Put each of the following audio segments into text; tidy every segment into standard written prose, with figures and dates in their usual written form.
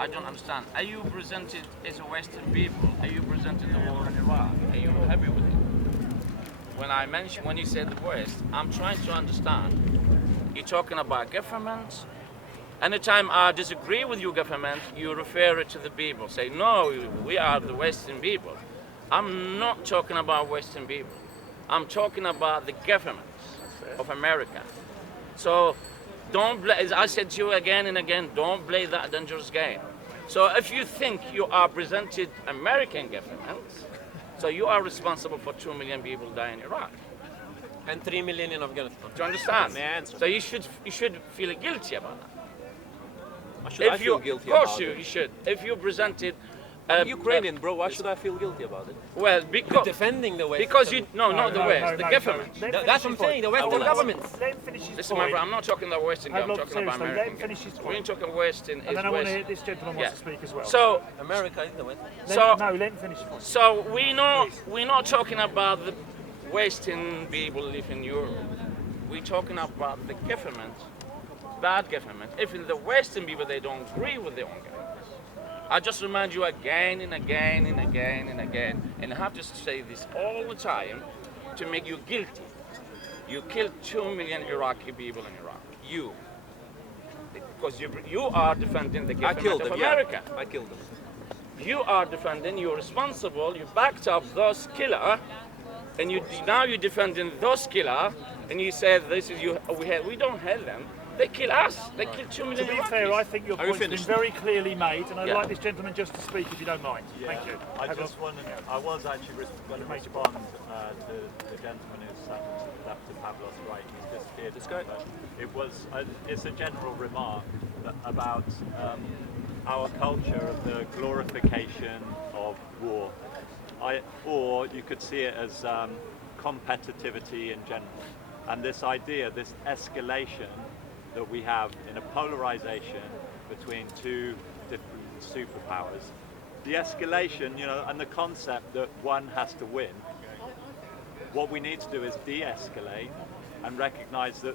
I don't understand. Are you presented as a Western people? Are you presented the war in Iraq? Are you happy with it? When you said the West, I'm trying to understand. You're talking about governments. Anytime I disagree with your government, you refer it to the people. Say, no, we are the Western people. I'm not talking about Western people. I'm talking about the governments of America. So don't play, as I said to you again and again, don't play that dangerous game. So if you think you are presented American governments, so you are responsible for 2 million people dying in Iraq. And 3 million in Afghanistan. Do you understand? May I answer? So you should feel guilty about that. Should I feel guilty of course about you should. If you presented I'm Ukrainian, bro. Why should I feel guilty about it? well, because Defending the West. because you not the West, the government. That's what I'm saying. The Western governments. Let him finish his Listen, my point. brother, I'm not talking about Western, I'm talking about Seriously, let American. him finish his We point. ain't talking Western. And then I want to hear West. this gentleman wants to speak as well. So America is the West. No, let him finish his point. So we're not talking about the Western people live in Europe. We're talking about the government, bad government. If in the Western people they don't agree with their own government. I just remind you again and again and again and again, and I have to say this all the time to make you guilty. You killed 2 million Iraqi people in Iraq. You. Because you are defending the I government killed of them. America. Yeah, I killed them. You are defending, you're responsible, you backed up those killer, and now you're defending those killer, and you said this is we don't have them. They kill us. They kill 2 million. To be Iraqis. fair, I think your Are you point's been finished? very clearly made, and I'd Yeah. like this gentleman just to speak if you don't mind. Thank you. I Have just a- wanted, I was actually going to respond to the gentleman who sat left to Pavlos right. He's disappeared. This guy? But it was, it's a general remark about our culture of the glorification of war. Or you could see it as competitivity in general. And this idea, this escalation that we have in a polarization between two different superpowers. The escalation, and the concept that one has to win. What we need to do is de-escalate and recognize that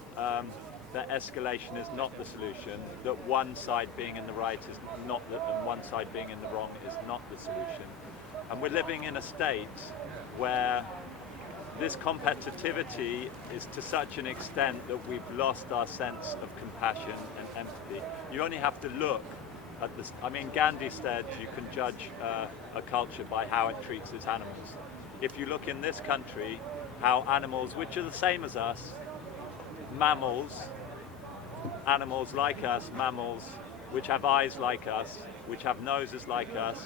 that escalation is not the solution, that one side being in the right is not and one side being in the wrong is not the solution. And we're living in a state where this competitivity is to such an extent that we've lost our sense of compassion and empathy. You only have to look at this. I mean, Gandhi said you can judge a culture by how it treats its animals. If you look in this country, how animals, which are the same as us, animals like us, mammals which have eyes like us, which have noses like us,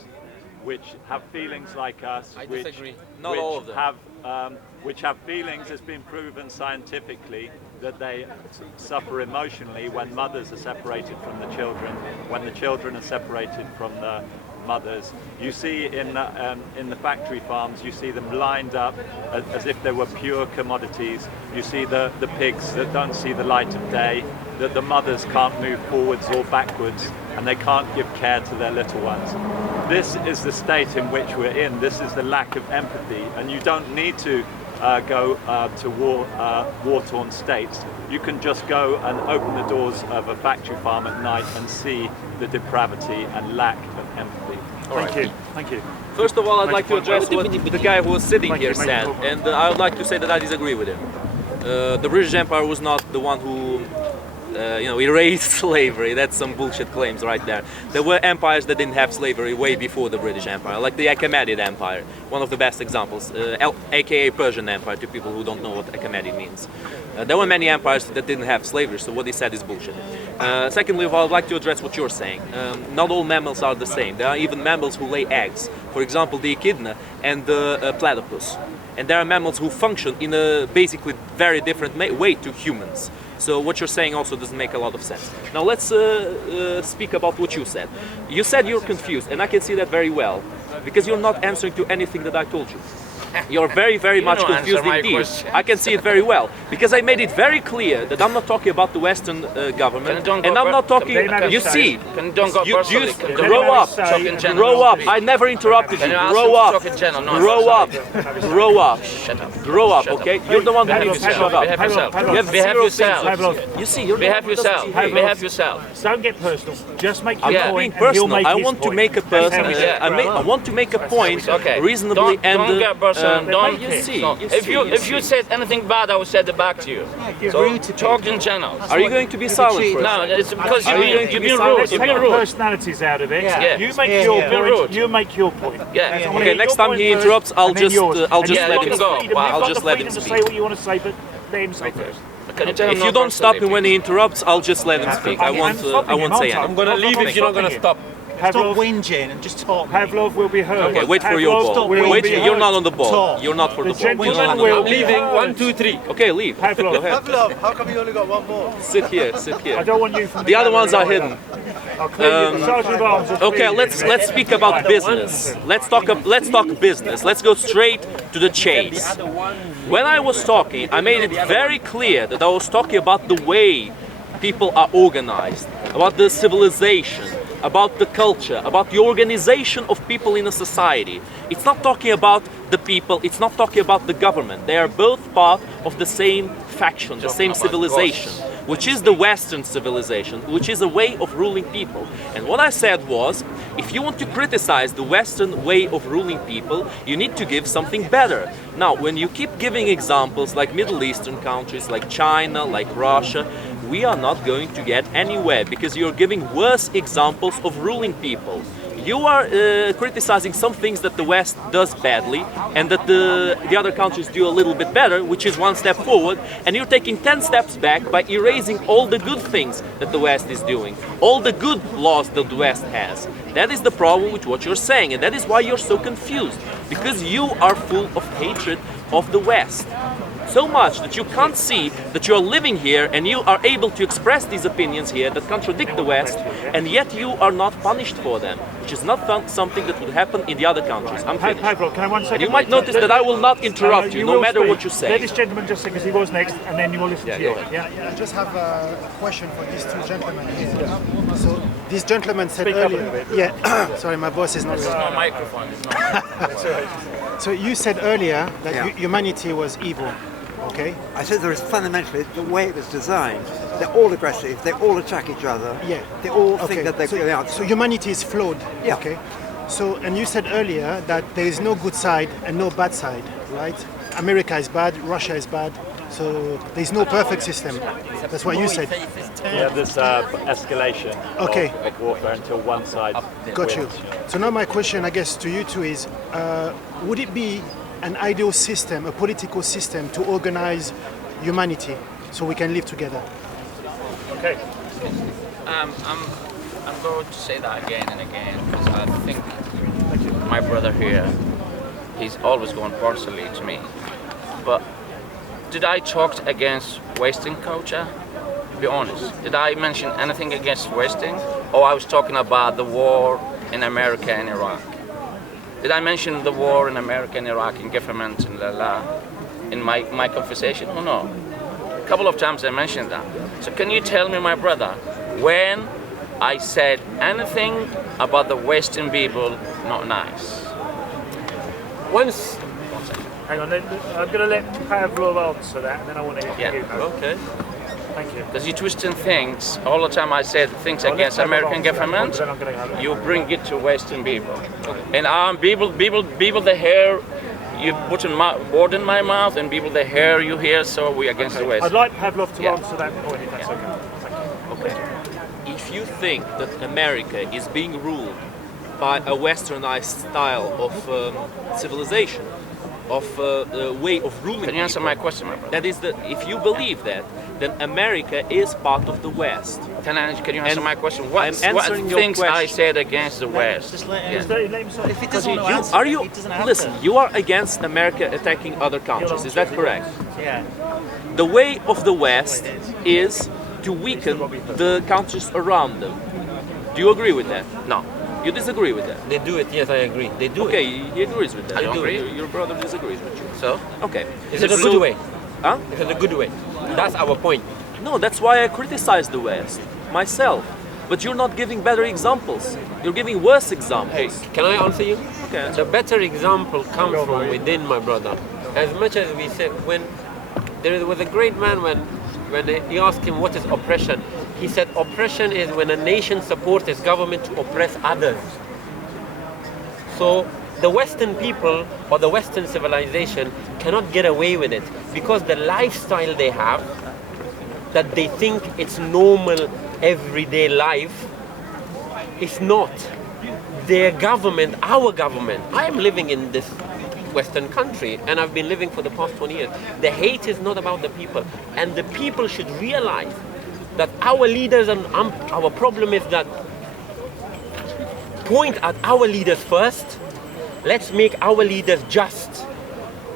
which have feelings like us, I which, disagree. Not which all of them. which have feelings. It's been proven scientifically that they suffer emotionally when mothers are separated from the children, when the children are separated from the mothers. You see in the factory farms, you see them lined up as if they were pure commodities. You see the pigs that don't see the light of day, that the mothers can't move forwards or backwards, and they can't give care to their little ones. This is the state in which we're in. This is the lack of empathy, and you don't need to go to war-torn states. You can just go and open the doors of a factory farm at night and see the depravity and lack of empathy. Thank you. First of all, I'd like to Make your address point. what the guy who was sitting Thank here you, make said, your point. and I would like to say that I disagree with him. The British Empire was not the one who erased slavery. That's some bullshit claims right there. There were empires that didn't have slavery way before the British Empire, like the Achaemenid Empire, one of the best examples, aka Persian Empire, to people who don't know what Achaemenid means. There were many empires that didn't have slavery, so what he said is bullshit. Secondly, I would like to address what you're saying. Not all mammals are the same. There are even mammals who lay eggs. For example, the echidna and the platypus. And there are mammals who function in a basically very different way to humans. So what you're saying also doesn't make a lot of sense. Now let's speak about what you said. You said you're confused, and I can see that very well, because you're not answering to anything that I told you. You're very, very You much don't confused answer my indeed. question. I can see it very well because I made it very clear that I'm not talking about the Western government, Can you and I'm not talking. Can You see, Can you don't go you personally? Can you don't grow up, talk in general, grow up. please? I never interrupted Can you. you ask Grow him to up, talk in general? No, grow up, grow up, Shut up. grow up. Shut up. Okay, you're the one who Pavlov, needs to shut Pavlov, up. Behave yourself. Pavlov, You have Behave zero yourself. things. Pavlov. You see, you're Behave the one who doesn't yourself. behave. Behave yourself. Don't get personal. Just make I'm your not point. being and he'll personal. make I his want to point. make a That's how person. we do it. I want to make a point Okay. reasonably don't get personal. Don't. you see. No. You If see, you you if you see. said anything bad, I will say it back to you. So talk in general. Are you going to be silent for a No, it's because Are you going to you've be been silent? rude. Let's You've take been the rude. personalities out of it. Yeah. You make Yeah. your Yeah. point. Rude. You make your point. Yeah. I wanna Okay, hear next your time he point first, interrupts, I'll and then just, yours. I'll And just you've let got him the go. freedom- Wow, you've I'll got just the let him freedom to speak. say what you want to say, but let him say first. Can you tell him If you no don't stop him personally, when he interrupts, I'll just let him speak. I won't. I won't say anything. I'm going to leave if you're not going to stop. Stop Pavlov, whinging and just talk. Pavlov will be heard. Okay, wait for your Pavlov ball. will Wait, be you're heard. not on the ball. Talk. You're not for The the ball. You're gentleman not on the will ball. be heard. 1, 2, 3. Okay, leave. Pavlov. Go ahead. Pavlov, how come you only got one more? Sit here. Sit I here. don't want you from The other ones are hidden. I'll clear you. The Sergeant of Arms will clear Okay, you let's in a minute. speak about business. Let's talk business. Let's go straight to the chase. When I was talking, I made it very clear that I was talking about the way people are organized, about the civilization, about the culture, about the organization of people in a society. It's not talking about the people, it's not talking about the government. They are both part of the same faction, the same civilization, which is the Western civilization, which is a way of ruling people. And what I said was, if you want to criticize the Western way of ruling people, you need to give something better. Now, when you keep giving examples like Middle Eastern countries, like China, like Russia, we are not going to get anywhere because you're giving worse examples of ruling people. You are criticizing some things that the West does badly and that the other countries do a little bit better, which is one step forward, and you're taking 10 steps back by erasing all the good things that the West is doing, all the good laws that the West has. That is the problem with what you're saying, and that is why you're so confused, because you are full of hatred of the West. So much that you can't see that you are living here and you are able to express these opinions here that contradict the West, and yet you are not punished for them, which is not something that would happen in the other countries. I'm finished. Pavlov, can I 1 second? And you might notice that I will not interrupt you, no will matter speak. what you Let say. this gentleman just say, because he was next, and then you will listen Yeah, to you. go ahead. I just have a question for these two gentlemen here. So this gentleman said Speak up a earlier. little bit. Yeah, sorry, my voice is not. There's no microphone. It's not. So you said earlier that humanity was evil. Okay. I said there is fundamentally the way it was designed. They're all aggressive. They all attack each other. Yeah. They all Okay. think that they're so, going out. so humanity is flawed. Yeah. Okay. So and you said earlier that there is no good side and no bad side, right? America is bad, Russia is bad. So there is no perfect system. That's what you said. We have this escalation Okay. of warfare until one side Got you. wins. So now my question, I guess, to you two is, would it be an ideal system, a political system, to organize humanity so we can live together? Okay. I'm going to say that again and again because I think my brother here, he's always going personally to me. But did I talk against Western culture? Be honest. Did I mention anything against Western? Or I was talking about the war in America and Iraq? Did I mention the war in America and Iraq and government and in my conversation or no? A couple of times I mentioned that. So can you tell me, my brother, when I said anything about the Western people not nice? Once. Hang on, I'm going to let Pavlov answer that, and then I want to hear Yeah. from you. Pavlov. Okay. Thank you. Because you're twisting things. All the time I said things I'll let against Pavlov American answer that one, government, then I'm going to have it. you bring it to Western people. And people that hear you put word in my mouth, and people that hear you here, so we against the West. I'd like Pavlov to Yeah. answer that point, if that's okay. Thank you. Okay. If you think that America is being ruled by a westernized style of civilization, of way of ruling Can you answer people, my question, my brother? that is the, if you believe that, then America is part of the West. Can you answer And my question? I'm What answering your things I question. said against the West? Just let him. Yeah. Just let him say. If he doesn't want to answer, Are you he doesn't have listen? to. You are against America attacking other countries. Is that correct? Yeah. The way of the West is to weaken the countries around them. Do you agree with that? No. You disagree with that? They do it, yes, I agree. They do Okay, it. he agrees with that. I agree. Your brother disagrees with you. So? Okay. Is it a good way? Huh? Is it a good way? That's our point. No, that's why I criticize the West myself. But you're not giving better examples. You're giving worse examples. Can I answer you? Okay. The better example comes from within, my brother. As much as we said, when there was a great man when he asked him what is oppression, he said oppression is when a nation supports its government to oppress others. So the Western people or the Western civilization cannot get away with it because the lifestyle they have, that they think it's normal everyday life, is not. Their government, our government, I am living in this Western country and I've been living for the past 20 years. The hate is not about the people, and the people should realize that our leaders and our problem is that point at our leaders first. Let's make our leaders just,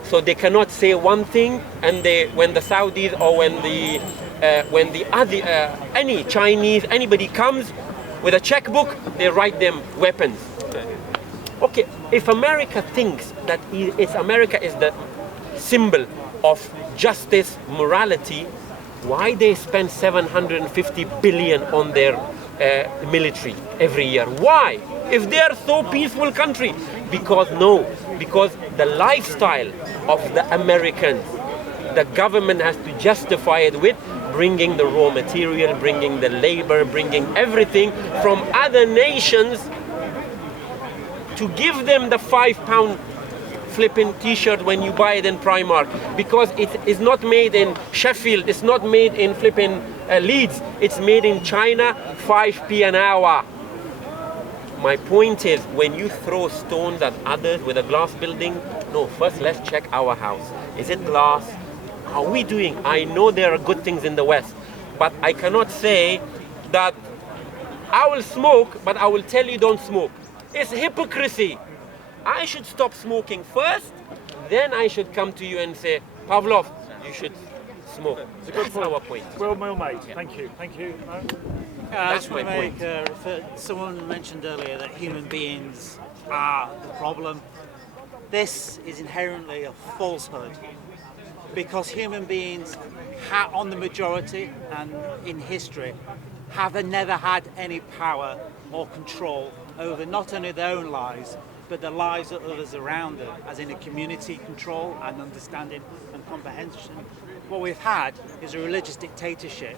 so they cannot say one thing and when the Saudis or when the other any Chinese, anybody comes with a checkbook, they write them weapons. Okay, if America thinks that America is the symbol of justice, morality, why they spend 750 billion on their military every year? Why? If they are so peaceful country? Because the lifestyle of the Americans, the government has to justify it with bringing the raw material, bringing the labor, bringing everything from other nations to give them the £5 flipping t-shirt when you buy it in Primark, because it is not made in Sheffield, it's not made in flipping Leeds, it's made in China, 5p an hour. My point is, when you throw stones at others with a glass building, no, first let's check our house. Is it glass? How are we doing? I know there are good things in the West, but I cannot say that I will smoke, but I will tell you don't smoke. It's hypocrisy. I should stop smoking first, then I should come to you and say, Pavlov, you should smoke. That's our point. Well made. Thank you. Thank you. That's my point. Someone mentioned earlier that human beings are the problem. This is inherently a falsehood, because human beings, on the majority and in history, have never had any power or control over not only their own lives, but the lives of others around them, as in a community control and understanding and comprehension. What we've had is a religious dictatorship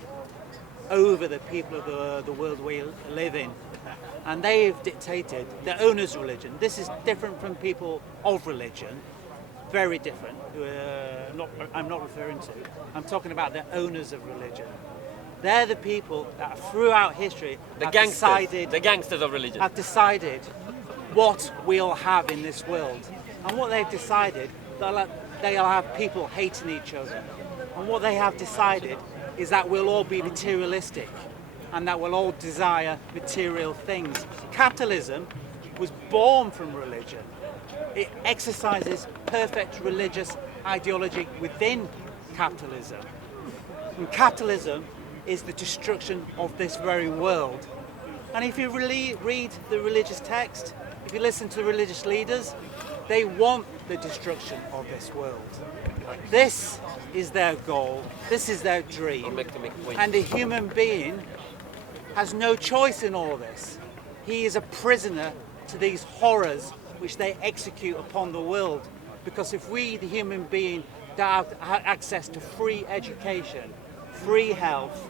over the people of the world we live in. And they've dictated the owner's religion. This is different from people of religion, very different, who I'm not referring to. I'm talking about the owners of religion. They're the people that throughout history The gangsters of religion. have decided what we'll have in this world. And what they've decided, they'll have people hating each other. And what they have decided is that we'll all be materialistic and that we'll all desire material things. Capitalism was born from religion. It exercises perfect religious ideology within capitalism. And capitalism is the destruction of this very world. And if you really read the religious text, if you listen to the religious leaders, they want the destruction of this world. This is their goal, this is their dream. And a human being has no choice in all this. He is a prisoner to these horrors which they execute upon the world. Because if we, the human being, don't have access to free education, free health,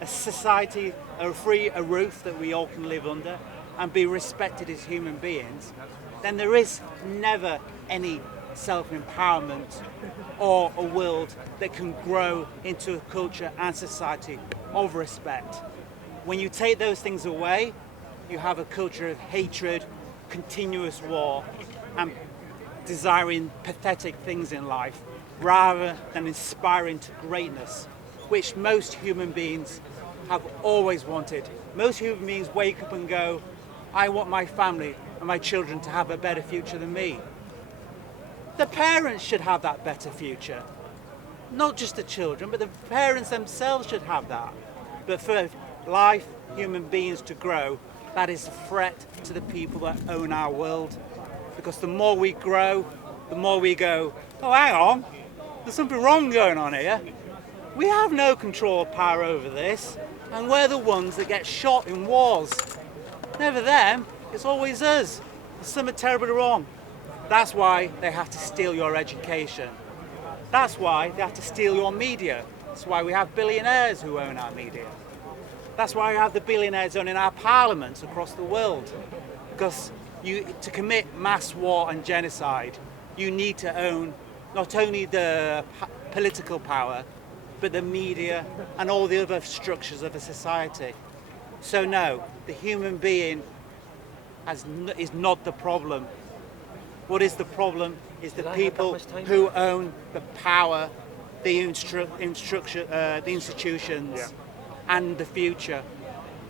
a society, a roof that we all can live under, and be respected as human beings, then there is never any self-empowerment or a world that can grow into a culture and society of respect. When you take those things away, you have a culture of hatred, continuous war, and desiring pathetic things in life, rather than inspiring to greatness, which most human beings have always wanted. Most human beings wake up and go, I want my family and my children to have a better future than me. The parents should have that better future. Not just the children, but the parents themselves should have that. But for life, human beings to grow, that is a threat to the people that own our world. Because the more we grow, the more we go, oh, hang on, there's something wrong going on here. We have no control or power over this, and we're the ones that get shot in wars. Never them, it's always us. There's something terribly wrong. That's why they have to steal your education. That's why they have to steal your media. That's why we have billionaires who own our media. That's why we have the billionaires owning our parliaments across the world. Because to commit mass war and genocide, you need to own not only the political power, but the media and all the other structures of a society. So no, the human being is not the problem. What is the problem is the people who own the power, the institutions, and the future.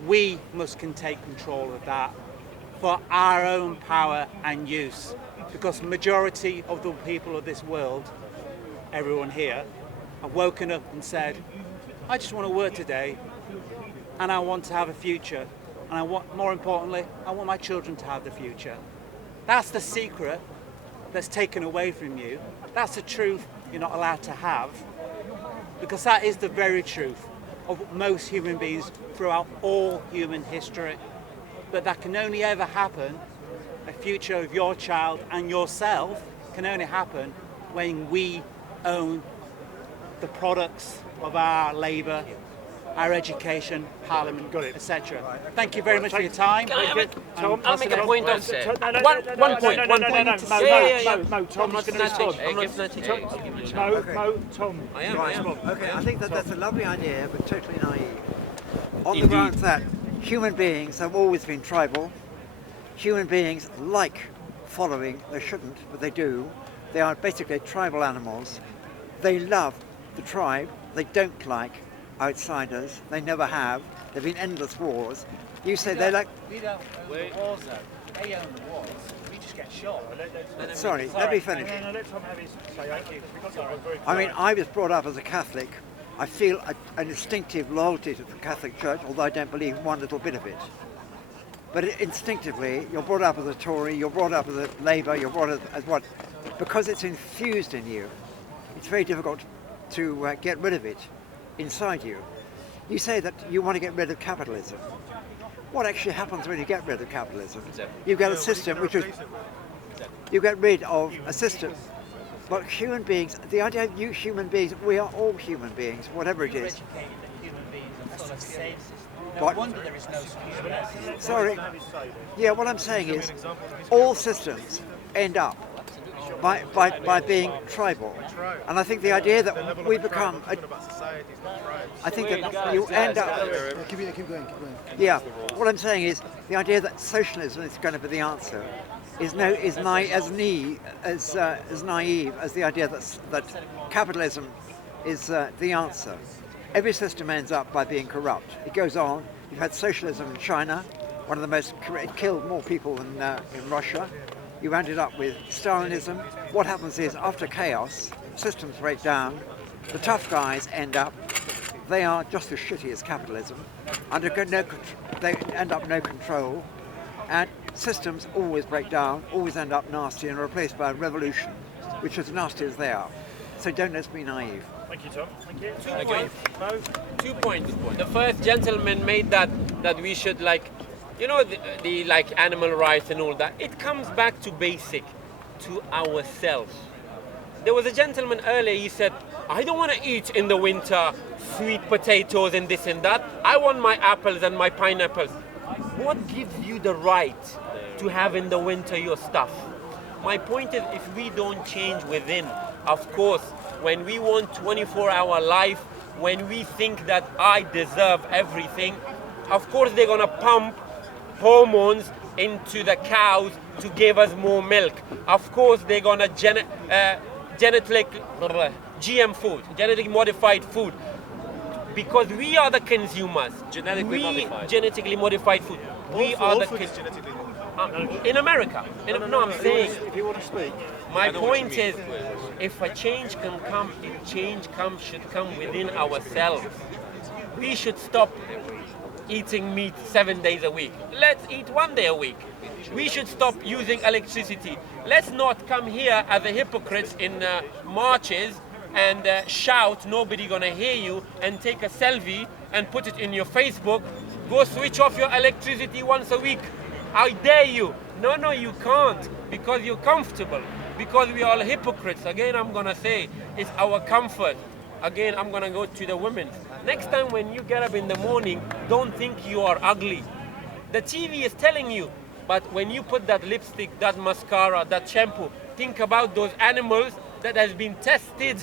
We must take control of that for our own power and use, because the majority of the people of this world, everyone here, have woken up and said, I just want to work today and I want to have a future, and I want, more importantly, I want my children to have the future. That's the secret that's taken away from you. That's the truth you're not allowed to have, because that is the very truth of most human beings throughout all human history. But that can only ever happen, a future of your child and yourself can only happen when we own the products of our labour, our education, parliament, etc. Thank you very much for your time. I'll make a point of One point. Mo, I'm Tom's not going to respond. snatching. Tom. I am. Okay, I think that's a lovely idea, but totally naive. On the grounds that human beings have always been tribal. Human beings like following, they shouldn't, but they do. They are basically tribal animals. They love the tribe. They don't like outsiders. They never have. There have been endless wars. You say they like... We don't own the wars though. They own the wars. We just get shot. Sorry, let me finish. No, let Tom have his say. I mean, I was brought up as a Catholic. I feel an instinctive loyalty to the Catholic Church, although I don't believe one little bit of it. But instinctively, you're brought up as a Tory, you're brought up as a Labour, you're brought up as what? Because it's infused in you, it's very difficult to get rid of it inside you. You say that you want to get rid of capitalism. What actually happens when you get rid of capitalism? You get a system which is... You get rid of a system. But human beings, the idea of you human beings, we are all human beings, whatever it is. No wonder there is no human. Sorry. Yeah, what I'm saying is, all systems end up by being tribal. And I think the idea that we become... I think that you end up... Keep going. Yeah, what I'm saying is, the idea that socialism is going to be the answer is as naive as the idea that capitalism is the answer. Every system ends up by being corrupt. It goes on. You've had socialism in China, one of the most, it killed more people than in Russia. You ended up with Stalinism. What happens is, after chaos, systems break down, the tough guys end up, they are just as shitty as capitalism, they end up no control, and systems always break down, always end up nasty and replaced by a revolution, which is as nasty as they are. So let's be naive. Thank you, Tom. Thank you. 2 points. 2 points. The first gentleman made that we should the like animal rights and all that. It comes back to basic, to ourselves. There was a gentleman earlier, he said, I don't want to eat in the winter sweet potatoes and this and that. I want my apples and my pineapples. What gives you the right to have in the winter your stuff? My point is, if we don't change within, of course, when we want 24-hour life, when we think that I deserve everything, of course they're going to pump hormones into the cows to give us more milk. Of course they're going to GM food, genetically modified food, because we are the consumers. Genetically modified food. We are the in America. I'm saying. If you want to speak. My point is, if a change can come, should come within ourselves. We should stop eating meat 7 days a week. Let's eat 1 day a week. We should stop using electricity. Let's not come here as a hypocrites in marches and shout, nobody gonna hear you, and take a selfie and put it in your Facebook. Go switch off your electricity once a week. I dare you. No, you can't, because you're comfortable, because we are all hypocrites. Again, I'm gonna say, it's our comfort. Again, I'm gonna go to the women. Next time when you get up in the morning, don't think you are ugly. The TV is telling you, but when you put that lipstick, that mascara, that shampoo, think about those animals that has been tested.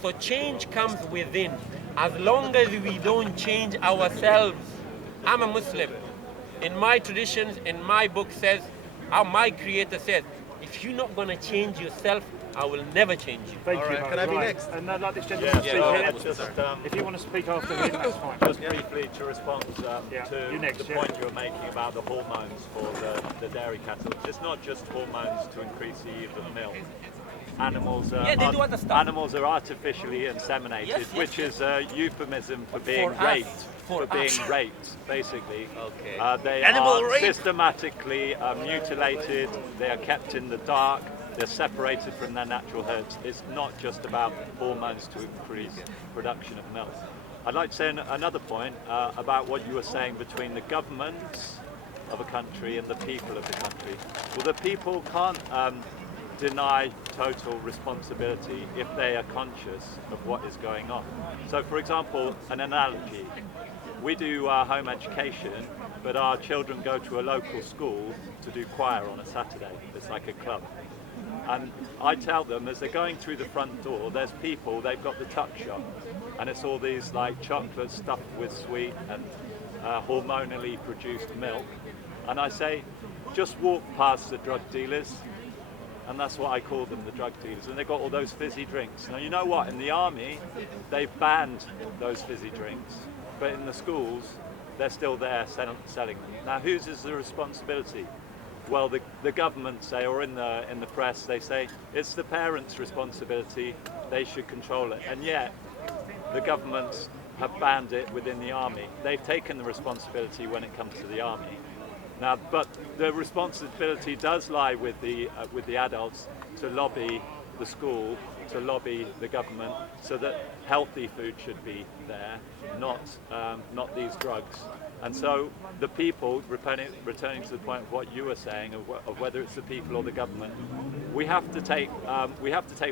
So change comes within. As long as we don't change ourselves. I'm a Muslim. In my traditions, in my book says, my creator says, if you're not gonna change yourself, I will never change you. Thank you. Can I be next? And I'd like this gentleman to speak here. If you want to speak after him, that's fine. Just briefly to respond to the point you were making about the hormones for the dairy cattle. It's not just hormones to increase the yield of milk. Animals are artificially inseminated, which is a euphemism for being raped. Raped, basically. Okay. They are systematically mutilated. They are kept in the dark. They're separated from their natural herds. It's not just about hormones to increase production of milk. I'd like to say another point about what you were saying between the governments of a country and the people of the country. Well, the people can't deny total responsibility if they are conscious of what is going on. So, for example, an analogy. We do home education, but our children go to a local school to do choir on a Saturday. It's like a club. And I tell them, as they're going through the front door, there's people, they've got the tuck shop, and it's all these like chocolates stuffed with sweet and hormonally produced milk. And I say, just walk past the drug dealers, and that's what I call them, the drug dealers. And they've got all those fizzy drinks. Now, you know what? In the army, they've banned those fizzy drinks, but in the schools, they're still there selling them. Now, whose is the responsibility? Well, the government say, or in the press, they say it's the parents' responsibility. They should control it, and yet the governments have banned it within the army. They've taken the responsibility when it comes to the army. Now, but the responsibility does lie with the adults to lobby the school, to lobby the government, so that healthy food should be there, not these drugs. And so the people, returning to the point of what you were saying, of whether it's the people or the government, we have to take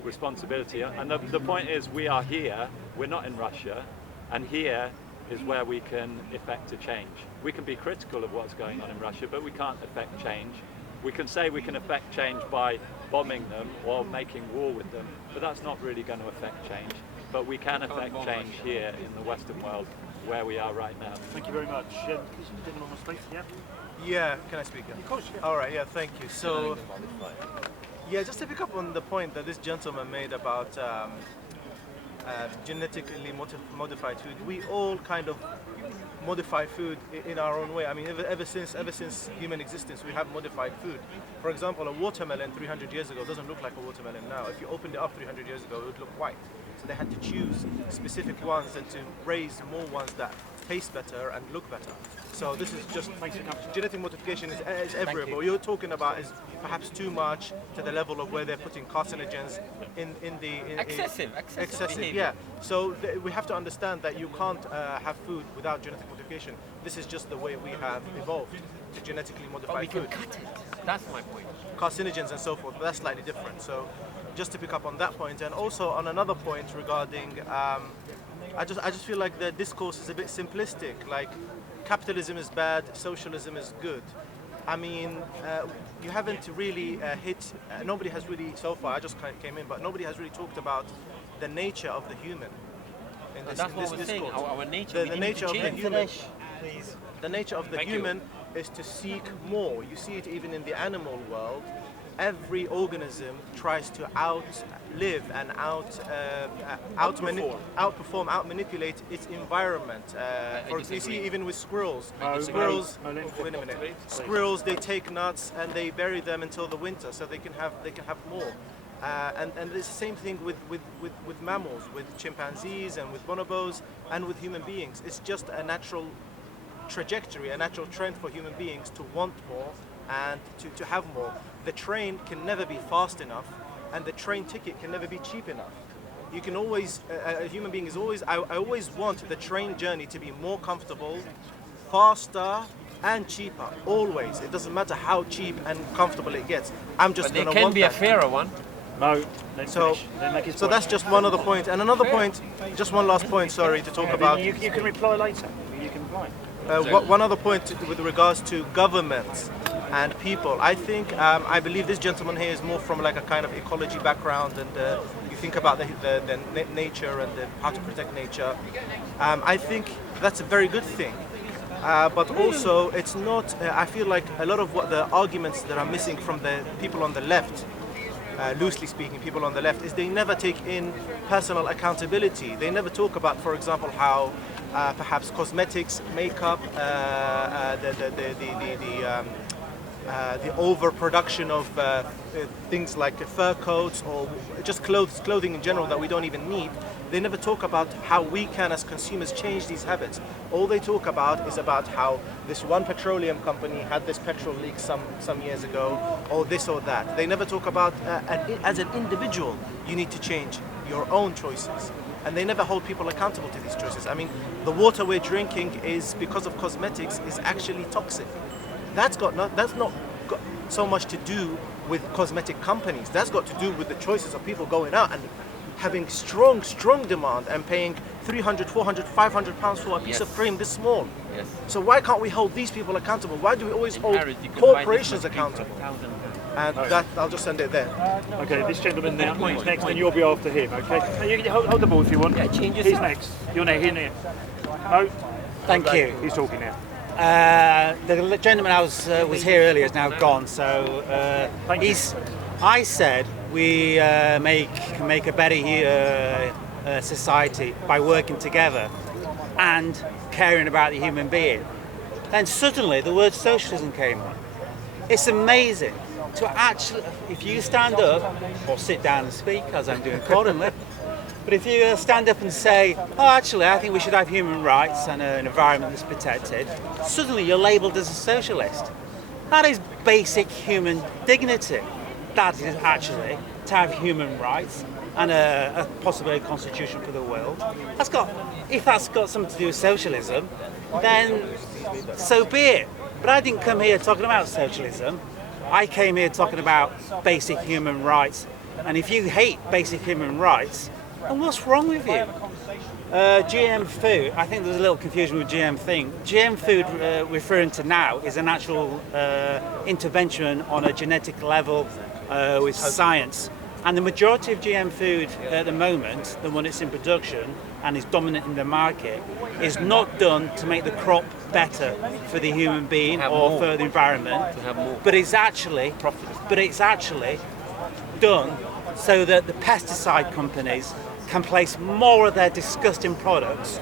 responsibility. And the point is, we are here. We're not in Russia, and here is where we can effect a change. We can be critical of what's going on in Russia, but we can't effect change. We can say we can effect change by bombing them or making war with them, but that's not really going to affect change. But we can effect change here in the Western world, where we are right now. Thank you very much. Gentleman on the speak, yeah? Yeah, can I speak? Yeah? Of course, yeah. All right, yeah, thank you. So, yeah, just to pick up on the point that this gentleman made about genetically modified food, we all kind of modify food in our own way. I mean, ever since human existence, we have modified food. For example, a watermelon 300 years ago doesn't look like a watermelon now. If you opened it up 300 years ago, it would look white. So they had to choose specific ones and to raise more ones that taste better and look better. So this is just genetic modification is everywhere. But you're talking about is perhaps too much to the level of where they're putting carcinogens in excessive, yeah. So we have to understand that you can't have food without genetic modification. This is just the way we have evolved to genetically modify we food. can cut it. That's my point. Carcinogens and so forth, but that's slightly different. So just to pick up on that point, and also on another point regarding, I just feel like the discourse is a bit simplistic. Like, capitalism is bad, socialism is good. I mean, you haven't really hit. Nobody has really so far. I just came in, but nobody has really talked about the nature of the human. That's what we're saying. Our nature. The nature of the human. The nature of the human is to seek more. You see it even in the animal world. Every organism tries to outlive and outperform, outmanipulate its environment. For example, you see even with squirrels. Squirrels, they take nuts and they bury them until the winter, so they can have more. And it's the same thing with mammals, with chimpanzees and with bonobos and with human beings. It's just a natural trajectory, a natural trend for human beings to want more and to have more. The train can never be fast enough, and the train ticket can never be cheap enough. You can always, a human being is always, I always want the train journey to be more comfortable, faster, and cheaper. Always. It doesn't matter how cheap and comfortable it gets. I'm just going to want that. It can be a fairer one. No. So that's just one other point. And another point, just one last point, sorry, to talk about. You can reply later. You can reply. One other point with regards to governments and people. I think, I believe this gentleman here is more from like a kind of ecology background, and you think about the nature and how to protect nature. I think that's a very good thing. But also, it's not, I feel like a lot of what the arguments that are missing from the people on the left, loosely speaking, people on the left, is they never take in personal accountability. They never talk about, for example, how perhaps cosmetics, makeup, the overproduction of things like fur coats or just clothing in general that we don't even need. They never talk about how we can, as consumers, change these habits. All they talk about is about how this one petroleum company had this petrol leak some years ago, or this or that. They never talk about, as an individual, you need to change your own choices. And they never hold people accountable to these choices. I mean, the water we're drinking is, because of cosmetics, is actually toxic. That's not got so much to do with cosmetic companies. That's got to do with the choices of people going out and having strong demand and paying 300, 400, 500 pounds for a piece of cream this small. Yes. So why can't we hold these people accountable? Why do we always hold corporations accountable? And that, I'll just end it there. Okay, this gentleman now, he's next, and you'll be after him, okay? You can hold the ball if you want. Yeah, change He's yourself. next. You're next, here. No? Thank you. He's talking now. The gentleman I was here earlier is now gone, so I said we can make a better society by working together and caring about the human being. Then suddenly the word socialism came on. It's amazing to actually, if you stand up or sit down and speak, as I'm doing accordingly, but if you stand up and say, oh, actually, I think we should have human rights and an environment that's protected, suddenly you're labelled as a socialist. That is basic human dignity. That is actually to have human rights and a possibly a constitution for the world. If that's got something to do with socialism, then so be it. But I didn't come here talking about socialism. I came here talking about basic human rights. And if you hate basic human rights, then what's wrong with you? GM food, I think there's a little confusion with GM thing. GM food referring to now is an actual intervention on a genetic level with science. And the majority of GM food at the moment, the one that's in production and is dominant in the market, is not done to make the crop better for the human being or for the environment, but it's actually done so that the pesticide companies can place more of their disgusting products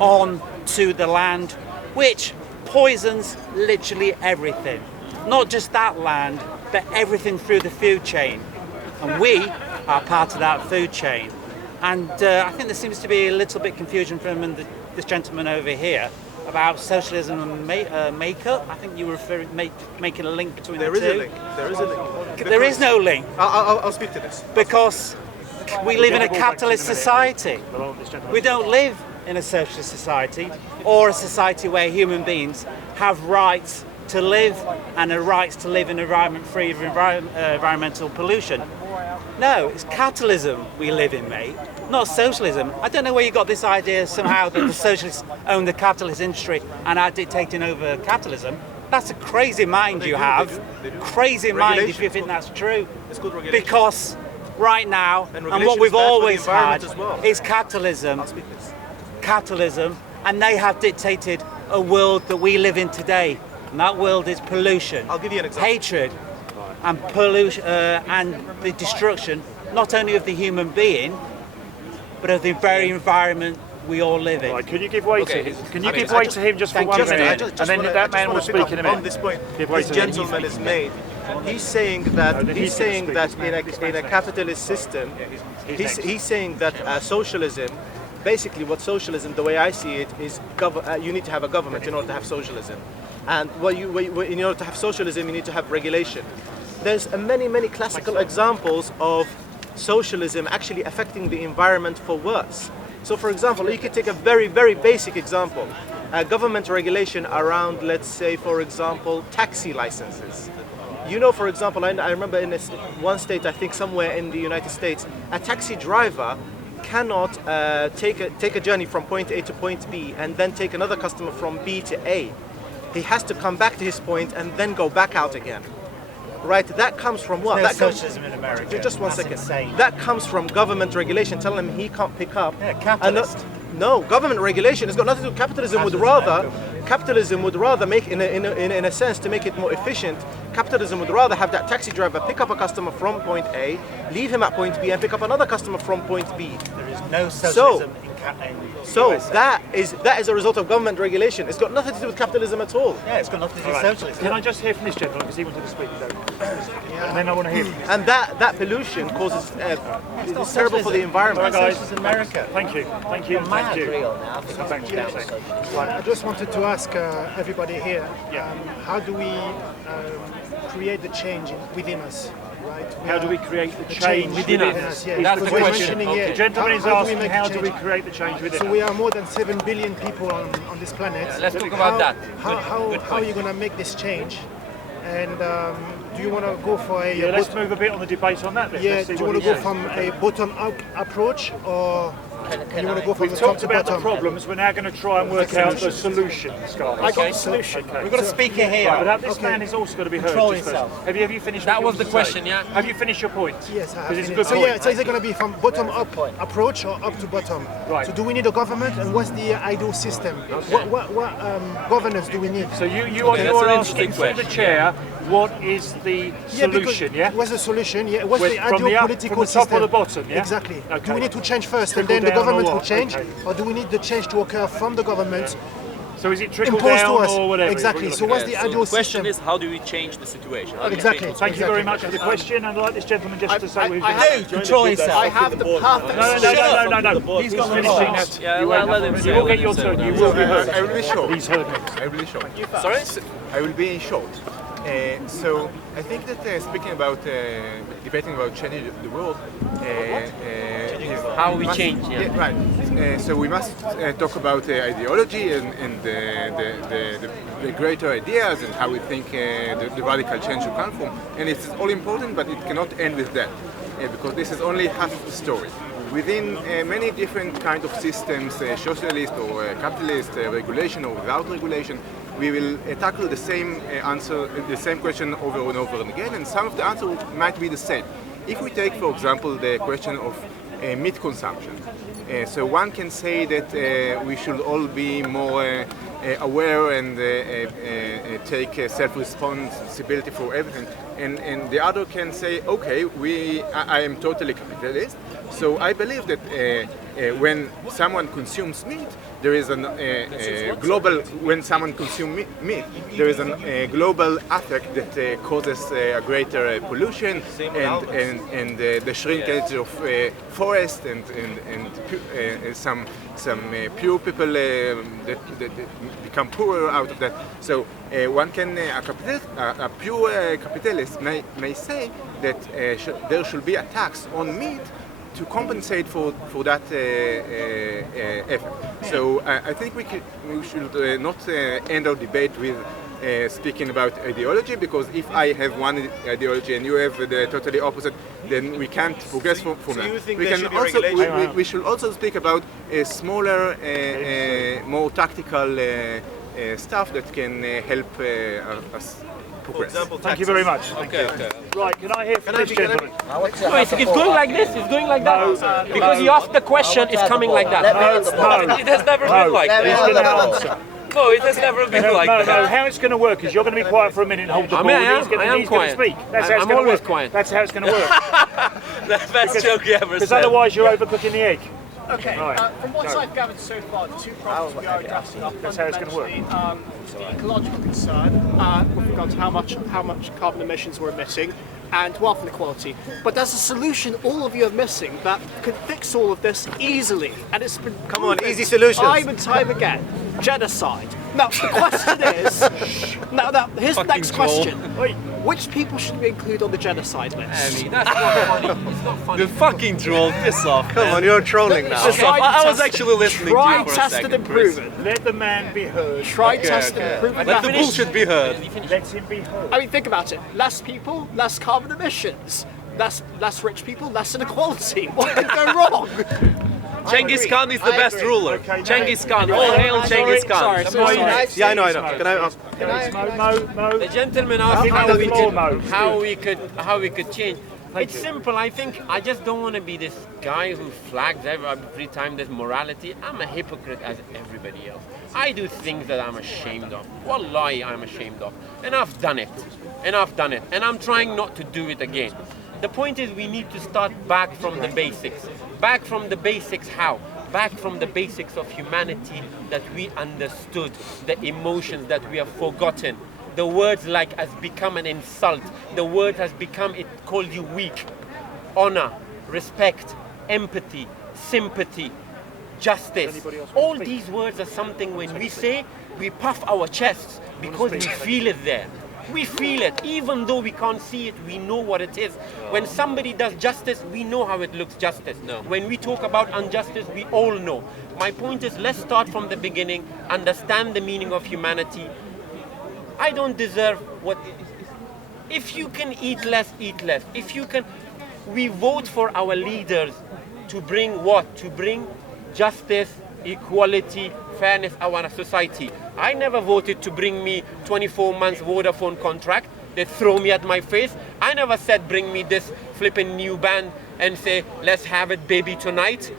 onto the land, which poisons literally everything. Not just that land, but everything through the food chain. And we are part of that food chain. And I think there seems to be a little bit confusion from this gentleman over here about socialism and makeup. I think you were making a link between the two. There is a link. There is no link. I'll speak to this. Because we live in a capitalist society. We don't live in a socialist society or a society where human beings have rights to live and a rights to live in an environment free of environmental pollution. No, it's capitalism we live in, mate, not socialism. I don't know where you got this idea somehow that the socialists own the capitalist industry and are dictating over capitalism. That's a crazy mind you have. Crazy mind if you think that's true. It's called regulation. Because right now, and what we've always had, is capitalism. Capitalism, and they have dictated a world that we live in today. And that world is pollution. I'll give you an example. Hatred and pollution and the destruction not only of the human being, but of the very environment we all live in. Right, can you give way to him? Can you give way to him just for 1 minute? And then that man will speak in a minute. On this point, this gentleman has made he's saying that in a capitalist system, he's saying that socialism, basically what socialism, the way I see it, is you need to have a government in order to have socialism, and in order to have socialism, you need to have regulation. There's many classical examples of socialism actually affecting the environment for worse. So, for example, you could take a very basic example. Government regulation around, let's say, for example, taxi licenses. You know, for example, I remember in one state, I think somewhere in the United States, a taxi driver cannot take a journey from point A to point B and then take another customer from B to A. He has to come back to his point and then go back out again. Right, that comes from what? There's no socialism in America. Just one second. Insane. That comes from government regulation telling him he can't pick up. Yeah, capitalist. No, government regulation has got nothing to do. Capitalism would rather make, in a sense, to make it more efficient. Capitalism would rather have that taxi driver pick up a customer from point A, leave him at point B, and pick up another customer from point B. There is no socialism in USA. that is a result of government regulation. It's got nothing to do with capitalism at all. Yeah, it's got nothing to do with socialism. Can I just hear from this gentleman, because he wanted to speak, and then I want to hear from you. And that pollution causes it's terrible for the environment. Right, guys. Socialism in America. Thank you. Thank you. Mad, Thank you. real now. Thank you. Right, I just wanted to ask everybody here, how do we create the change within us? Right? How do we create the change within us? Yeah. That's the Because we're question. mentioning, The gentleman is how do we asking, make how a do we change? create the change within So us? we are more than 7 billion people on this planet. Let's talk about that. How are you going to make this change? And do you want to go for a... Yeah, let's move a bit on the debate on that then. Yeah, Let's see do you what want he to go says. from a bottom-up approach, or you want to go from We've the top talked to about the bottom? problems, we're now going to try and work out the solutions, guys. I got the solution. Okay. We've got a speaker here. Right, but this man is also got to be heard. Control just first. yourself. Have you finished That what was you the wanted to question, say? yeah? Have you finished your point? Yes, I have. Because it's a finished. good So point. yeah, so is it going to be from bottom-up approach or up to bottom? Right. So do we need a government, and what's the ideal system? What governance do we need? So you Okay, that's are an asking interesting through the question. chair, what is the solution, yeah? What's the solution? Yeah. What's With- the from ideal the up- political from the top system? or the bottom, yeah? Exactly. Okay. Do we need to change first, and Trickle then the down or government will what? change, Okay. or do we need the change to occur from the government? So is it trickle Imposed down to us. or whatever? Exactly. So what's the So ideal the question system? is, how do we change the situation? How do we Exactly. change Thank you very much for the question, and I'd like this gentleman just to say what he's Control yourself. I have the perfect No. He's finishing that. Yeah, You let won't- him you say will what get he your said. turn. You will be heard. I will be short. He's heard me. I will be short. Sorry? I will be short. So I think that speaking about debating about changing the world, How we change, yeah. right. So we must talk about ideology and the greater ideas and how we think the radical change will come from. And it's all important, but it cannot end with that, because this is only half the story. Within many different kind of systems, socialist or capitalist, regulation or without regulation, we will tackle the same answer, the same question over and over again, and some of the answers might be the same. If we take, for example, the question of meat consumption, so one can say that we should all be more aware and take self-responsibility for everything, and the other can say, okay, I am totally capitalist, so I believe that when someone consumes meat, there is a global. When someone consumes meat, there is a global effect that causes a greater pollution and the shrinkage of forest and some pure people that become poorer out of that. So one can a pure capitalist may say that there should be a tax on meat to compensate for that effect. So I think we should not end our debate with speaking about ideology, because if I have one ideology and you have the totally opposite, then we can't progress from that. you think We there can should be also regulation? we should also speak about smaller, more tactical stuff that can help us For progress. example, Thank you very much. Okay. Right, can I hear from this gentleman? No, it's going like this. It's going like that. Because you asked the question, it's coming like that. No. It has never been like He's that. going to answer. No, it has never been like No, that. how it's going to work is you're going to be quiet for a minute and hold the I ball. mean, I He's going am to quiet. speak. That's how it's I'm going to always work. quiet. That's how it's going to work. That's joke you ever Because said. otherwise you're overcooking the egg. Okay, Right. from what Go. I've gathered so far, the two problems we are addressing are That's how it's gonna work. fundamentally the ecological concern with regard to how much carbon emissions we're emitting and wealth inequality. But there's a solution all of you are missing that could fix all of this easily, and it's been Come on, proven easy solutions. time and time again. Genocide. Now the question is, now here's the next question. Which people should we include on the genocide list? That's not funny. It's not funny. The fucking troll, piss off. Come on, you're trolling now. Okay, I was actually listening to you Tried, for a tested, second, and Chris. proven. Let the man be heard. Tried, tested, and proven. Let the bullshit be heard. Let him be heard. I mean, think about it. Less people, less carbon emissions. Less rich people, less inequality. What could go wrong? Genghis Khan is the best ruler. Okay, Genghis Khan. All hail Genghis Khan. Sorry. Yeah, I know. Can I ask? Mo. The gentleman I'll asked give how you the we floor, could, Mo. how we could change. Thank It's you. simple. I think I just don't want to be this guy who flags every time there's morality. I'm a hypocrite as everybody else. I do things that I'm ashamed of. Wallahi, I'm ashamed of. And I've done it. And I'm trying not to do it again. The point is we need to start back from the basics. Back from the basics how? Back from the basics of humanity that we understood, the emotions that we have forgotten. The words like has become an insult. The word has become, it called you weak. Honor, respect, empathy, sympathy, justice. All these words are something when we say, we puff our chests because we feel it there. We feel it. Even though we can't see it, we know what it is. When somebody does justice, we know how it looks justice. When we talk about injustice, we all know. My point is, let's start from the beginning, understand the meaning of humanity. I don't deserve what... If you can eat less, eat less. If you can... We vote for our leaders to bring what? To bring justice, equality, fairness in our society. I never voted to bring me 24 months Vodafone contract. They throw me at my face. I never said bring me this flipping new band and say let's have it baby tonight.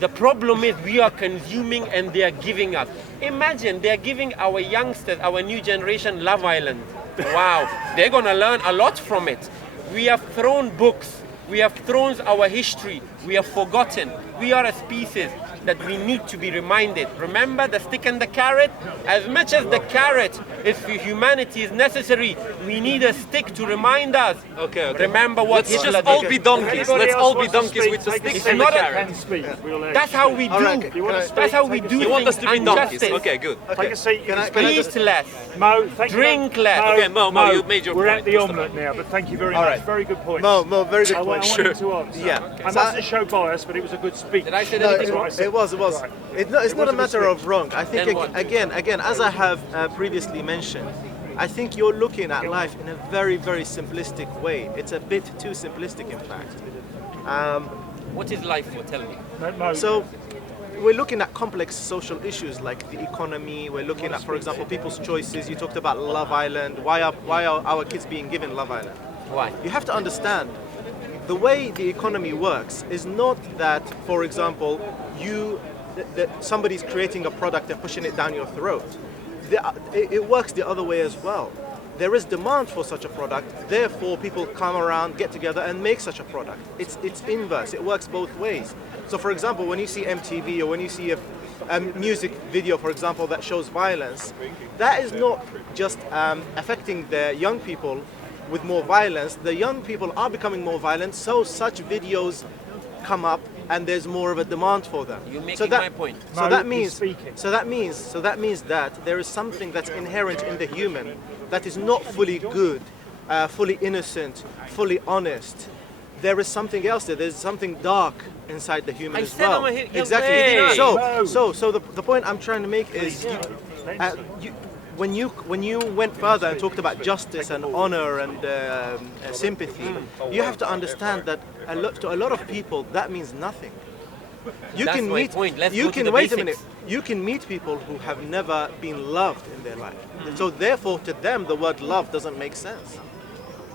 The problem is we are consuming and they are giving us. Imagine they are giving our youngsters, our new generation, Love Island. Wow, they're gonna learn a lot from it. We have thrown books. We have thrown our history. We have forgotten. We are a species that we need to be reminded. Remember the stick and the carrot? As much as the carrot is for humanity is necessary, we need a stick to remind us. Okay. Remember what Let's Hitler just all did. be donkeys. Let's all be donkeys with the sticks and the carrot. That's how we do. That's how we do You want us things. to be donkeys? Injustice. Okay, good. Take a seat. Eat less. Mo, thank Drink you. less. Okay, Mo, you made your We're point. at the omelette now, but thank you very much. right. Very good point. Mo, very good I point. wanted to answer. Yeah. I mustn't show bias, but it was a good speech. Did I say No, anything wrong? it was. Right. It's It not was a a matter good of wrong. I think Then what? again, as I have previously mentioned, I think you're looking at life in a very, very simplistic way. It's a bit too simplistic, in fact. What is life for? Tell me. Mo, So we're looking at complex social issues like the economy. We're looking at, for example, people's choices. You talked about Love Island. Why are our kids being given Love Island? Why? You have to understand the way the economy works is not that, for example, somebody's creating a product and pushing it down your throat. It works the other way as well. There is demand for such a product, therefore people come around, get together and make such a product. It's inverse, it works both ways. So for example, when you see MTV or when you see a music video, for example, that shows violence, that is not just affecting the young people with more violence. The young people are becoming more violent, so such videos come up and there's more of a demand for them. You're making my point. So Mo that is means speaking. so that means that there is something that's inherent in the human that is not fully good, fully innocent, fully honest. There is something else there. There's something dark inside the human I as said well. I'm a Exactly. Hey. So the point I'm trying to make is when you went further and talked about justice and honor and sympathy, you have to understand that to a lot of people that means nothing. That's my point. Let's you go to can the wait basics. a minute. You can meet people who have never been loved in their life. So therefore, to them, the word love doesn't make sense.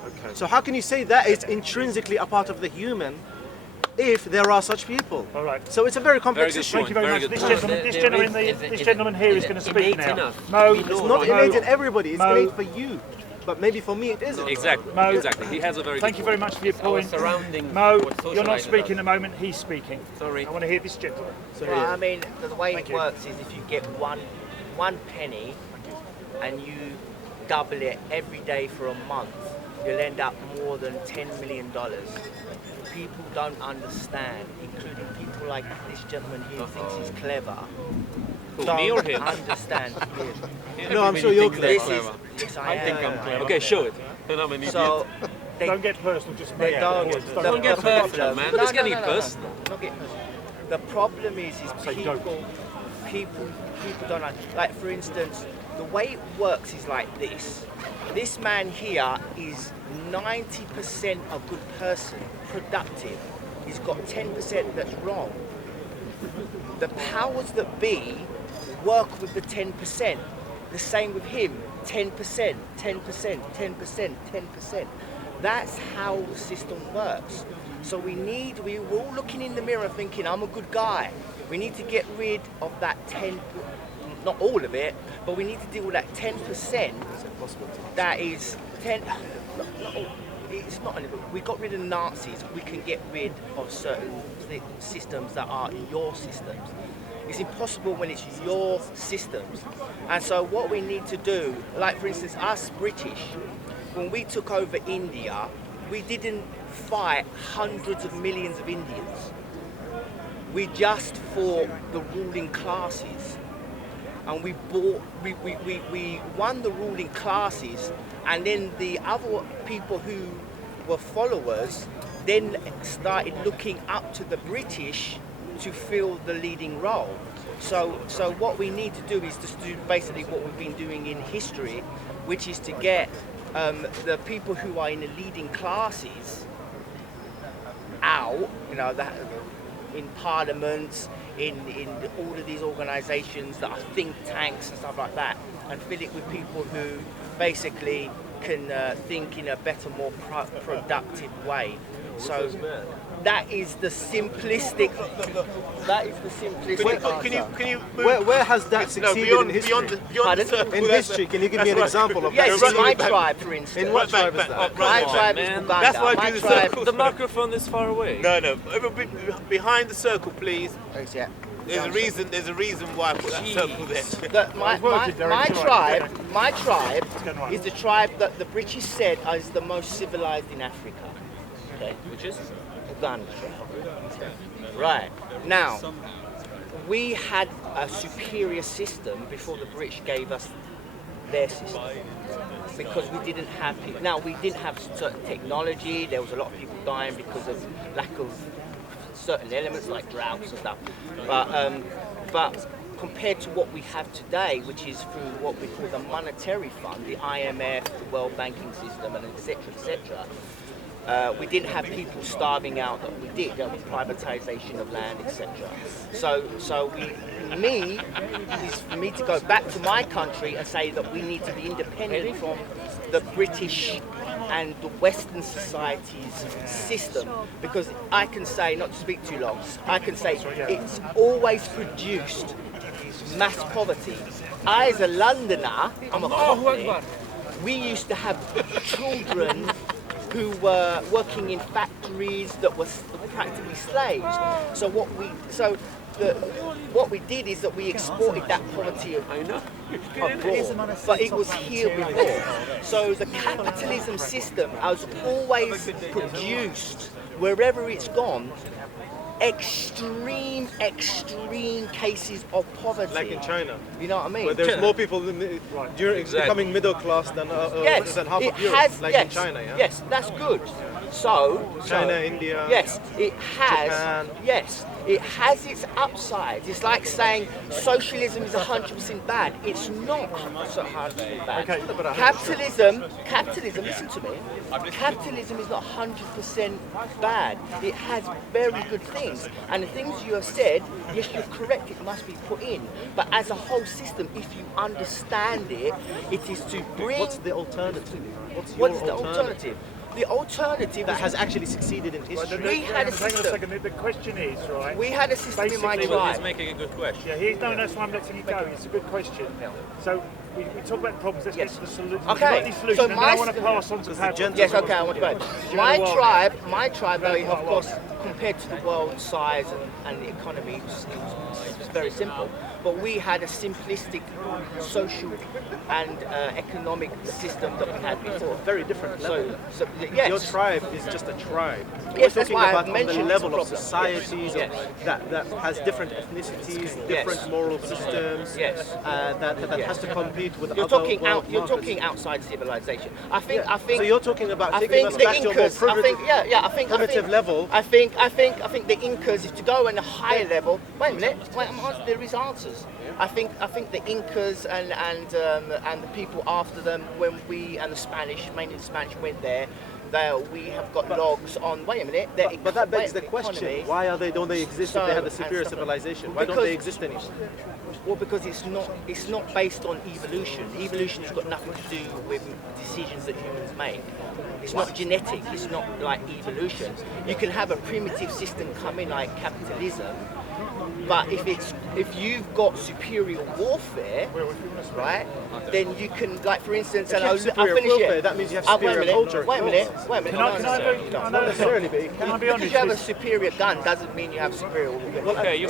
Okay. So how can you say that it's intrinsically a part of the human if there are such people? All right. So it's a very complex Very good issue. Thank you very Very much. good This point. gentleman here is going to speak innate now. enough. Mo, We It's know not right. innate in everybody. It's Mo. innate for you. but maybe for me it isn't. Exactly. Mo, Exactly. He has a very Thank good you very much for your point. surroundings Mo, would you're not socialise speaking us. at the moment, he's speaking. Sorry. I want to hear this gentleman. Well, I mean, the way Thank it you. works is if you get one penny and you double it every day for a month, you'll end up more than $10 million. People don't understand, including people like this gentleman here who thinks he's clever. Who, Don't me or him? understand him. No, I'm sure you're clever. Yes, I am. Okay, show it. So, they Don't get personal, just they don't. Don't get personal, man. Nobody's getting personal. Not get personal. The problem is people don't know. Like, for instance, the way it works is like this. This man here is 90% a good person, productive. He's got 10% that's wrong. The powers that be work with the 10%. The same with him, 10%, 10%, 10%, 10%. That's how the system works. So we're all looking in the mirror thinking, I'm a good guy. We need to get rid of that 10, not all of it, but we need to deal with that 10%. That is 10, not all, it's not, we got rid of Nazis, we can get rid of certain systems that are your systems. It's impossible when it's your systems. And so what we need to do, like for instance, us British, when we took over India, we didn't fight hundreds of millions of Indians. We just fought the ruling classes. And we won the ruling classes, and then the other people who were followers then started looking up to the British to fill the leading role. So what we need to do is to do basically what we've been doing in history, which is to get the people who are in the leading classes out, you know, that in parliaments, in all of these organisations that are think tanks and stuff like that, and fill it with people who basically can think in a better, more productive way. So that is the simplistic. That is the simplistic. Can you? Where has that succeeded in history? In history, can you give me an example of that? Yes, in my tribe, for instance. In what tribe is that? My tribe is Uganda. That's why I do the circle. The microphone is far away. No, behind the circle, please. Yeah. There's a reason why I put that circle there. My tribe is the tribe that the British said is the most civilized in Africa. Okay, which is Uganda. Right now, we had a superior system before the British gave us their system, because we didn't have people. Now, we didn't have certain technology. There was a lot of people dying because of lack of certain elements like droughts and stuff. But compared to what we have today, which is through what we call the monetary fund, the IMF, the World Banking System, and etc., we didn't have people starving out that we did. There was privatization of land, etc. So for me to go back to my country and say that we need to be independent from the British and the Western society's system, because I can say, not to speak too long, I can say it's always produced mass poverty. I, as a Londoner, I'm a Cockney, we used to have children who were working in factories that were practically slaves. So what we did is that we exported that poverty abroad, but it was here before. So the capitalism system has always produced, wherever it's gone, extreme cases of poverty. Like in China. You know what I mean? Where there's more people becoming middle class than half of Europe, like in China, yeah? Yes, that's good. China, India. Yes, it has. Japan. Yes, it has its upsides. It's like saying socialism is 100% bad. It's not 100% bad. Okay. Capitalism. Listen to me. Capitalism is not 100% bad. It has very good things, and the things you have said, yes, you're correct. It must be put in, but as a whole system, if you understand it, it is to bring. What's the alternative? What is the alternative? The alternative that has actually succeeded in history. We had a Hang on a system. second. The question is, right? We had a system in my He's tribe. making a good question. Yeah, that's why I'm letting you go. It's a good question. So we talk about the problems. Let's get to the solution. Okay. So my I want to pass on to Pavlov. Yes, okay, I want to go. My tribe, though, of course, compared to the world size and the economy, it was very simple. But we had a simplistic social and economic system that we had before. Very different level. So yes. Your tribe is just a tribe. Yes, We're that's talking why about I on mentioned the level this of problem. societies Yes. that has different ethnicities, different moral systems. Yes. That has to compete with You're other talking world You're markets. talking outside civilization. I think. So you're talking about I taking think us the back to a more Incas. I think primitive level. I think the Incas is to go on a higher level. Wait a minute. There is answers. I think the Incas and the people after them, when we and the Spanish, mainly the Spanish, went there. We have got logs on. Wait a minute. But that begs the question: why don't they exist if they have a superior civilization? Why don't they exist anymore? Well, because it's not based on evolution. Evolution has got nothing to do with decisions that humans make. It's not genetic. It's not like evolution. You can have a primitive system come in like capitalism, but if you've got superior warfare, right, then you can, like, for instance, If and you have I'll superior finish warfare, it. that means you have superior culture. Wait a minute. Can I Not necessarily, but Can I be because honest? you have a superior gun doesn't mean you have superior warfare.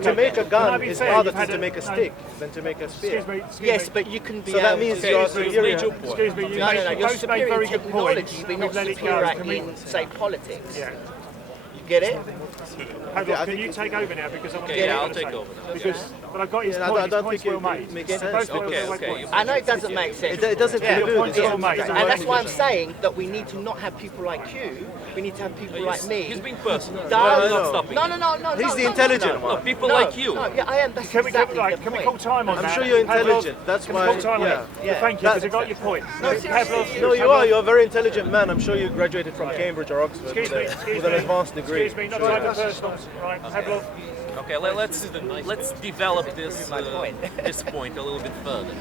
To make a gun Can I be is fair? harder You've had to make a stick than to make a spear. Excuse Yes, me. but you can be. So that means you're superior. Excuse me. No, you're both made superior very in good technology, points. but not Let it go. superior Can we- in, say, politics. Yeah. You get it? Pavlov, can you take over now because I'm Okay, yeah, I'll take over now. Because, but I got his Yeah, point. I don't His point's think well it made. makes Both sense. well Okay, made okay. points. I know it doesn't make sense. It doesn't Yeah, conclude. point's well made. and that's why I'm saying that we need to not have people like you. We need to have people like me. He's being personal. No, I'm not stopping. No. He's the no, intelligent no, one. No, people no, like you. No, yeah, I am. That's Can we, exactly the can we point. call time on I'm that? sure you're Pavlov, intelligent. That's can we why. call time on Yeah. it? Yeah, thank you, because I got your point. No, Pavlov, No, you are. You're a very intelligent man. I'm sure you graduated from Cambridge or Oxford Excuse me, with an advanced degree. Excuse me, not time for personals. Right, Pavlov. Okay, let's develop this point a little bit further.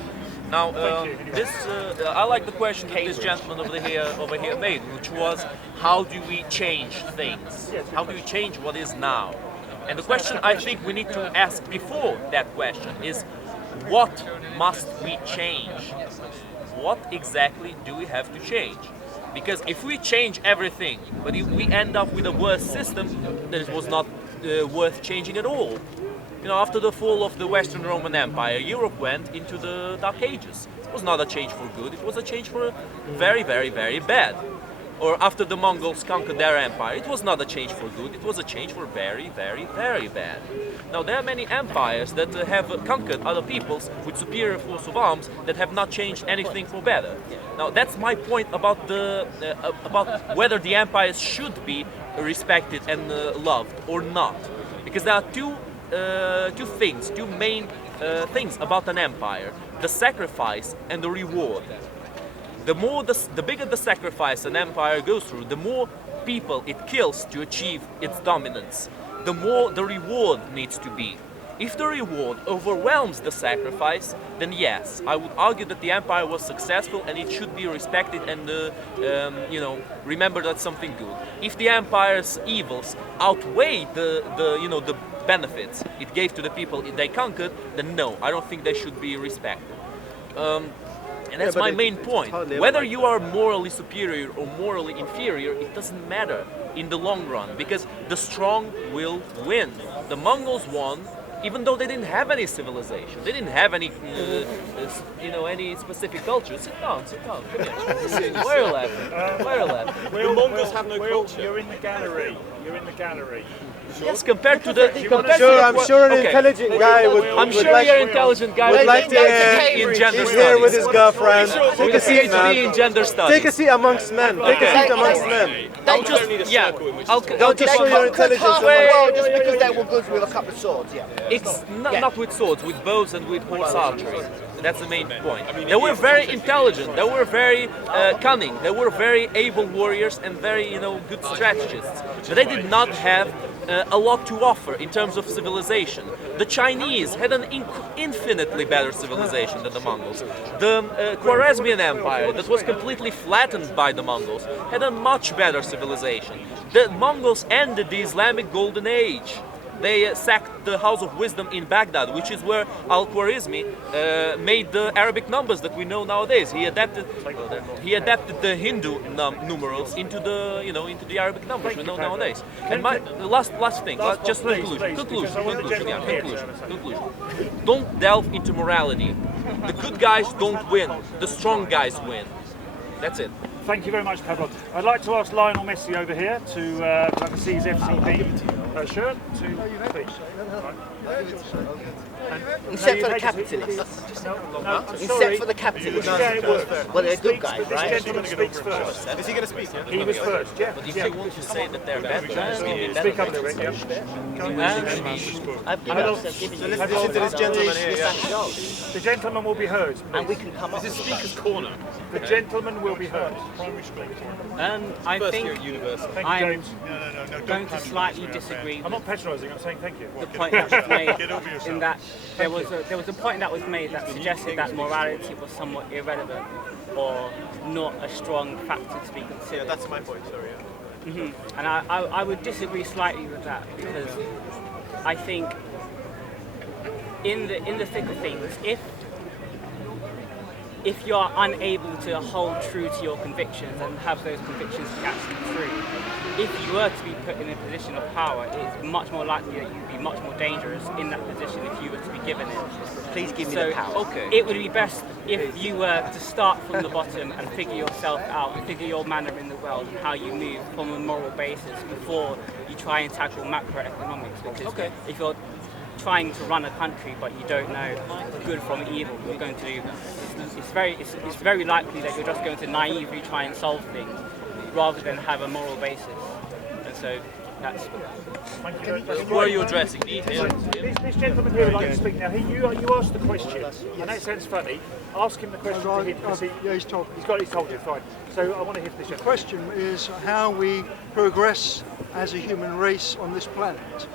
Now, I like the question that this gentleman over here made, which was, how do we change things? How do we change what is now? And the question I think we need to ask before that question is, what must we change? What exactly do we have to change? Because if we change everything, but if we end up with a worse system, then it was not worth changing at all. You know, after the fall of the Western Roman Empire, Europe went into the Dark Ages. It was not a change for good, it was a change for very, very, very bad. Or after the Mongols conquered their empire, it was not a change for good, it was a change for very, very, very bad. Now, there are many empires that have conquered other peoples with superior force of arms that have not changed anything for better. Now, that's my point about about whether the empires should be respected and loved or not. Because there are two main things about an empire: the sacrifice and the reward. The bigger the sacrifice an empire goes through, the more people it kills to achieve its dominance, the more the reward needs to be. If the reward overwhelms the sacrifice, then yes, I would argue that the empire was successful and it should be respected and remembered as something good. If the empire's evils outweigh the benefits it gave to the people they conquered, then no, I don't think they should be respected. And that's my main point. Whether you are morally superior or morally inferior, it doesn't matter in the long run, because the strong will win. The Mongols won, even though they didn't have any civilization. They didn't have any, any specific culture. Sit down. Come here. Why are you laughing? Why are you laughing? The Mongols have no culture. You're in the gallery. Yes, compared to the. I'm sure an intelligent guy would. I'm sure like, you're an intelligent guy. Would like to. In gender He's here with his studies. girlfriend. Take a seat, PhD man. in gender studies. Take a seat amongst men. Take a seat amongst men. I'll just, yeah, Don't just show your intelligence. Well, just because they were good with a couple of swords, yeah. It's not with swords, with bows and with horse archery. That's the main point. They were very intelligent, they were very cunning, they were very able warriors and very, good strategists. But they did not have a lot to offer in terms of civilization. The Chinese had an infinitely better civilization than the Mongols. The Khwarezmian Empire, that was completely flattened by the Mongols, had a much better civilization. The Mongols ended the Islamic Golden Age. They sacked the House of Wisdom in Baghdad, which is where Al-Khwarizmi made the Arabic numbers that we know nowadays. He adapted the Hindu numerals into the into the Arabic numbers we know nowadays. And my last thing, just conclusion. Don't delve into morality. The good guys don't win. The strong guys win. That's it. Thank you very much, Pablo. I'd like to ask Lionel Messi over here to I can see his FCP shirt to speak. Except for the capitalists. Except for the capitalists. Well, they're good guys, right? This gentleman speaks first. Is he going to speak? He was first, yeah. But if you want to say that they're bad guys, Speak up a little bit, I've given you. Listen to this gentleman here. The gentleman will be heard. And we can come up. This is Speaker's Corner. The gentleman will be heard. I think I'm going to don't slightly disagree. I'm not patronising, I'm saying thank you. The point that was made in that there was a point that was made that suggested that morality was somewhat irrelevant or not a strong factor to be considered. Yeah, that's my point. Sorry. And I would disagree slightly with that because I think in the thick of things, if you are unable to hold true to your convictions and have those convictions be actually true, if you were to be put in a position of power, it's much more likely that you'd be much more dangerous in that position if you were to be given it. Please give me the power. Okay. It would be best if you were to start from the bottom and figure yourself out and figure your manner in the world and how you move from a moral basis before you try and tackle macroeconomics. Because if you're trying to run a country but you don't know good from evil, you're going to it's very likely that you're just going to naively try and solve things rather than have a moral basis. And so that's who are you addressing? This gentleman here would like to speak now. You asked the question, and that sounds funny. Ask him the question to him because he's told you, fine. So I want to hear from this gentleman. The question is how we progress as a human race on this planet.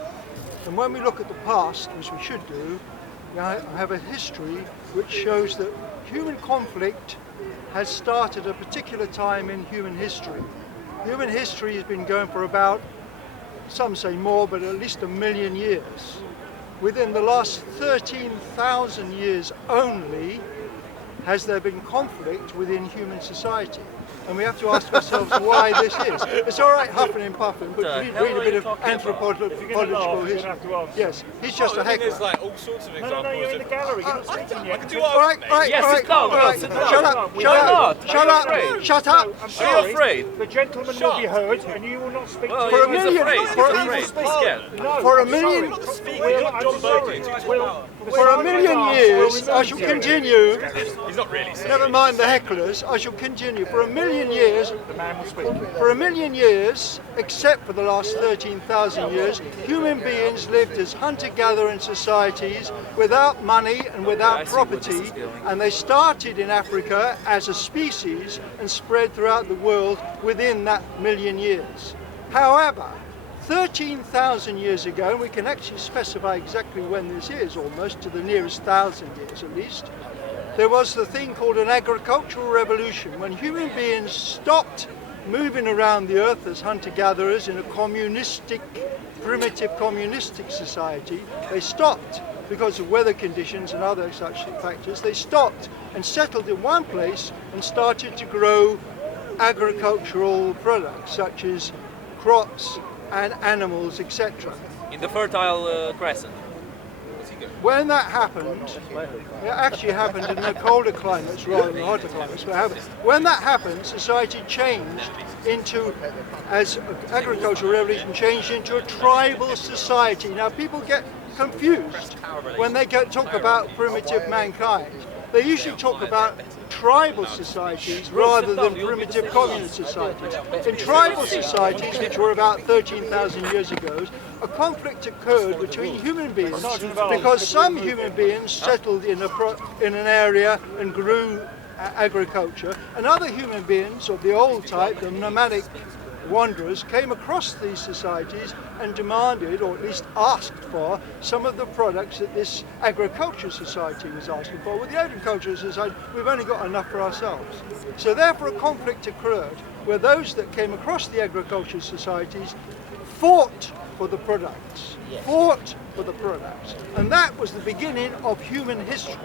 And when we look at the past, which we should do, we have a history which shows that human conflict has started at a particular time in human history. Human history has been going for about, some say more, but at least 1 million years. Within the last 13,000 years only has there been conflict within human society. And we have to ask ourselves why this is. It's all right huffing and puffing, but read a bit of anthropological history. Yes, he's just a heckler. There's like all sorts of examples. No, you're in the gallery. You're not speaking yet. All right. Shut up. I'm sorry. Afraid. The gentleman will be heard, and you will not speak to him. For a million. For a million years, I shall continue. He's not really saying. Never mind the hecklers. I shall continue for a million years. The man will speak. For a million years, except for the last 13,000 years, human beings lived as hunter-gatherer societies without money and without property, and they started in Africa as a species and spread throughout the world within that million years. However, 13,000 years ago, and we can actually specify exactly when this is, almost to the nearest 1,000 years at least, there was the thing called an agricultural revolution, when human beings stopped moving around the earth as hunter-gatherers in a primitive communistic society. They stopped because of weather conditions and other such factors. They stopped and settled in one place and started to grow agricultural products such as crops and animals, etc. In the Fertile Crescent. When that happened, it actually happened in the colder climates rather than hotter climates. When that happened, society changed into, as agricultural revolution changed into a tribal society. Now people get confused when they talk about primitive mankind. They usually talk about tribal societies rather than primitive communist societies. In tribal societies, which were about 13,000 years ago, a conflict occurred between human beings because some human beings settled in an area and grew agriculture, and other human beings of the old type, the nomadic wanderers, came across these societies and demanded, or at least asked for, some of the products that this agricultural society was asking for. With the agricultural society, we've only got enough for ourselves. So therefore a conflict occurred where those that came across the agricultural societies fought for the products, fought for the products. And that was the beginning of human history.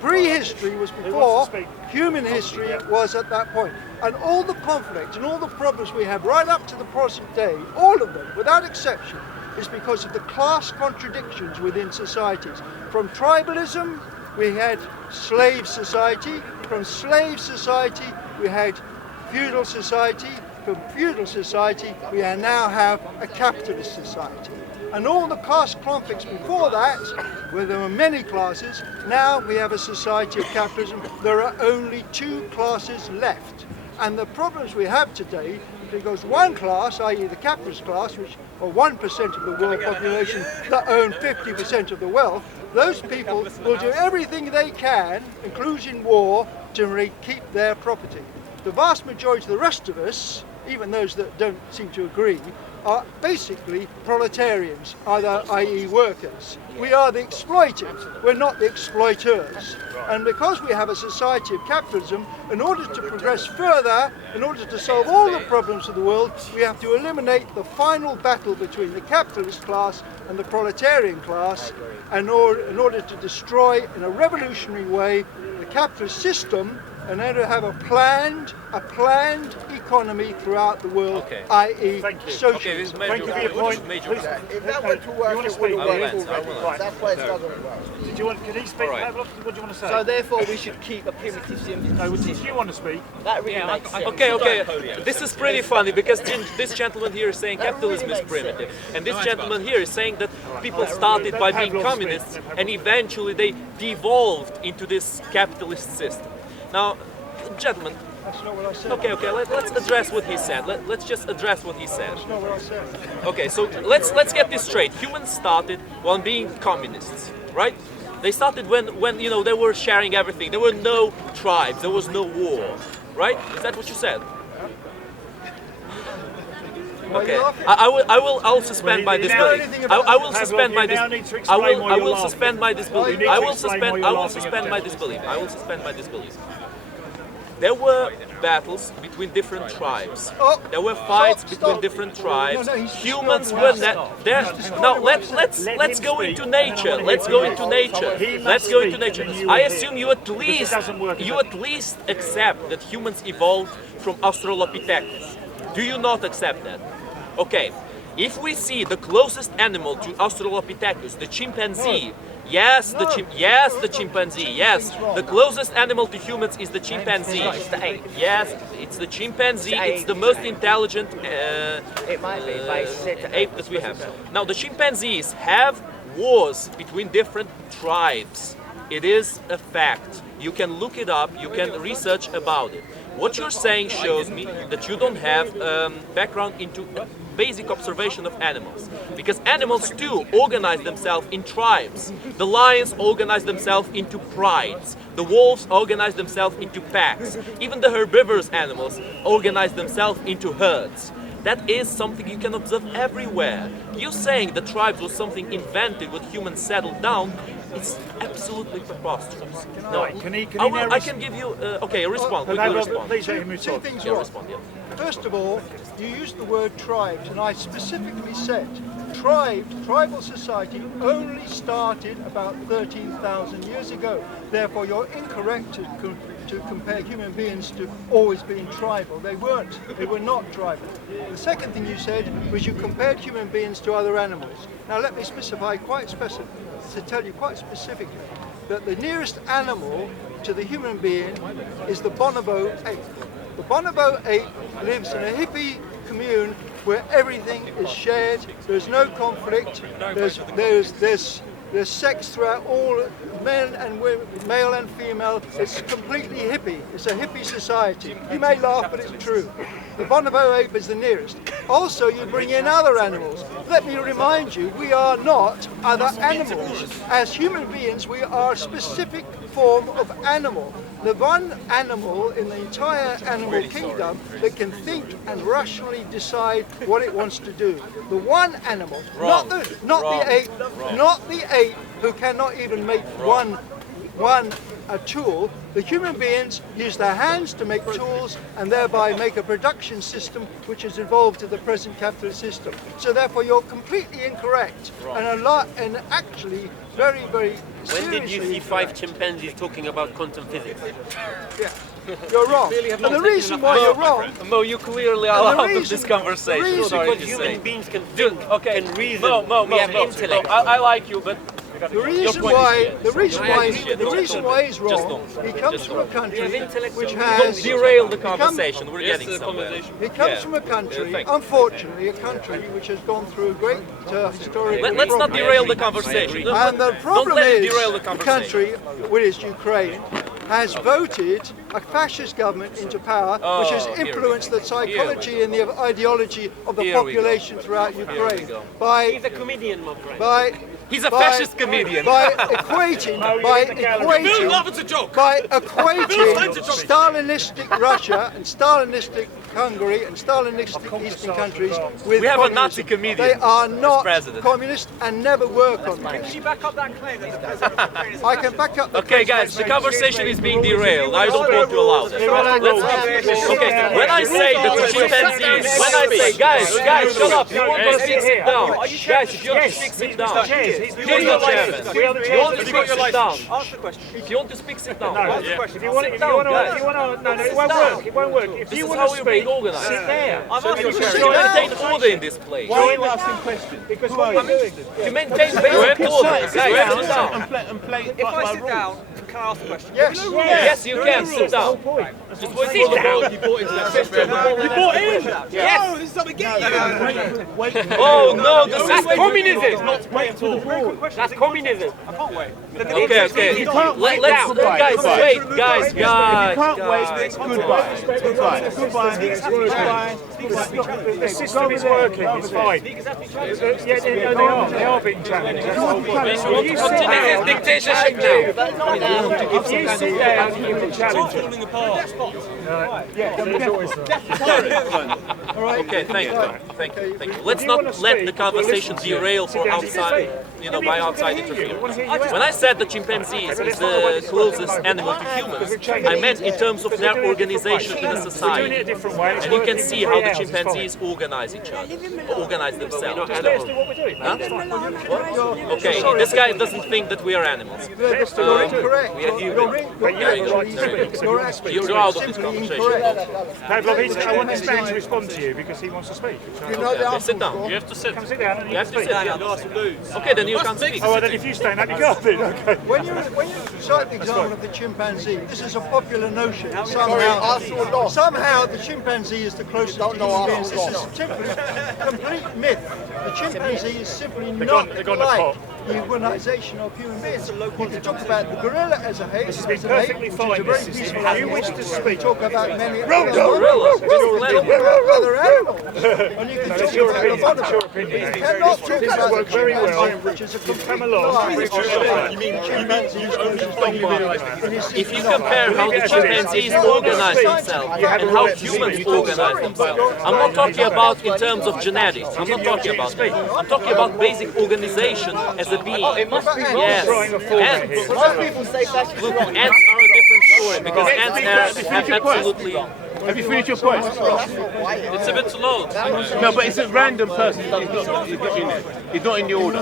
Prehistory was before, human history was at that point. And all the conflict and all the problems we have right up to the present day, all of them, without exception, is because of the class contradictions within societies. From tribalism, we had slave society. From slave society, we had feudal society. From feudal society, we now have a capitalist society. And all the class conflicts before that, where there were many classes, now we have a society of capitalism. There are only two classes left. And the problems we have today, because one class, i.e. the capitalist class, which are 1% of the world population that own 50% of the wealth, those people will do everything they can, including war, to keep their property. The vast majority of the rest of us, even those that don't seem to agree, are basically proletarians, either i.e. workers. We are the exploited, we're not the exploiters. And because we have a society of capitalism, in order to progress further, in order to solve all the problems of the world, we have to eliminate the final battle between the capitalist class and the proletarian class in order to destroy, in a revolutionary way, the capitalist system, and then to have a planned economy throughout the world, i.e. socialism. Thank you for your point. If that were to work, it would have worked already. That's why it's not going to work. Did you want? Can he speak? What do you want to say? So therefore, we should keep a primitive system. No, did you want to speak? That really makes sense. Okay. This is pretty funny because this gentleman here is saying capitalism is primitive, and this gentleman here is saying that people started by being communists and eventually they devolved into this capitalist system. Now, gentlemen. That's not what I said. Okay. Let's address what he said. Let's just address what he said. That's not what I said. Okay, so let's get this straight. Humans started while being communists, right? They started when you know they were sharing everything. There were no tribes. There was no war, right? Is that what you said? Okay, I'll suspend my disbelief. I will suspend my disbelief. I will suspend my disbelief. I will suspend my disbelief. I will suspend my disbelief. There were battles between different tribes. There were fights between different tribes. Humans were there. Now let's go into nature. Let's go into nature. Let's go into nature. I assume you at least accept that humans evolved from Australopithecus. Do you not accept that? Okay. If we see the closest animal to Australopithecus, the chimpanzee. Yes, the chimpanzee. Yes, the closest animal to humans is the chimpanzee. It's the ape. Yes, it's the chimpanzee. It's the most intelligent it might be, but it's ape that we have. Now, the chimpanzees have wars between different tribes. It is a fact. You can look it up. You can research about it. What you're saying shows me that you don't have background into basic observation of animals. Because animals too organize themselves in tribes. The lions organize themselves into prides. The wolves organize themselves into packs. Even the herbivorous animals organize themselves into herds. That is something you can observe everywhere. You saying the tribes was something invented when humans settled down, it's absolutely preposterous. No, I can give you. Okay, respond. We will respond. Two things wrong. First of all, you used the word tribes, and I specifically said tribal society only started about 13,000 years ago. Therefore, you're incorrect to compare human beings to always being tribal. They weren't. They were not tribal. The second thing you said was you compared human beings to other animals. Now, let me specify to tell you quite specifically that the nearest animal to the human being is the bonobo ape. The bonobo ape lives in a hippie commune where everything is shared, there's no conflict, there's sex throughout all men and women, male and female. It's completely hippie. It's a hippie society. You may laugh, but it's true. The bonobo ape is the nearest. Also, you bring in other animals. Let me remind you, we are not other animals. As human beings, we are a specific form of animal. The one animal in the entire animal kingdom that can think and rationally decide what it wants to do. The one animal, not the ape who cannot even make one a tool. The human beings use their hands to make tools and thereby make a production system which has evolved to the present capitalist system. So therefore you're completely incorrect. And actually very, very When did you see incorrect. 5 chimpanzees talking about quantum physics? Yeah. You're wrong. And the reason why you're wrong... Mo, you clearly are out of this conversation. Sorry Because to human say. beings can think, can reason, Mo, we have intellect. I like you, but The reason why he's wrong, he comes from a country which has... Don't derail the conversation, we're getting somewhere. He comes from a country, unfortunately, a country which has gone through a great historical... Let's not derail the conversation. And the problem let it is, derail the the conversation. country, which is Ukraine, has voted a fascist government into power, which has influenced the psychology and the ideology of the population throughout Ukraine. He's a comedian, my friend. He's a fascist comedian. By equating Stalinistic Russia and Stalinistic Hungary and Stalinistic Eastern countries with We have a communism. Nazi comedian They are not president. communist and never were communist. Can you back up that claim that the president I can back up the Okay, guys, the conversation is being derailed. I don't want to allow this. Okay, when I say that the chimpanzees, when I say, guys, shut up. You want to speak, sit down. Guys, if you want to speak, sit down. He's not chairman. If you want to speak, sit down. Ask the question. If you want to speak, sit down. Ask the question. If you want to, no, it won't work. It won't work. If This you is want how to we're speak, being organized. sit there. I'm asking you to maintain order in this place. Why are you asking questions? Because what you're doing. To maintain basic order. Guys, sit down. If I sit down, can I ask a question? Yes, you can. Sit down. Just wait for the ball. You bought into the system. You bought in? Yes. No, this is something get you. Oh no, this is communism. That's communism. I can't wait. Okay. You can't wait. Let's, guys, wait, guys. You can't wait. Goodbye. The system is working, it's fine. Yeah, they are being challenged. This is dictatorship now. If you sit down, you can challenge it. Okay, thank you. Let's not let the conversation derail for outside, by outside interference. When I said the chimpanzees is the closest animal to humans, I meant in terms of their organization in a society. And you can see how the chimpanzees organize each other, organize themselves. Huh? Okay, this guy doesn't think that we are animals. You're incorrect. We are humans. You're out of this conversation. I want this man to respond to you because he wants to speak. Sit down. You have to sit. Come sit down and You have to sit down. Okay, then you can't speak. Oh, well, then if you stand up, you can't do it. Okay. When you cite the example of the chimpanzee, this is a popular notion. Somehow the chimpanzee is the closest to human beings. This is simply complete myth. The chimpanzee is simply not like the humanization of human beings. You can talk about the gorilla as a ape, which is a very peaceful animal. You wish to speak. Talk about many Gorillas. other animals. And you can talk about the bonobo. Your opinion. You cannot talk about the very well. chimpanzee, which is a complete Come along. If you compare how the chimpanzees organize themselves and how humans organize themselves, I'm not talking about in terms of genetics. I'm not talking about that. I'm talking about basic organization as a being. Yes. Ants. Look, ants are a different story because ants have absolutely. Have you finished your point? It's a bit slow. No, but it's a random person. He's not in the order.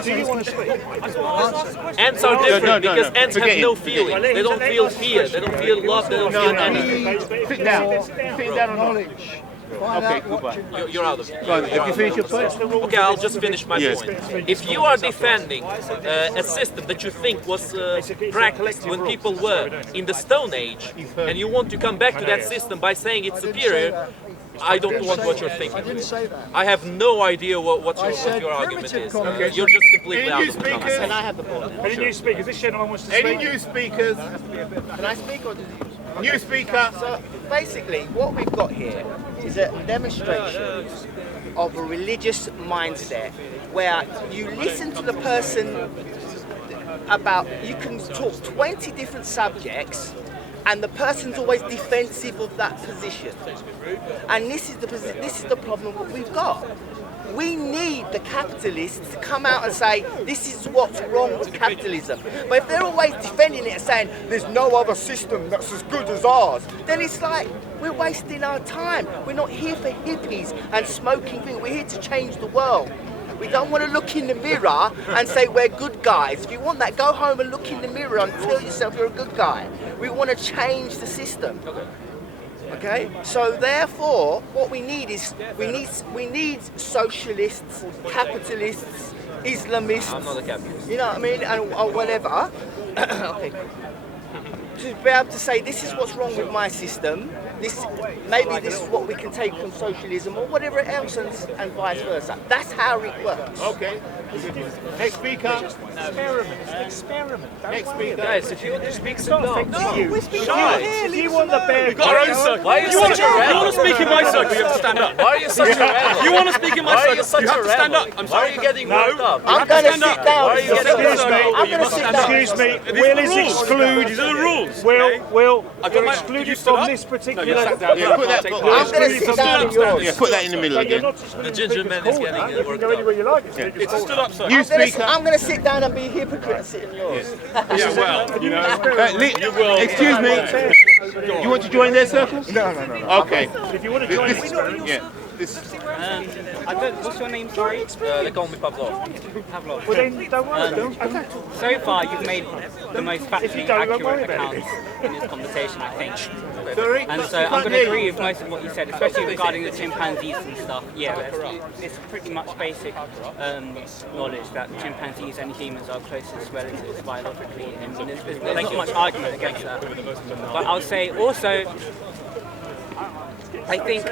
Ants are different because ants have no feeling. They don't feel fear. They don't feel love. They don't feel anything. Sit down. Sit down on knowledge. Okay, goodbye. You're out of it. Have you finished your point? Okay, I'll just finish my point. If you are defending a system that you think was practiced when people were in the Stone Age, and you want to come back to that system by saying it's superior, I don't know what you're thinking. I didn't say that. I have no idea what your argument is. You're just completely out of the conversation. Can I have the floor? Any new speakers? This gentleman wants to speak. Any new speakers? Can I speak or did you? New speaker. So basically, what we've got here is a demonstration of a religious mindset where you listen to the person about, you can talk 20 different subjects and the person's always defensive of that position. And this is the problem that we've got. We need the capitalists to come out and say, this is what's wrong with capitalism. But if they're always defending it and saying, there's no other system that's as good as ours, then it's like, we're wasting our time. We're not here for hippies and smoking things. We're here to change the world. We don't want to look in the mirror and say we're good guys. If you want that, go home and look in the mirror and tell yourself you're a good guy. We want to change the system. Okay? So therefore, what we need is we need socialists, capitalists, Islamists. I'm not a capitalist. You know what I mean? And or whatever. Okay. To be able to say this is what's wrong with my system. Maybe this is what we can take from socialism or whatever else, and vice versa. That's how it works. Okay. Next speaker. Experiment. Next speaker. Guys, if you want to speak, sit No, down. we're speaking Shy. here. If you want the bear, You've got our own circle. Why are you such a rebel? You want to speak in my circle, you have to stand up. Why are you such a rebel? You want to speak in my Why are circle, you such you have a to stand rebel? up. I'm Why are sorry. you getting worked up? I'm going to sit down. Why are you getting Excuse worked me. up? I'm going to sit down. Excuse me. These Will are the is rules. excluded. These are the rules. Will, I've got you're my- excluded you stood from up? this particular. No, you sat down. Yeah, put that. You're I'm going to excluded sit from down in this. yours. Yeah, put that in the middle So you're again. not excluded The because ginger it's man is cold, getting huh? it You can worked go up. anywhere you like. It's a stood up circle. You speaker. I'm going to sit down and be a hypocrite and sit in yours. Yeah, well, you know. You will. Excuse me. You want to join their circle? No. Okay. If you want to join This- this, yeah. This. What's your name, sorry? They call me Pavlov. Pavlov. well then don't worry. Don't. So far, you've made the most If factually you don't worry accurate about it. accounts in this conversation, I think. Sorry? And so I'm going to agree with most of what you said, especially regarding the chimpanzees and stuff. Yeah, it's pretty much basic knowledge that chimpanzees and humans are closest relatives biologically. I mean, there's not much argument against that. But I'll say also, I think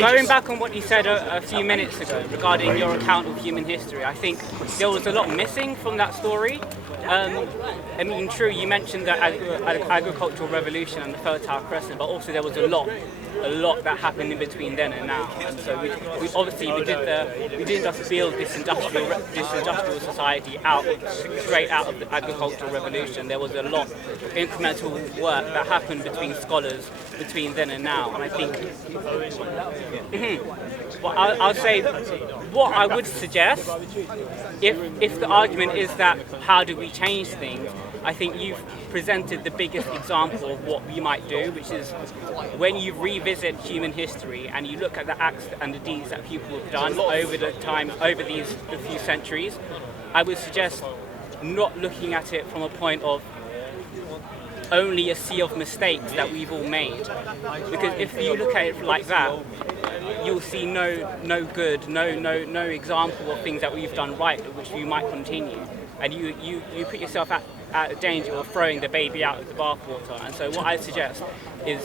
going back on what you said a few minutes ago regarding your account of human history, I think there was a lot missing from that story. I mean, true, you mentioned the agricultural revolution and the Fertile Crescent, but also there was a lot that happened in between then and now. And so we didn't just build this industrial society straight out of the agricultural revolution. There was a lot of incremental work that happened between scholars between then and now. And I think, well, I'll say, what I would suggest, if the argument is that how do we change things, I think you've presented the biggest example of what we might do, which is when you revisit human history and you look at the acts and the deeds that people have done over these few centuries, I would suggest not looking at it from a point of only a sea of mistakes that we've all made. Because if you look at it like that, you'll see no good, no example of things that we've done right, which we might continue. And you put yourself at danger of throwing the baby out with the bathwater. And so what I suggest is,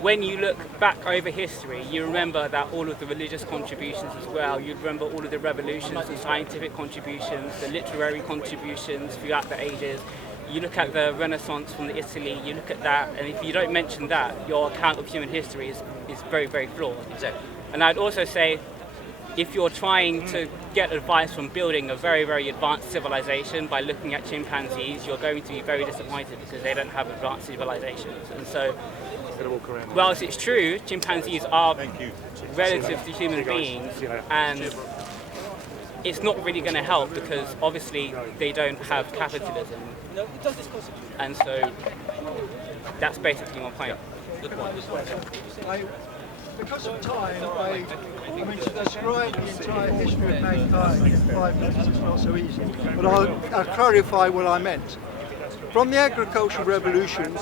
when you look back over history, you remember that all of the religious contributions as well, you remember all of the revolutions and scientific contributions, the literary contributions throughout the ages. You look at the Renaissance from Italy, you look at that, and if you don't mention that, your account of human history is very, very flawed. Exactly. And I'd also say, if you're trying to get advice from building a very, very advanced civilization by looking at chimpanzees, you're going to be very disappointed because they don't have advanced civilizations. And so, whilst it's true, chimpanzees are relative to human beings, and it's not really going to help because obviously they don't have capitalism. And so that's basically my point. Good point. Because of time, I mean, to describe the entire history of mankind in 5 minutes is not so easy. But I'll clarify what I meant. From the agricultural revolution,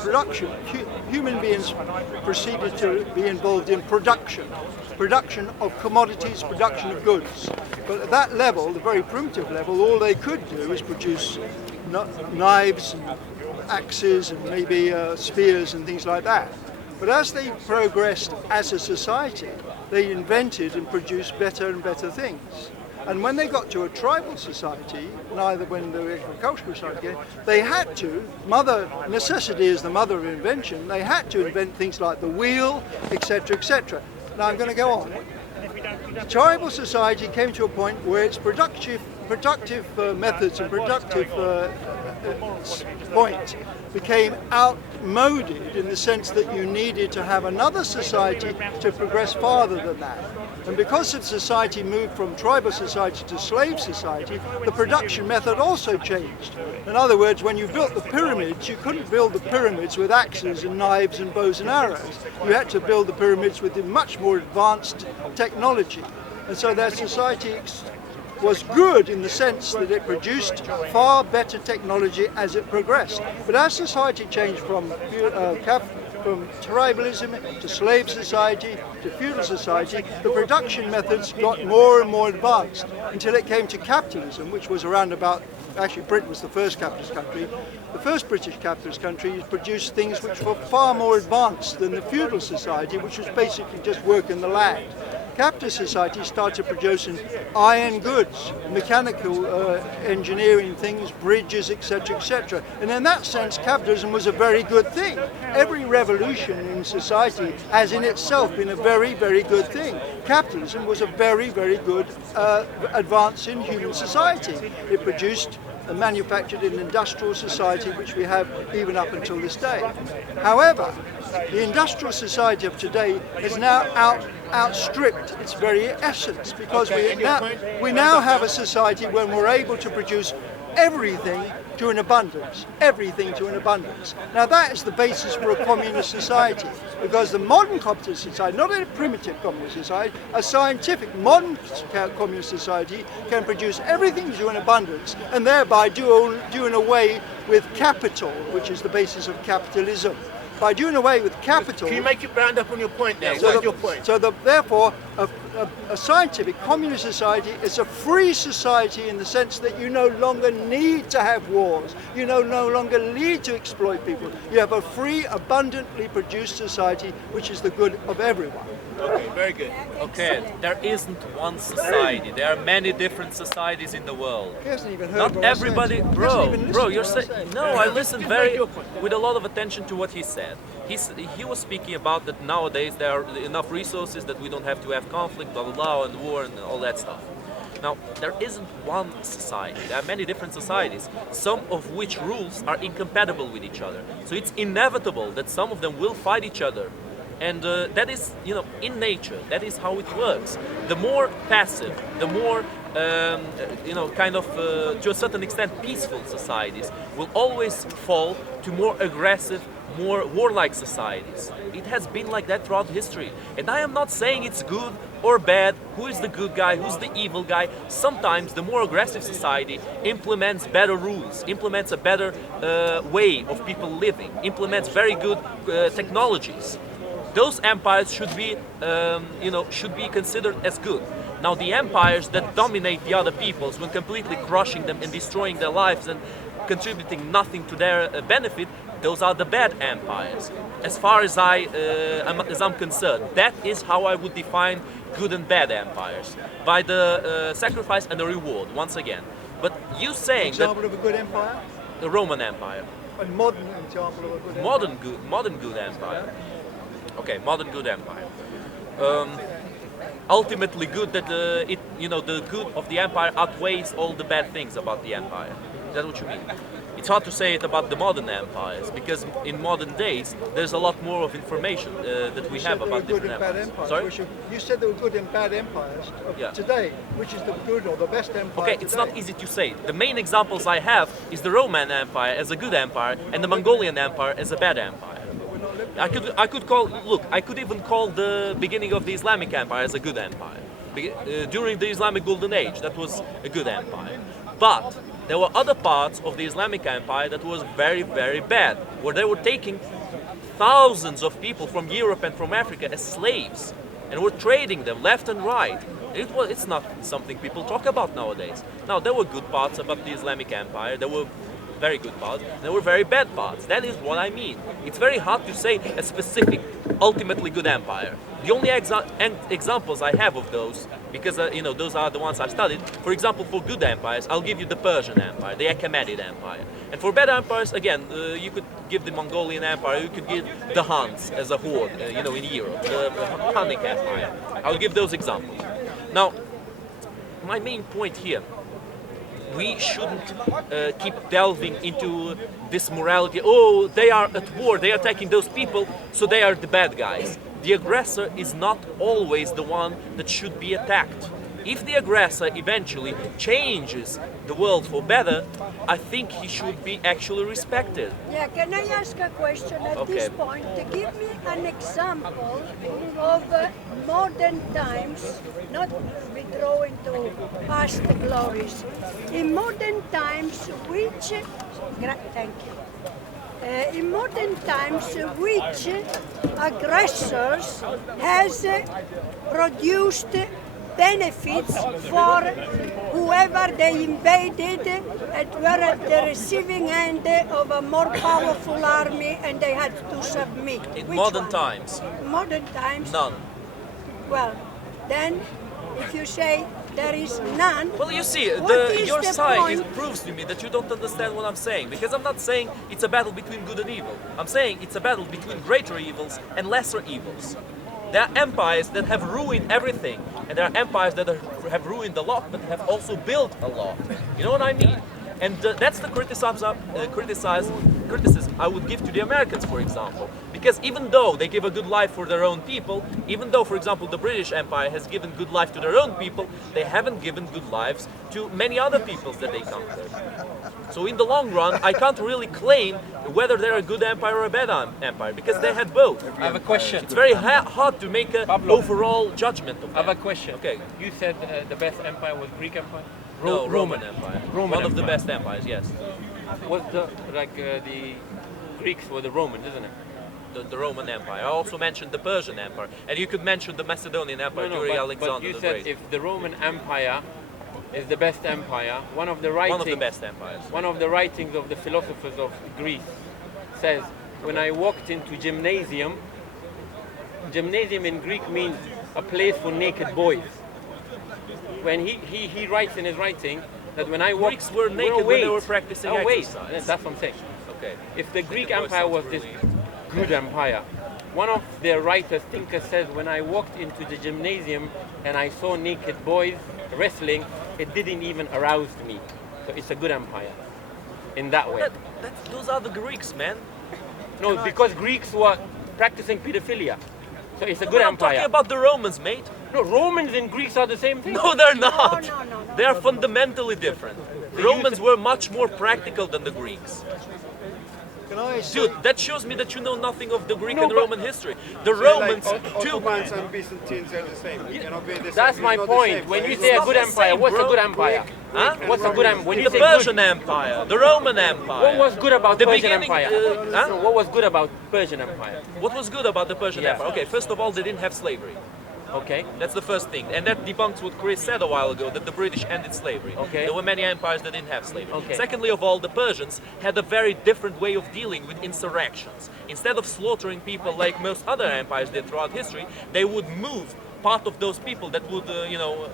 human beings proceeded to be involved in production of commodities, production of goods. But at that level, the very primitive level, all they could do is produce knives and axes and maybe spears and things like that. But as they progressed as a society, they invented and produced better and better things. And when they got to a tribal society, neither when the agricultural society came, they had to, necessity is the mother of invention, they had to invent things like the wheel, etc., etc. Now I'm going to go on. Tribal society came to a point where its productive methods and productive point became outmoded in the sense that you needed to have another society to progress farther than that. And because the society moved from tribal society to slave society, the production method also changed. In other words, when you built the pyramids, you couldn't build the pyramids with axes and knives and bows and arrows. You had to build the pyramids with much more advanced technology. And so their society was good in the sense that it produced far better technology as it progressed. But as society changed from tribalism to slave society to feudal society, the production methods got more and more advanced until it came to capitalism, which was around about, actually Britain was the first capitalist country. The first British capitalist country produced things which were far more advanced than the feudal society, which was basically just work in the land. Capitalist society started producing iron goods, mechanical engineering things, bridges, etc., etc. And in that sense, capitalism was a very good thing. Every revolution in society has in itself been a very, very good thing. Capitalism was a very, very good advance in human society. It produced a manufactured and industrial society which we have even up until this day. However, the industrial society of today has now outstripped its very essence, because we now have a society when we're able to produce everything to an abundance, everything to an abundance. Now that is the basis for a communist society, because the modern communist society, not a primitive communist society, a scientific modern communist society can produce everything to an abundance and thereby doing away with capital, which is the basis of capitalism. By doing away with capital... Can you make it round up on your point now? So What's your point? Therefore, a scientific communist society is a free society in the sense that you no longer need to have wars. You no longer need to exploit people. You have a free, abundantly produced society which is the good of everyone. Okay, very good. Okay, there isn't one society. There are many different societies in the world. He hasn't even heard Not what I everybody, said. bro, you're saying, no, I listened with a lot of attention to what he said. He was speaking about that nowadays there are enough resources that we don't have to have conflict, blah, blah, blah, and war and all that stuff. Now, there isn't one society. There are many different societies, some of which rules are incompatible with each other. So it's inevitable that some of them will fight each other. And that is, in nature, that is how it works. The more passive, the more, to a certain extent, peaceful societies will always fall to more aggressive, more warlike societies. It has been like that throughout history. And I am not saying it's good or bad, who is the good guy, who's the evil guy. Sometimes the more aggressive society implements better rules, implements a better way of people living, implements very good technologies. Those empires should be considered as good. Now the empires that dominate the other peoples when completely crushing them and destroying their lives and contributing nothing to their benefit, those are the bad empires. As far as I'm concerned, that is how I would define good and bad empires, by the sacrifice and the reward. Once again, but you saying example of a good empire? The Roman Empire. A modern example of a good empire. Modern good empire. Okay, modern good empire. Ultimately good that the good of the empire outweighs all the bad things about the empire. Is that what you mean? It's hard to say it about the modern empires, because in modern days there's a lot more of information that we have about different empires. Sorry? You said there were good and bad empires today. Which is the good or the best empire? Okay, it's not easy to say. The main examples I have is the Roman Empire as a good empire and the Mongolian Empire as a bad empire. I could even call the beginning of the Islamic Empire as a good empire. During the Islamic Golden Age, that was a good empire. But there were other parts of the Islamic Empire that was very, very bad, where they were taking thousands of people from Europe and from Africa as slaves, and were trading them left and right. It's not something people talk about nowadays. Now, there were good parts about the Islamic Empire. There were very good parts. There were very bad parts. That is what I mean. It's very hard to say a specific, ultimately good empire. The only examples I have of those, because those are the ones I studied. For example, for good empires, I'll give you the Persian Empire, the Achaemenid Empire. And for bad empires, again, you could give the Mongolian Empire. You could give the Huns as a horde, in Europe, the Hunnic Empire. I'll give those examples. Now, my main point here. We shouldn't keep delving into this morality. Oh, they are at war, they are attacking those people, so they are the bad guys. the aggressor is not always the one that should be attacked. If the aggressor eventually changes the world for better, I think he should be actually respected. Yeah, can I ask a question at this point? Give me an example of modern times, not withdrawing to past glories. In modern times, which, thank you. In modern times, which aggressors has produced benefits for whoever they invaded and were at the receiving end of a more powerful army and they had to submit. In Which modern one? times? Modern times? None. Well, then if you say there is none, well, you see, your the side point? proves to me that you don't understand what I'm saying, because I'm not saying it's a battle between good and evil. I'm saying it's a battle between greater evils and lesser evils. There are empires that have ruined everything, and there are empires that have ruined a lot, but have also built a lot. You know what I mean? And that's the criticism I would give to the Americans, for example. Because even though they give a good life for their own people, even though, for example, the British Empire has given good life to their own people, they haven't given good lives to many other peoples that they conquered. So in the long run, I can't really claim whether they're a good empire or a bad empire, because they had both. I have a question. It's very hard to make an overall judgment of I have a question. Okay. You said the best empire was Greek Empire? No, Roman Empire. Roman One of the Empire. best empires, yes. Was the Greeks were the Romans, isn't it? The Roman Empire. I also mentioned the Persian Empire, and you could mention the Macedonian Empire during Alexander but you the said Great. if the Roman Empire is the best empire, one of the best empires. One of the writings of the philosophers of Greece says, when I walked into gymnasium in Greek means a place for naked boys. When he writes in his writing that when I walked, Greeks were naked when they were practicing exercise. That's what I'm saying. Okay. If the Greek Empire was this good empire, one of their writers, thinkers, says when I walked into the gymnasium and I saw naked boys wrestling, it didn't even arouse me. So it's a good empire in that way. Those are the Greeks, man. No, because Greeks were practicing pedophilia. So it's a good I'm empire. talking about the Romans, mate. No, Romans and Greeks are the same thing. No, they're not. They are fundamentally different. The Romans were much more practical than the Greeks. Dude, that shows me that you know nothing of the Greek and Roman history. The Romans took... Ottomans and Byzantines are the same. It cannot be the same. That's my point. When you say a good empire, what's a good empire? Huh? What's a good empire? When you The say Persian Empire, the Roman Empire. What was good about the Persian beginning, Empire? huh? What was good about Persian Empire? What was good about the Persian Yeah. Empire? Okay, first of all, they didn't have slavery. Okay. That's the first thing. And that debunks what Chris said a while ago, that the British ended slavery. Okay. There were many empires that didn't have slavery. Okay. Secondly of all, the Persians had a very different way of dealing with insurrections. Instead of slaughtering people like most other empires did throughout history, they would move part of those people that would,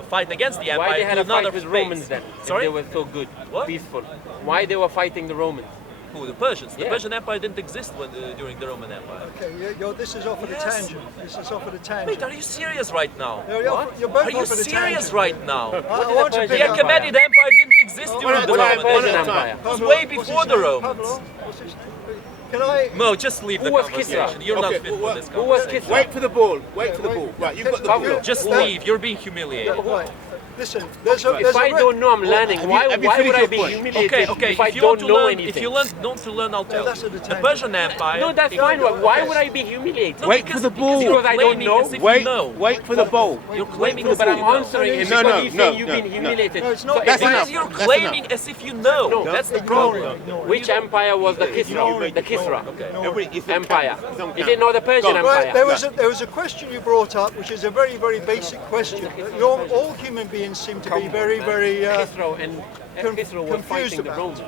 fight against the empire Why they had to a fight another with space. Romans then? Sorry? If they were so good, peaceful. Why they were fighting the Romans? Who, the Persians? The Yeah. Persian Empire didn't exist during the Roman Empire. Okay, this is off at a Yes. tangent. This is off at a tangent. Wait, are you serious right now? No, you're both Are you off at a serious tangent. right now? I want to The pick up- Achaemenid Empire didn't exist during the Roman Empire. It was way before the Romans. Can I? No, just leave the Who was conversation. Kisra? You're not Okay, fit for this Who was conversation. Kisra? Wait for the ball. Wait for the ball. Right, you've got the ball. Just leave. You're being humiliated. Right. Listen, there's If I don't know, I'm learning. Why would I be humiliated Okay, if I if you don't want to know learn, anything? if you want to learn, I'll tell that's you. at the The tangent. Persian Empire. No, that's fine. Why would I be humiliated? No, Wait for the ball. Because I don't know. As if Wait, you know. wait for the ball. You're claiming No, as but if I'm you know. answering him No, because no, he's no, saying you've no, been no. humiliated. No, it's not. So That's if I- enough. You're That's claiming enough. as if you know. That's the problem. Which empire was the Kisra? The Kisra Empire. Is it not the Persian Right, Empire? there was a question you brought up, which is a very, very basic question. All human beings seem to be very, very Kisra and Kisra was confused fighting the about. Romans.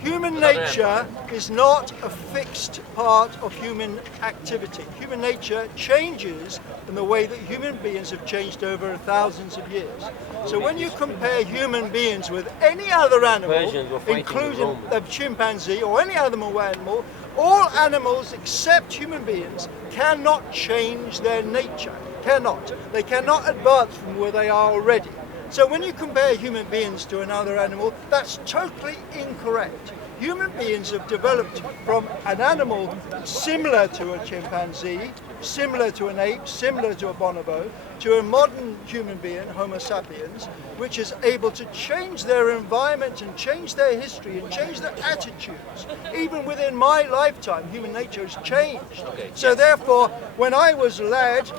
Human nature is not a fixed part of human activity. Human nature changes in the way that human beings have changed over thousands of years. So when you compare human beings with any other animal, Persians were fighting the including Romans. a chimpanzee or any other animal, all animals except human beings cannot change their nature. Cannot. They cannot advance from where they are already. So when you compare human beings to another animal, that's totally incorrect. Human beings have developed from an animal similar to a chimpanzee, similar to an ape, similar to a bonobo, to a modern human being, Homo sapiens, which is able to change their environment and change their history and change their attitudes. Even within my lifetime, human nature has changed. So therefore, when I was a lad,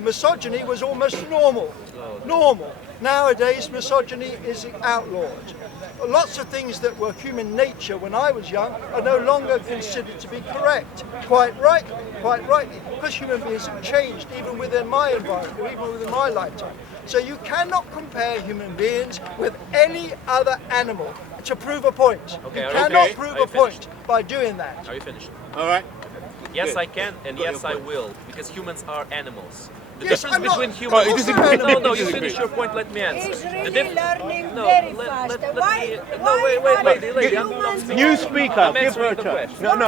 misogyny was almost normal. Normal. Nowadays, misogyny is outlawed. Lots of things that were human nature when I was young are no longer considered to be correct. Quite rightly, because human beings have changed even within my environment, or even within my lifetime. So you cannot compare human beings with any other animal to prove a point. Okay, you are cannot you prove Are you a point by doing that. Are you finished? All right. Yes, Good. I can, and Got yes, your I point. will, because humans are animals. The Yes, difference I'm not- between Oh, humans... you disagree. No, you Disagree. finish your point, let me answer. He's The really diff- learning No, very let- fast. let Why, me- why no, wait, are lady, I'm humans not- New speaker, I'm give her answering a the chance. question.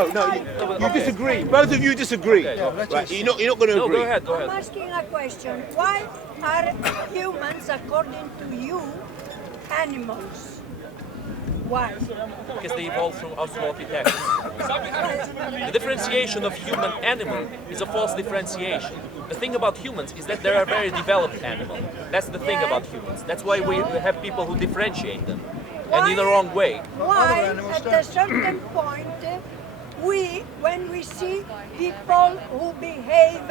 No, you disagree. Both of you disagree. Okay, Right, you're not going to No, agree. go ahead, go I'm ahead. asking a question. Why are humans, according to you, animals? Why? Because they evolved through Australopithecus. The differentiation of human-animal is a false differentiation. The thing about humans is that they're a very developed animal. That's the thing about humans. That's why we have people who differentiate them. And in the wrong way. Why, at a certain point, when we see people who behave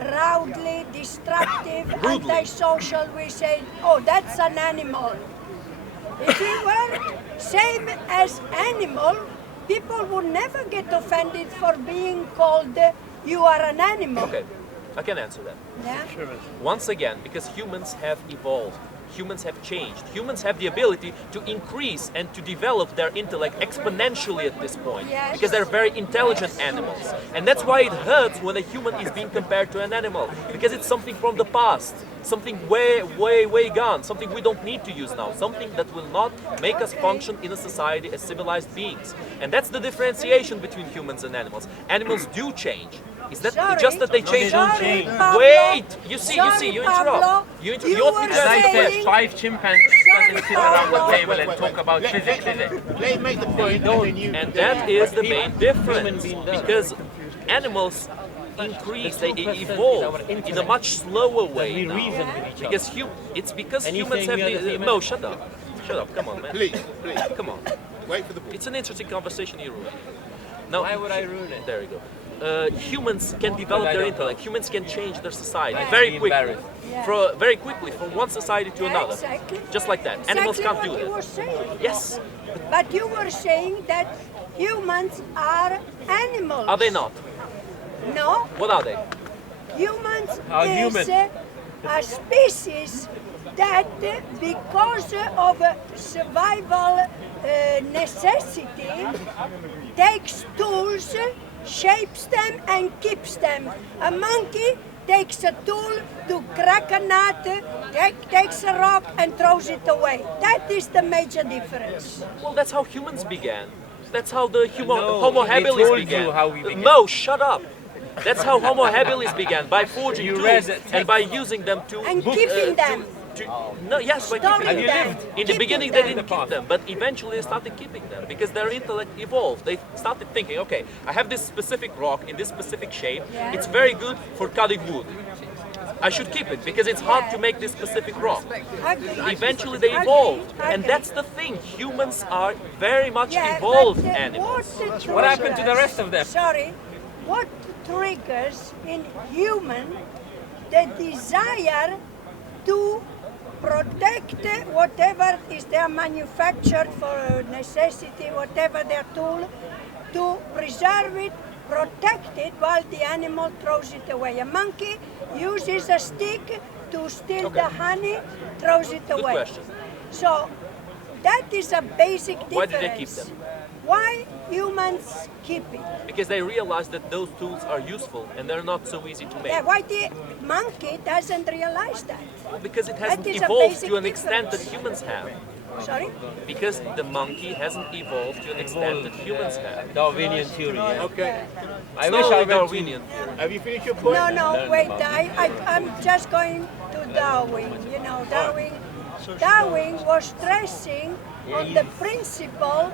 rudely, destructive, antisocial, we say, oh, that's an animal. If we were same as animal, people would never get offended for being called, you are an animal. Okay, I can answer that. Yeah? Once again, because humans have evolved, humans have changed, humans have the ability to increase and to develop their intellect exponentially at this point, because they're very intelligent animals. And that's why it hurts when a human is being compared to an animal, because it's something from the past, something way gone, something we don't need to use now, something that will not make us function in a society as civilized beings. And that's the differentiation between humans and animals. Animals do change. Is that just that they change? Pablo. Wait, you see, Sorry, you Pablo. interrupt. You want me to were As I said, saying- 5 chimpanzees doesn't sit around the table and talk about physics, is it? Let make the point, and then you... And that is the main difference, because animals increase, they evolve in a much slower way now. Because it's because humans have the... No, shut up. Shut up, come on, man. Please. Come on. Wait for the ball. It's an interesting conversation you ruin. Now, Why would I ruin it? There you go. Humans can develop their intellect. Humans can change their society Yeah. very Be quickly, embarrassed. very quickly from one society to another, Exactly. just like that. Animals Exactly can't what do you that. were saying. Yes, But you were saying that humans are animals. are they not? No, What are they? humans Are is human. A species that because of survival necessity takes tools, shapes them and keeps them. A monkey takes a tool to crack a nut, takes a rock and throws it away. That is the major difference. Well, that's how humans began. That's how the No, Homo they habilis told began. you how we began. No, shut up. That's how Homo habilis began, by forging You tools read it. and by using them to... And keeping them. No, yes, by Storing keeping them. In the Keeping beginning, they them. didn't keep them, but eventually they started keeping them because their intellect evolved. They started thinking, okay, I have this specific rock in this specific shape. Yeah. It's very good for cutting wood. I should keep it because it's hard to make this specific rock. Eventually they evolved, and that's the thing. Humans are very much evolved animals. What happened to the rest of them? Sorry, what triggers in human the desire to protect whatever is their manufactured for necessity, whatever their tool, to preserve it, protect it while the animal throws it away. A monkey uses a stick to steal the honey, throws it Good away. question. So that is a basic difference. Why did they keep them? Why humans keep it? Because they realized that those tools are useful and they're not so easy to make. Yeah, why the monkey doesn't realize that? Because it hasn't That is a evolved basic to an extent that difference. humans have. Sorry? Because the monkey hasn't evolved to an extent that humans have. Darwinian theory. Yeah. Okay. I It's wish not I only went Darwinian. Have you finished your point? No, wait, I'm just going to Darwin. You know, Darwin Darwin was stressing on the principle,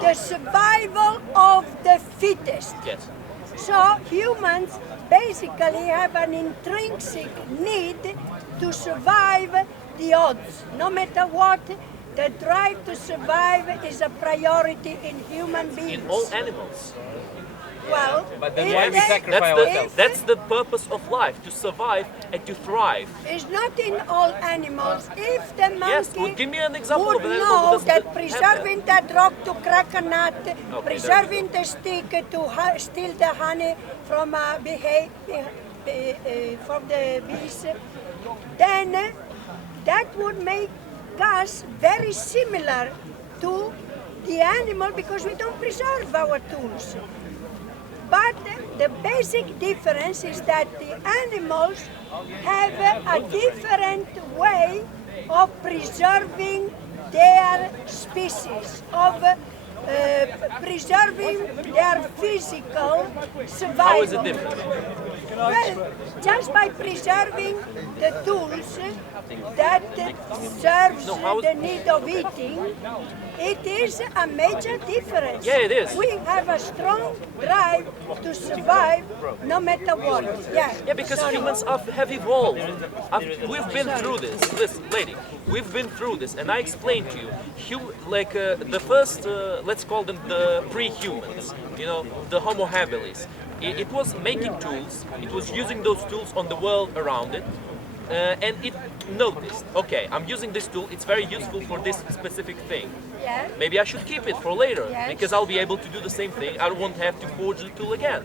the survival of the fittest. Yes. So humans basically have an intrinsic need to survive the odds. No matter what, the drive to survive is a priority in human beings. In all animals. Well, But then why we sacrifice ourselves? That's the purpose of life, to survive and to thrive. It's not in all animals. If the monkey Yes, well, give me an example would of an animal who know doesn't that have preserving that rock to crack a nut, Okay, preserving the stick to steal the honey from from the bees, then that would make us very similar to the animal because we don't preserve our tools. But the basic difference is that the animals have a different way of preserving their species, of preserving their physical survival. How is it different? Well, just by preserving the tools that serves the need of eating, it is a major difference. Yeah, it is. We have a strong drive to survive no matter what. Yeah, because humans have evolved. We've been through this. Listen, lady, we've been through this, and I explained to you, the first, let's call them the pre-humans, you know, the Homo habilis. It was making tools, it was using those tools on the world around it, and it noticed, okay, I'm using this tool, it's very useful for this specific thing. Yeah. Maybe I should keep it for later, Yes. because I'll be able to do the same thing, I won't have to forge the tool again.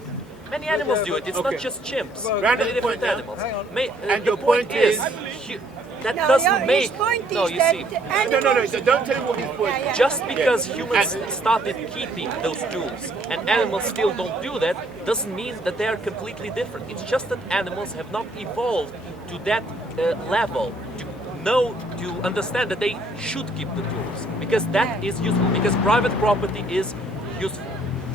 Many animals do it, it's not just chimps, many different animals. And the your point is- that No, doesn't make... his point No, is you that see. animals... Don't tell me what his point is. Just because humans started keeping those tools and animals still don't do that, doesn't mean that they are completely different. It's just that animals have not evolved to that level to know, to understand that they should keep the tools, because that is useful, because private property is useful.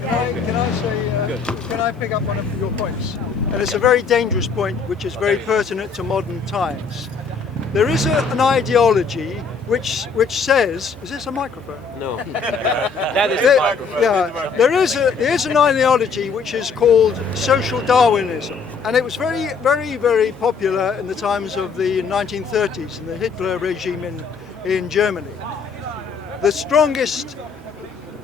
Can I say, can I pick up one of your points? And it's a very dangerous point, which is very pertinent to modern times. There is an ideology which says, is this a microphone? No, that is a microphone. Yeah, there is an ideology which is called social Darwinism, and it was very popular in the times of the 1930s and the Hitler regime in Germany. The strongest,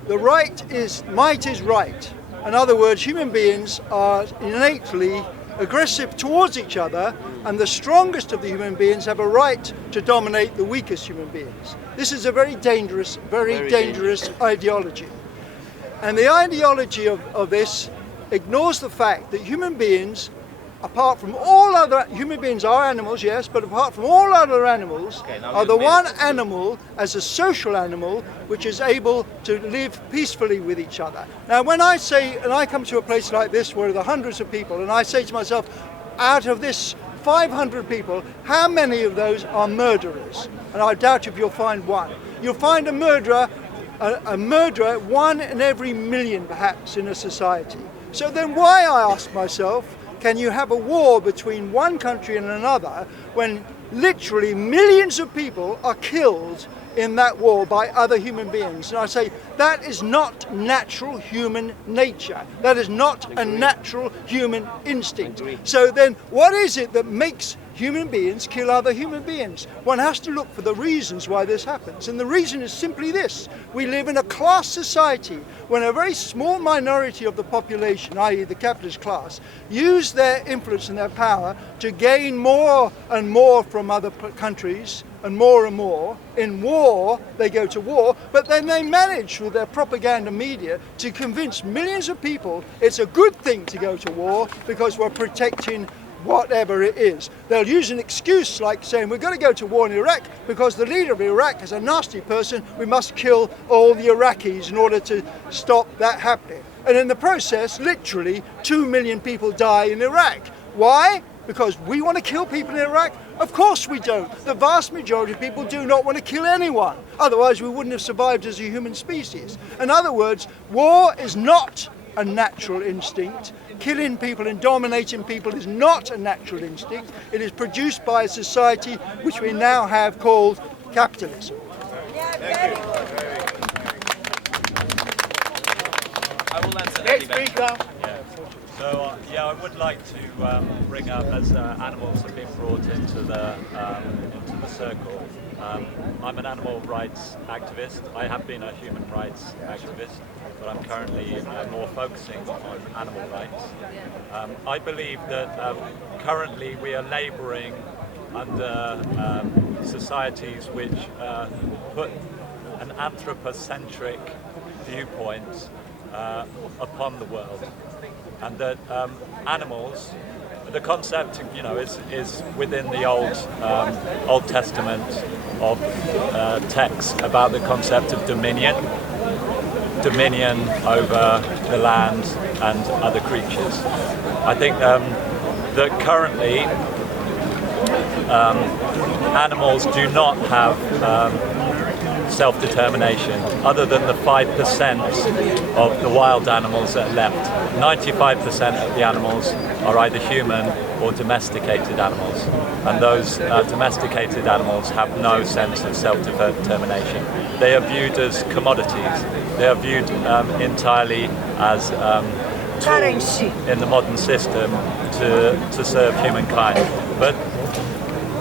might is right. In other words, human beings are innately aggressive towards each other, and the strongest of the human beings have a right to dominate the weakest human beings. This is a very dangerous ideology. And the ideology of this ignores the fact that human beings, apart from all other, human beings are animals, yes, but apart from all other animals, are the one animal as a social animal which is able to live peacefully with each other. Now when I say, and I come to a place like this where there are hundreds of people, and I say to myself, out of this 500 people, how many of those are murderers? And I doubt if you'll find one. You'll find a murderer 1 in every million perhaps in a society. So then why, I ask myself, can you have a war between one country and another when literally millions of people are killed in that war by other human beings? And I say that is not natural human nature. That is not a natural human instinct. So then what is it that makes human beings kill other human beings? One has to look for the reasons why this happens. And the reason is simply this. We live in a class society when a very small minority of the population, i.e. the capitalist class, use their influence and their power to gain more and more from other countries, and more. In war, they go to war, but then they manage with their propaganda media to convince millions of people it's a good thing to go to war because we're protecting whatever it is. They'll use an excuse like saying we're going to go to war in Iraq because the leader of Iraq is a nasty person, we must kill all the Iraqis in order to stop that happening. And in the process, literally 2 million people die in Iraq. Why? Because we want to kill people in Iraq? Of course we don't. The vast majority of people do not want to kill anyone. Otherwise we wouldn't have survived as a human species. In other words, war is not a natural instinct. Killing people and dominating people is not a natural instinct. It is produced by a society which we now have called capitalism. I will answer Next speaker. So yeah, I would like to bring up, as animals have been brought into the circle. I'm an animal rights activist. I have been a human rights activist, but I'm currently more focusing on animal rights. I believe that currently we are labouring under societies which put an anthropocentric viewpoint upon the world, and that animals, the concept, you know, is within the Old Testament of texts about the concept of dominion over the land and other creatures. I think that currently animals do not have self-determination, other than the 5% of the wild animals that are left. 95% of the animals are either human or domesticated animals, and those domesticated animals have no sense of self-determination. They are viewed as commodities. They are viewed entirely as tools in the modern system to serve humankind. But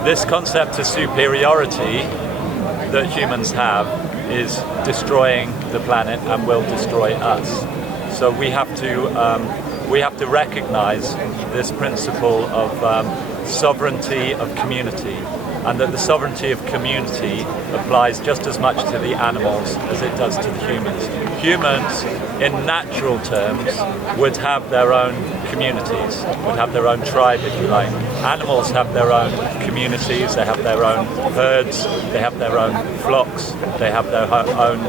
this concept of superiority that humans have is destroying the planet and will destroy us. So we have to recognize this principle of sovereignty of community, and that the sovereignty of community applies just as much to the animals as it does to the humans. Humans, in natural terms, would have their own communities, would have their own tribe, if you like. Animals have their own communities, they have their own herds, they have their own flocks, they have their own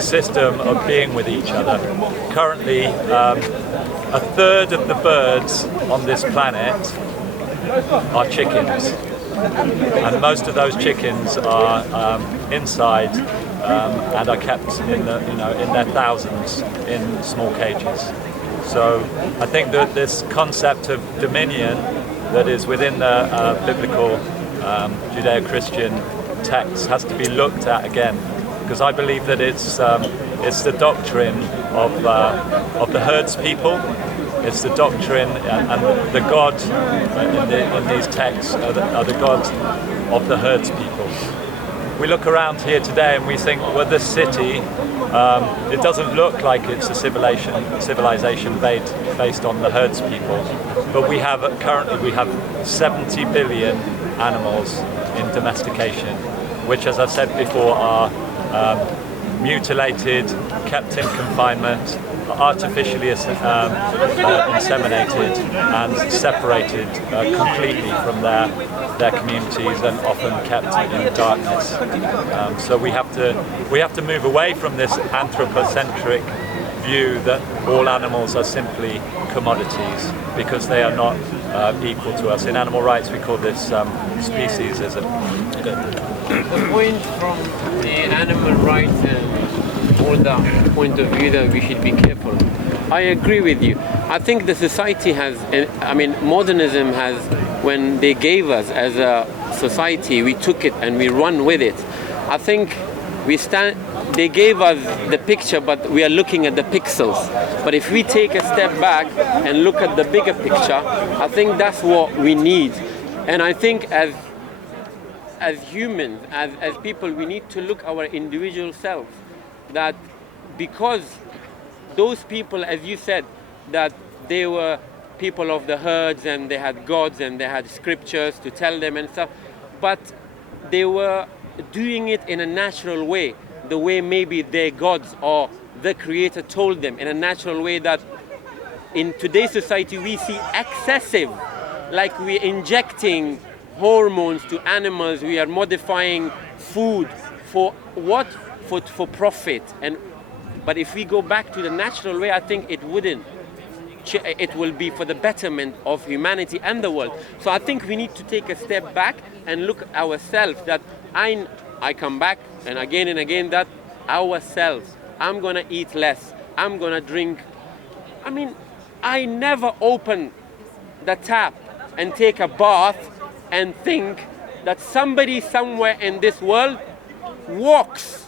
system of being with each other. Currently, a third of the birds on this planet are chickens, and most of those chickens are inside and are kept in their thousands in small cages. So I think that this concept of dominion that is within the biblical Judeo-Christian text has to be looked at again, because I believe that it's the doctrine of the herds people. It's the doctrine and the God in these texts are the God of the herds people. We look around here today and we think, well, this city, it doesn't look like it's a civilization based on the herds people. But currently we have 70 billion animals in domestication, which, as I've said before, are mutilated, kept in confinement, artificially inseminated and separated completely from their communities, and often kept in darkness. So we have to move away from this anthropocentric view that all animals are simply commodities, because they are not equal to us. In animal rights we call this speciesism. The point from the animal rights and all that point of view that we should be careful. I agree with you. I think the society has, modernism has, when they gave us as a society, we took it and we run with it. I think they gave us the picture, but we are looking at the pixels. But if we take a step back and look at the bigger picture, I think that's what we need. And I think as humans, as people, we need to look our individual self. That because those people, as you said, that they were people of the herds and they had gods and they had scriptures to tell them and stuff, but they were doing it in a natural way, the way maybe their gods or the creator told them, in a natural way that in today's society we see excessive, like we're injecting hormones to animals, we are modifying food for what? For profit. But if we go back to the natural way, I think it wouldn't. It will be for the betterment of humanity and the world. So I think we need to take a step back and look at ourselves, that I come back and again that ourselves, I'm gonna eat less, I'm gonna drink. I never open the tap and take a bath and think that somebody somewhere in this world walks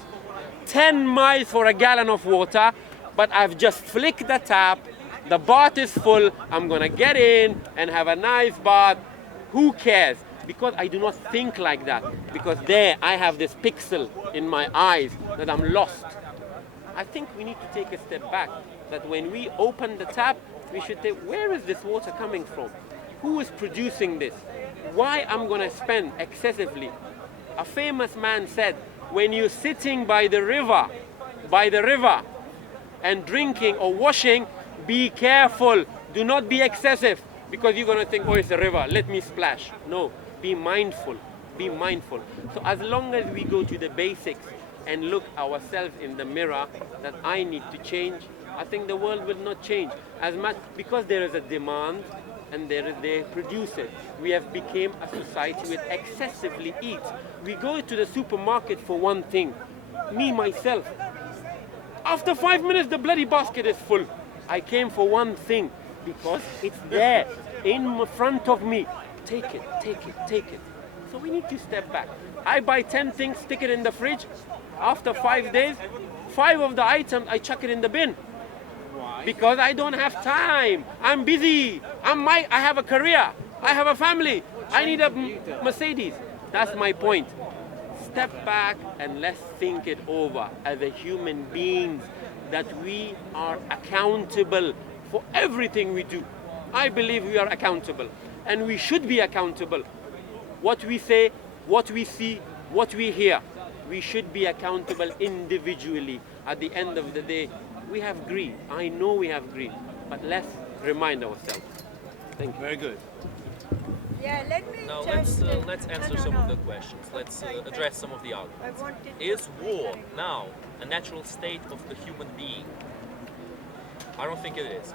10 miles for a gallon of water, but I've just flicked the tap, the bath is full, I'm gonna get in and have a nice bath. Who cares? Because I do not think like that. Because there I have this pixel in my eyes that I'm lost. I think we need to take a step back. That when we open the tap, we should say, where is this water coming from? Who is producing this? Why I'm gonna spend excessively? A famous man said, when you're sitting by the river, and drinking or washing, be careful. Do not be excessive, because you're gonna think, oh, it's a river, let me splash. No, be mindful, be mindful. So as long as we go to the basics and look ourselves in the mirror that I need to change, I think the world will not change as much, because there is a demand and they produce it. We have become a society with excessively eat. We go to the supermarket for one thing. Me, myself. After 5 minutes, the bloody basket is full. I came for one thing because it's there in front of me. Take it, take it, take it. So we need to step back. I buy 10 things, stick it in the fridge. After 5 days, 5 of the items, I chuck it in the bin. Why? Because I don't have time. I'm busy. I have a career. I have a family. I need a Mercedes. That's my point. Step back and let's think it over as a human beings, that we are accountable for everything we do. I believe we are accountable, and we should be accountable. What we say, what we see, what we hear, we should be accountable individually. At the end of the day, we have greed. I know we have greed, but let's remind ourselves. Thank you. Very good. Yeah, let me Now just... let's answer some of the questions. Let's address some of the arguments. Is war now a natural state of the human being? I don't think it is.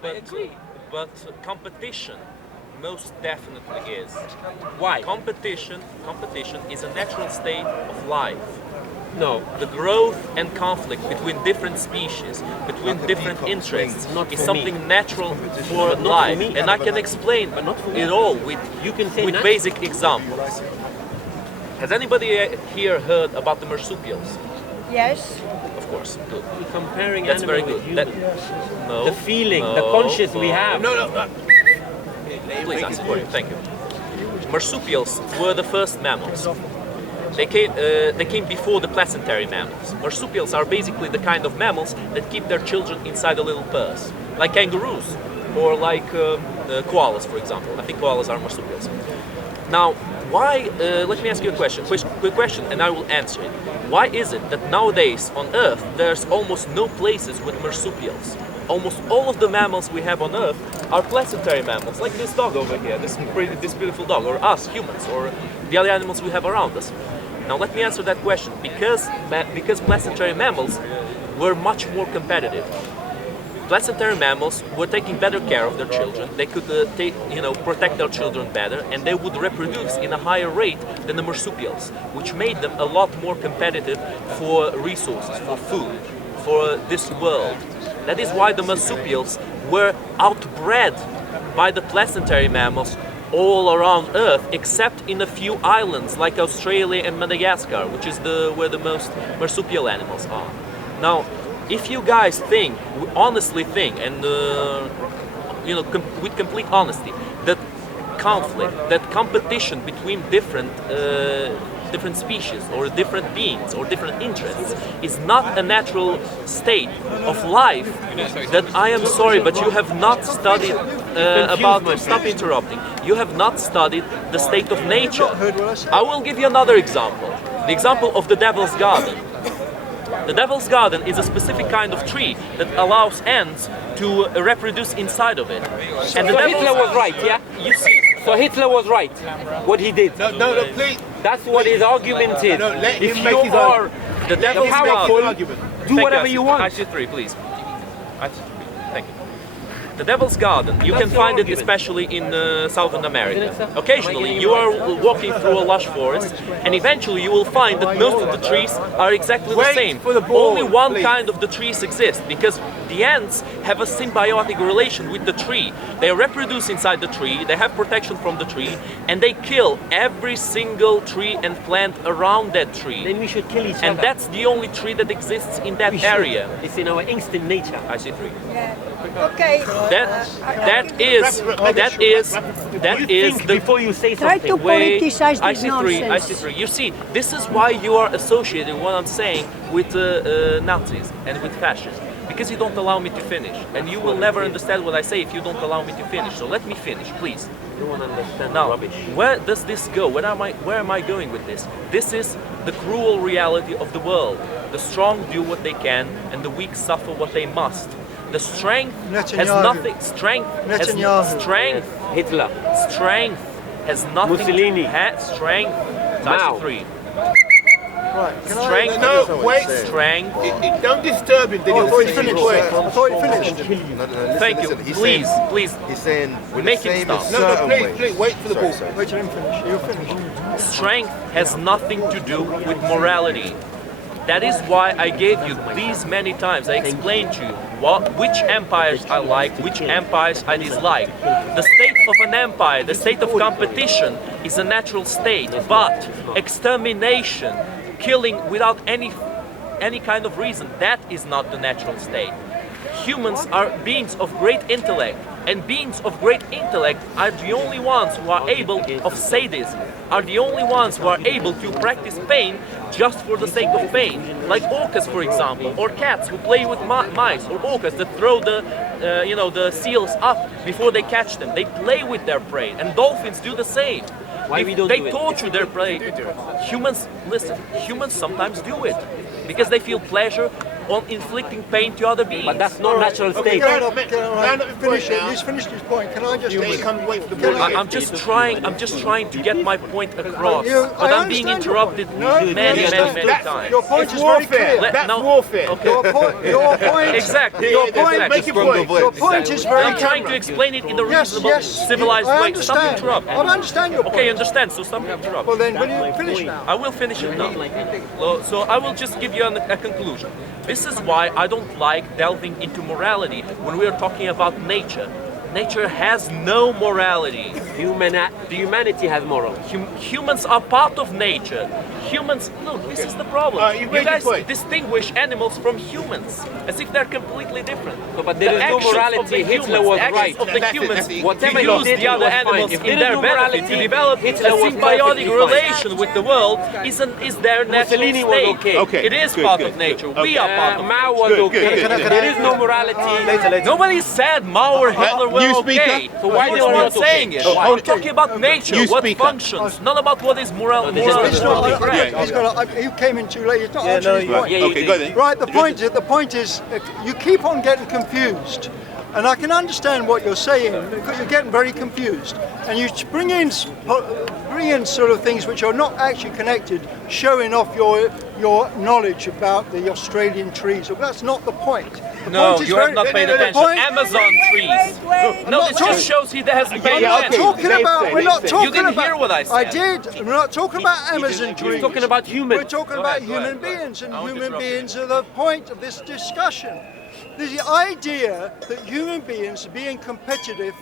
But, I agree. But competition most definitely is. Why? Competition is a natural state of life. No. The growth and conflict between different species, between different interests, is something natural for life. And I can explain it all with basic examples. Has anybody here heard about the marsupials? Yes. Of course, good. You're comparing That's very good. The feeling, the conscious we have. No. Please, I support you. Thank you. Marsupials were the first mammals. They came before the placentary mammals. Marsupials are basically the kind of mammals that keep their children inside a little purse, like kangaroos or like koalas, for example. I think koalas are marsupials. Now, why? Let me ask you a question. Quick question, and I will answer it. Why is it that nowadays on Earth there's almost no places with marsupials? Almost all of the mammals we have on Earth are placentary mammals, like this dog over here, this beautiful dog, or us humans, or the other animals we have around us. Now let me answer that question. Because placentary mammals were much more competitive. Placentary mammals were taking better care of their children. They could protect their children better, and they would reproduce in a higher rate than the marsupials, which made them a lot more competitive for resources, for food, for this world. That is why the marsupials were outbred by the placentary mammals all around Earth, except in a few islands like Australia and Madagascar, which is where the most marsupial animals are. Now, if you guys honestly think, and with complete honesty, that conflict, that competition between different species or different beings or different interests is not a natural state of life, then I am sorry, but you have not studied stop interrupting. You have not studied the state of nature. I will give you another example. The example of the Devil's Garden. The Devil's Garden is a specific kind of tree that allows ants to reproduce inside of it. And so Hitler was right, yeah? You see. So Hitler was right, what he did. No, please. That's what his argument is. No, let if him you make his are the Devil's powerful, do whatever you want. IC3, please. Thank you. The Devil's Garden, you can find it especially in Southern America. Occasionally you are walking through a lush forest, and eventually you will find that most of the trees are exactly the same. Only one kind of the trees exist, because The ants have a symbiotic relation with the tree. They reproduce inside the tree, they have protection from the tree, and they kill every single tree and plant around that tree. Then we should kill each other. And that's the only tree that exists in that area. It's in our instinct nature. IC3. Yeah. Okay. That is the before you say Try something. to politicize this IC3, nonsense. IC3. You see, this is why you are associating what I'm saying with Nazis and with fascists. Because you don't allow me to finish. And you will never understand what I say if you don't allow me to finish. So let me finish, please. You don't understand now, rubbish. where does this go? Where am I going with this? This is the cruel reality of the world. The strong do what they can and the weak suffer what they must. The strength has nothing. Strength has strength. Hitler. Strength has nothing. Mussolini. Strength. Mao. IC3. Right. Strength. No, wait. Strength. Don't disturb him. Then I thought you finished. Thank you. Please. He's saying we're Make saying him stop. No, please, wait for the ball. Wait till him finish. You're finished. Strength has nothing to do with morality. That is why I gave you these many times. I explained to you which empires I like, which empires I dislike. The state of an empire, the state of competition is a natural state, but extermination, killing without any kind of reason, that is not the natural state. Humans are beings of great intellect, and beings of great intellect are the only ones who are able of sadism, are the only ones who are able to practice pain just for the sake of pain. Like orcas, for example, or cats who play with mice, or orcas that throw the seals up before they catch them. They play with their prey, and dolphins do the same. Why we don't they do it? torture their prey. Humans, listen, humans sometimes do it because they feel pleasure on inflicting pain to other beings. But that's not natural state. He's finished his point. Can I just I'm just trying to get my point across. But I'm being interrupted many times. Your point is very clear. That's warfare. Okay. Your point. Exactly. Your point. Make your point. Your point is very I'm trying to explain it in a reasonable, civilized way. Stop interrupting. I understand your point. Okay, understand. So stop interrupting. Well then, will you finish now? I will finish it now. So I will just give you a conclusion. This is why I don't like delving into morality when we are talking about nature. Nature has no morality. Humanity has moral. Humans are part of nature. Humans, look, this is the problem. You guys distinguish animals from humans as if they're completely different. No, but there is no morality. Hitler was right. Of the humans, whatever to use the other animals in their benefit to develop a symbiotic relation with the world is their natural Mussolini state. was okay. It is part of nature. We are part of Mao was okay. There is no morality. Nobody said Mao or Hitler were okay. So why they are were not not saying it? I'm talking about nature, what functions, not about what is moral. He came in too late. He's not answering his point. Okay, go then. Right. The point is, you keep on getting confused, and I can understand what you're saying because you're getting very confused, and you bring in sort of things which are not actually connected, showing off your knowledge about the Australian trees. That's not the point. No, you have not paid attention. Amazon trees. No, it just shows he hasn't paid attention. We're not talking You didn't about. hear what I said. I did. We're not talking about Amazon trees. We're talking about humans. We're talking about human beings, and human beings are the point of this discussion. The idea that human beings being competitive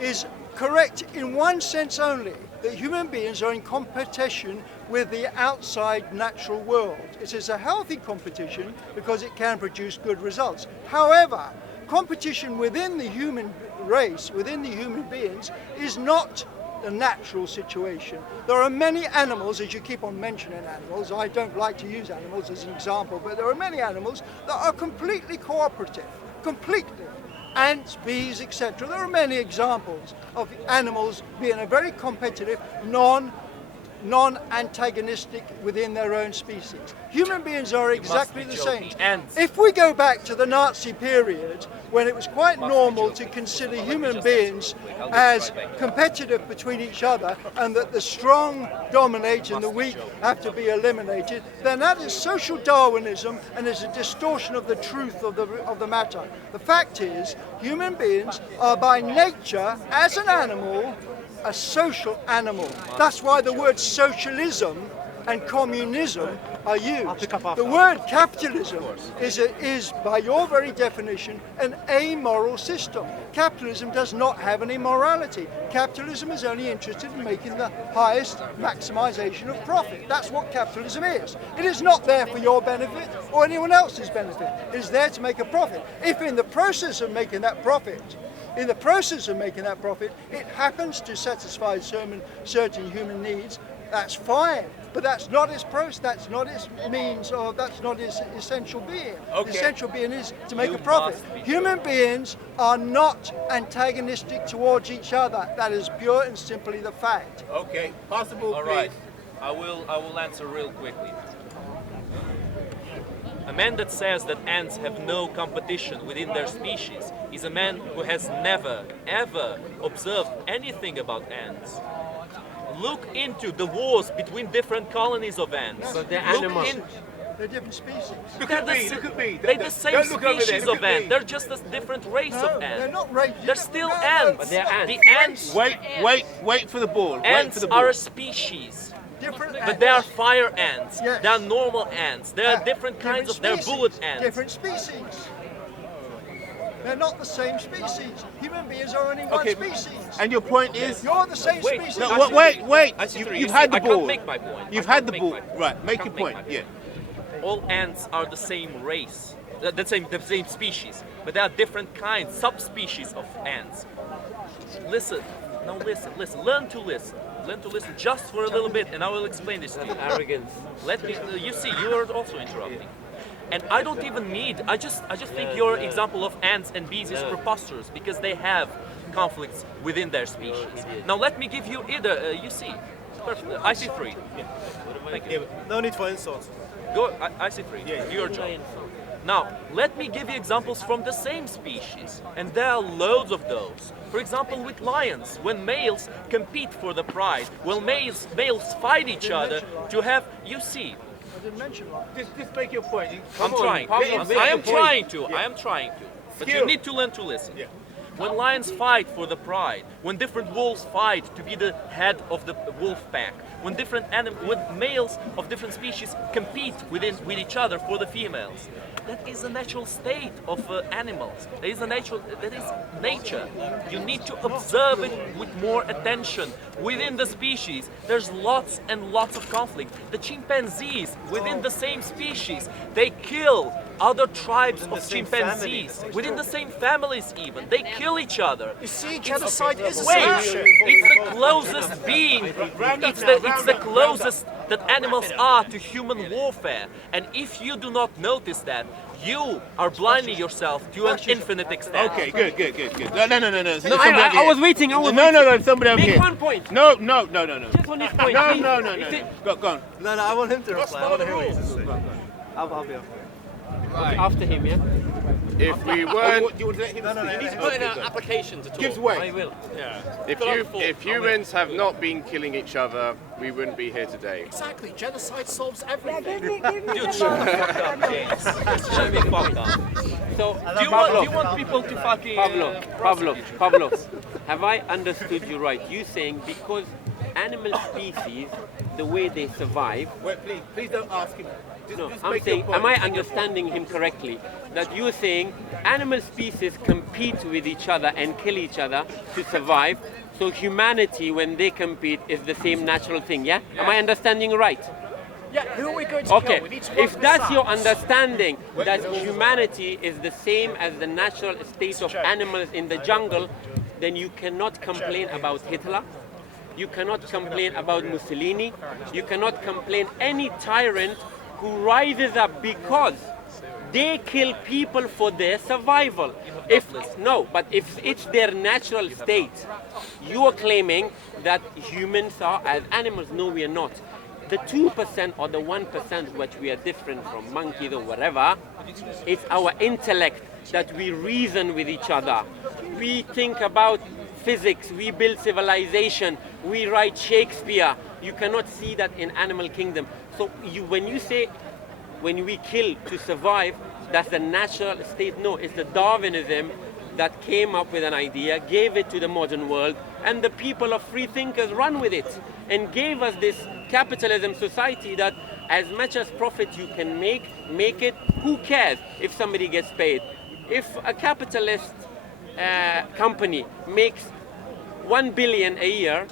is correct in one sense only, that human beings are in competition with the outside natural world. It is a healthy competition because it can produce good results. However, competition within the human race, within the human beings, is not the natural situation. There are many animals, as you keep on mentioning animals, I don't like to use animals as an example, but there are many animals that are completely cooperative, completely. Ants, bees, etc. There are many examples of animals being a very competitive, non-antagonistic within their own species. Human beings are exactly the same. If we go back to the Nazi period, when it was quite normal to consider human beings as competitive between each other and that the strong dominate and the weak have to be eliminated, then that is social Darwinism and is a distortion of the truth of the matter. The fact is, human beings are by nature, as an animal, a social animal. That's why the word socialism and communism are used. The word capitalism is, by your very definition, an amoral system. Capitalism does not have any morality. Capitalism is only interested in making the highest maximization of profit. That's what capitalism is. It is not there for your benefit or anyone else's benefit. It is there to make a profit. If in the process of making that profit, it happens to satisfy certain human needs, that's fine. But that's not its process, that's not its means, or that's not its essential being. Okay. The essential being is to make a profit. Human beings are not antagonistic towards each other. That is pure and simply the fact. Okay, possible. All right, I will answer real quickly. A man that says that ants have no competition within their species is a man who has never, ever observed anything about ants. Look into the wars between different colonies of ants. But they're animals. They're different species. They're the same species of ant. They're just a different race of ant. They're not race. They're still ants. But they're ants. The ants. Wait for the ball. Ants are a species. But they are fire ants. Yes. They are normal ants. There are different kinds of. They're bullet ants. Different species. They're not the same species. Human beings are only one species. And your point is? You're the same species. No, wait. You've had the I ball. can't make my point. You've had the ball. Right, make your point. Yeah. All ants are the same race, the same species, but there are different kinds, subspecies of ants. Listen, learn to listen just for a little bit, and I will explain this to you. Arrogance. Let me, you see, you are also interrupting. And I don't even need, I just think your example of ants and bees is preposterous, because they have conflicts within their species. Now let me give you either, you see, IC3. Thank you. No need for insults. Go, IC3, your job. Now, let me give you examples from the same species, and there are loads of those. For example, with lions, when males compete for the pride, when males fight each other to have, you see. I didn't mention that. Just make your point. I am trying to. But you need to learn to listen. Yeah. When lions fight for the pride, when different wolves fight to be the head of the wolf pack, when when males of different species compete with each other for the females, that is a natural state of animals. That is nature. You need to observe it with more attention. Within the species, there's lots and lots of conflict. The chimpanzees within the same species, they kill other tribes of chimpanzees within the same families even. They kill each other. You see, genocide is a Wait, solution. it's the closest being. It's the closest that animals are to human warfare. And if you do not notice that, you are blinding yourself to an infinite extent. Okay, good. No. I was waiting. No, somebody over Make here. one point. No. Just one point. No. Go on. No, I want him to reply. I want to hear what he has to say. I'll be after. After him, yeah? If we Oh, weren't, you want to let him? No. You need to put in an application to talk. Gives way. I will. if humans have not been killing each other, we wouldn't be here today. Exactly, genocide solves everything. Dude, shut the fuck up, James. Shut the fuck up. So, Do you want people to fucking... Pablo, have I understood you right? You saying because animal species, the way they survive... Wait, please don't ask him. I'm saying, am I understanding him correctly? That you're saying animal species compete with each other and kill each other to survive, so humanity, when they compete, is the same natural thing, yeah? Am I understanding right? Yeah, who are we going to kill? We need to work If this that's out. your understanding, that humanity is the same as the natural state of animals in the jungle, then you cannot complain about Hitler. You cannot complain about Mussolini. You cannot complain any tyrant who rises up because they kill people for their survival. If it's their natural state, you are claiming that humans are as animals. No, we are not. The 2% or the 1% which we are different from monkeys or whatever, it's our intellect that we reason with each other. We think about physics, we build civilization, we write Shakespeare. You cannot see that in animal kingdom. So when you say, when we kill to survive, that's the natural state. No, it's the Darwinism that came up with an idea, gave it to the modern world, and the people of free thinkers run with it, and gave us this capitalism society that as much as profit you can make it. Who cares if somebody gets paid? If a capitalist company makes 1 billion a year,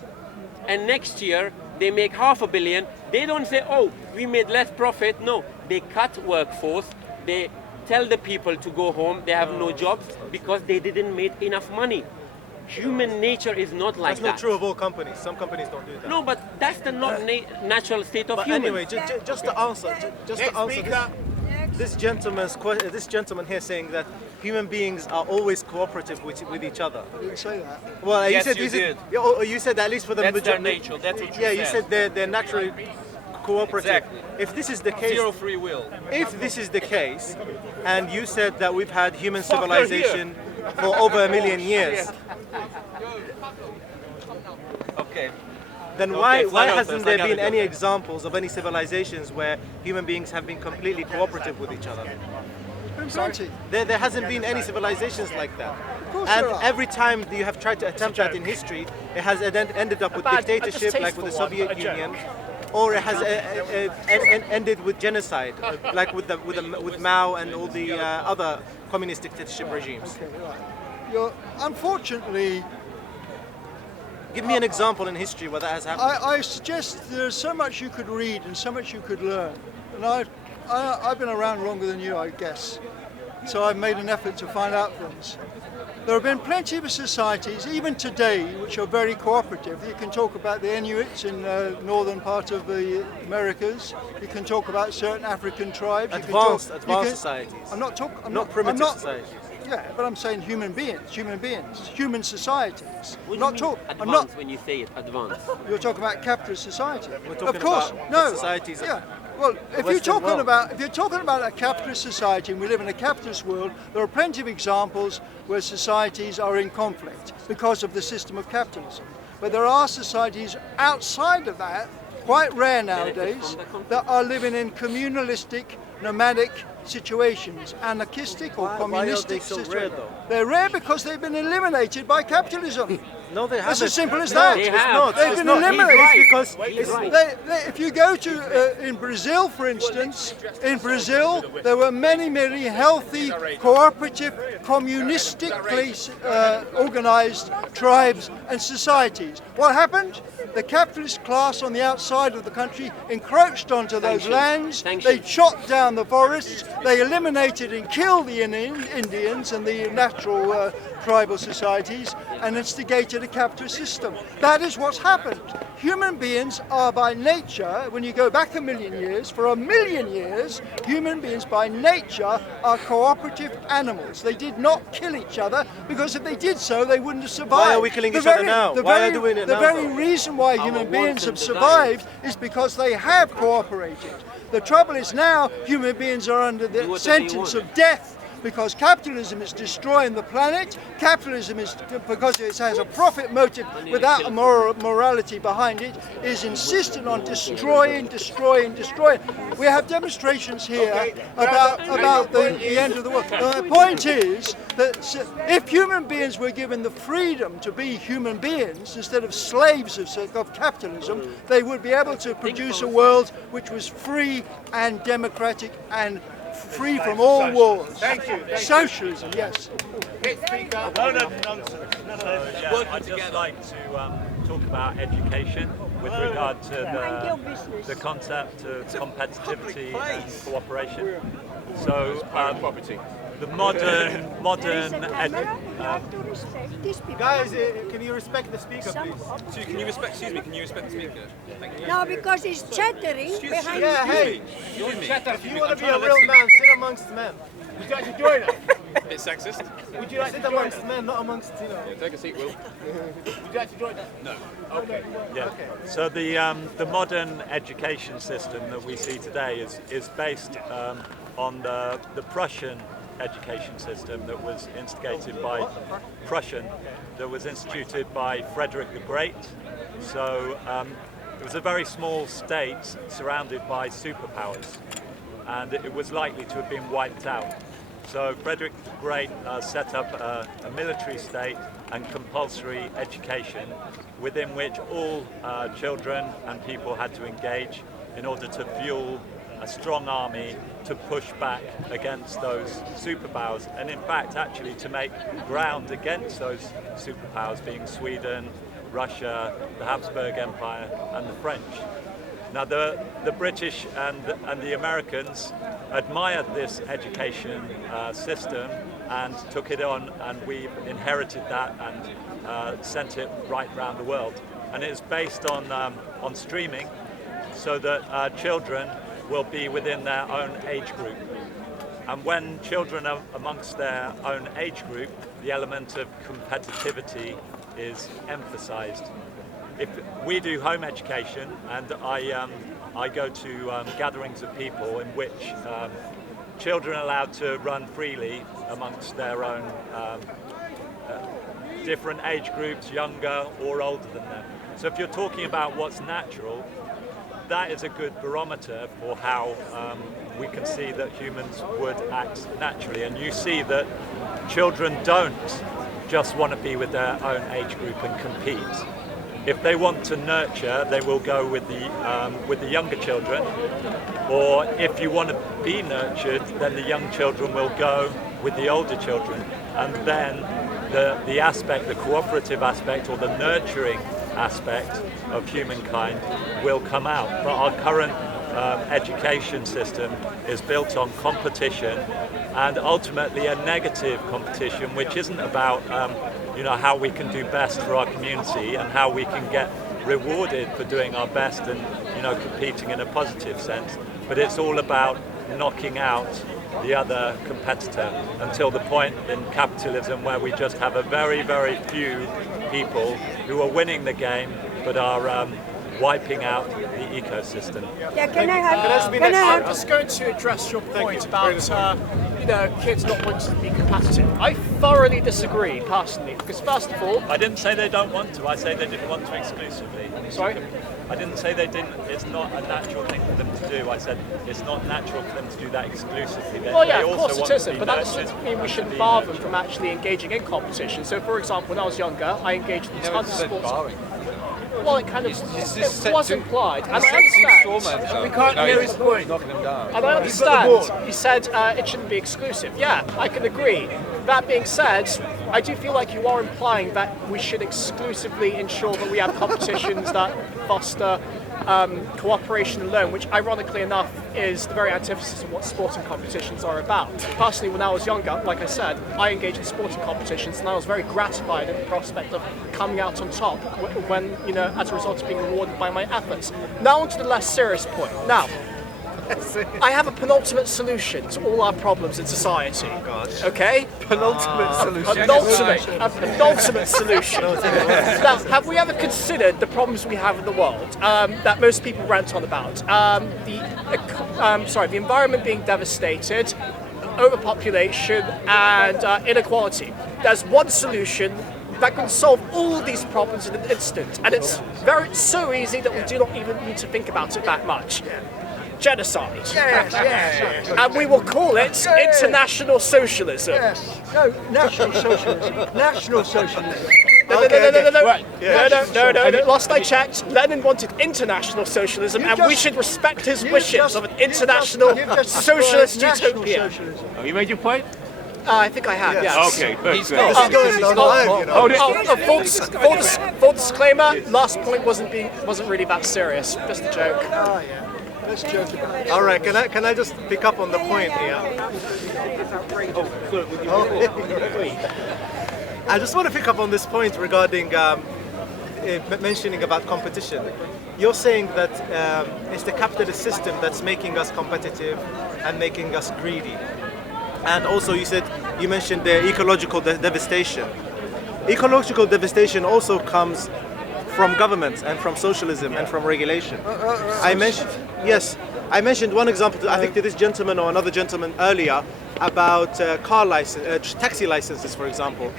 and next year they make $500 million, they don't say, oh, we made less profit. No, they cut workforce. They tell the people to go home. They have no jobs because they didn't make enough money. Human nature is not like that. That's not true of all companies. Some companies don't do that. No, but that's the not natural state of But human. anyway, just to answer, this gentleman here saying that human beings are always cooperative with each other. I didn't say that. Well, Yes, you you said, you said at least for the That's their majority. nature. That's what you Yeah, you said. said they're naturally cooperative. Exactly. If this is the case, Zero free will. if this is the case, and you said that we've had human civilization for over 1 million years, Okay. then why hasn't there been any examples of any civilizations where human beings have been completely cooperative with each other? Plenty. There hasn't been any civilizations like that. Of course And there are. every time you have tried to attempt that in history, it has ended up with dictatorship, like with the Soviet Union, or it has ended with genocide, like with Mao and all the other communist dictatorship regimes. Okay, right. Unfortunately, give me an example in history where that has happened. I suggest there's so much you could read and so much you could learn. And I've been around longer than you, I guess. So I've made an effort to find out things. There have been plenty of societies, even today, which are very cooperative. You can talk about the Inuits in the northern part of the Americas. You can talk about certain African tribes. Advanced societies. Not primitive societies. Yeah, but I'm saying human human societies. What do you mean advanced when you say it, advanced? You're talking about capitalist society. We're talking of course, about no. societies. Yeah. Well, if you're talking about a capitalist society and we live in a capitalist world, there are plenty of examples where societies are in conflict because of the system of capitalism. But there are societies outside of that, quite rare nowadays, that are living in communalistic, nomadic situations, anarchistic or communistic so rare, though? They're rare because they've been eliminated by capitalism. No, they haven't. It's as simple as No, that. they have. They've It's been not. eliminated He's right. He's right. if you go to in Brazil, for instance, in Brazil there were many healthy, cooperative, communistically organized tribes and societies. What happened? The capitalist class on the outside of the country encroached onto those lands. They chopped down the forests. They eliminated and killed the Indians and the natural tribal societies and instigated a capitalist system. That is what's happened. Human beings are by nature, when you go back 1 million years, for 1 million years, human beings by nature are cooperative animals. They did not kill each other because if they did so, they wouldn't have survived. Why are we killing each other now? Why are we doing it now? The very reason why human beings have survived is because they have cooperated. The trouble is now human beings are under the sentence of death because capitalism is destroying the planet. Capitalism is, because it has a profit motive without a morality behind it, is insistent on destroying. We have demonstrations here about the end of the world. The point is that if human beings were given the freedom to be human beings instead of slaves of capitalism, they would be able to produce a world which was free and democratic and free from all wars. Thank you. Socialism, yes. I'd just like to talk about education with regard to the concept of competitivity and cooperation. So the modern Guys, can you respect the speaker, please? Can you respect the speaker? Thank you. No, because he's chattering behind Yeah, you. hey, if you want to be a real man, sit amongst men. Would you like to join us? Bit sexist. Would you like to sit amongst men, not amongst, Yeah, take a seat, Will. Would you like to join us? No. Okay. Yeah. Okay. So the modern education system that we see today is based on the Prussian education system that was instigated by that was instituted by Frederick the Great. So it was a very small state surrounded by superpowers, and it was likely to have been wiped out. So Frederick the Great set up a military state and compulsory education within which all children and people had to engage in order to fuel a strong army to push back against those superpowers, and in fact actually to make ground against those superpowers, being Sweden, Russia, the Habsburg Empire and the French. Now the British and the Americans admired this education system and took it on, and we've inherited that and sent it right around the world. And it's based on streaming, so that children will be within their own age group. And when children are amongst their own age group, the element of competitivity is emphasized. If we do home education, and I go to gatherings of people in which children are allowed to run freely amongst their own different age groups, younger or older than them. So if you're talking about what's natural, that is a good barometer for how we can see that humans would act naturally. And you see that children don't just want to be with their own age group and compete. If they want to nurture, they will go with the younger children. Or if you want to be nurtured, then the young children will go with the older children. And then the aspect, the cooperative aspect or the nurturing aspect of humankind will come out. But our current education system is built on competition, and ultimately a negative competition, which isn't about how we can do best for our community and how we can get rewarded for doing our best and competing in a positive sense, but it's all about knocking out the other competitor, until the point in capitalism where we just have a very, very few people who are winning the game but are wiping out the ecosystem. Yeah, can I I'm just going to address your point about kids not wanting to be competitive. I thoroughly disagree personally, because first of all, I didn't say they don't want to. I say they didn't want to exclusively. Sorry? I didn't say they didn't. It's not a natural thing for them to do. I said it's not natural for them to do that exclusively. Well, yeah, of course it isn't, but that doesn't mean we shouldn't bar them from actually engaging in competition. So, for example, when I was younger, I engaged in tons of sports. Well, it kind of it was implied, and I understand. We can't hear his point. And I understand. He said it shouldn't be exclusive. Yeah, I can agree. That being said, I do feel like you are implying that we should exclusively ensure that we have competitions that foster cooperation and learn, which ironically enough is the very antithesis of what sporting competitions are about. Personally, when I was younger, like I said, I engaged in sporting competitions and I was very gratified at the prospect of coming out on top when, as a result of being rewarded by my efforts. Now on to the less serious point. Now, I have a penultimate solution to all our problems in society. Okay? Penultimate solution. A penultimate solution. Now, have we ever considered the problems we have in the world that most people rant on about? The environment being devastated, overpopulation, and inequality. There's one solution that can solve all these problems in an instant, and it's so easy that we do not even need to think about it that much. Genocide. Yes. And we will call it international socialism. Yes. No, national socialism. National socialism. No. Last I checked, Lenin wanted international socialism, and we should respect his wishes of an international socialist utopia. Oh, you made your point? I think I have, yes. Okay, This is going on live, Full disclaimer, last point wasn't really that serious. Just a joke. Oh, yeah. Let's joke about it. All right, can I just pick up on the point here? I just want to pick up on this point regarding mentioning about competition. You're saying that it's the capitalist system that's making us competitive and making us greedy. And also you mentioned the ecological devastation. Ecological devastation also comes from governments and from socialism and from regulation. I mentioned one example, I think to this gentleman or another gentleman earlier, about taxi licenses, for example.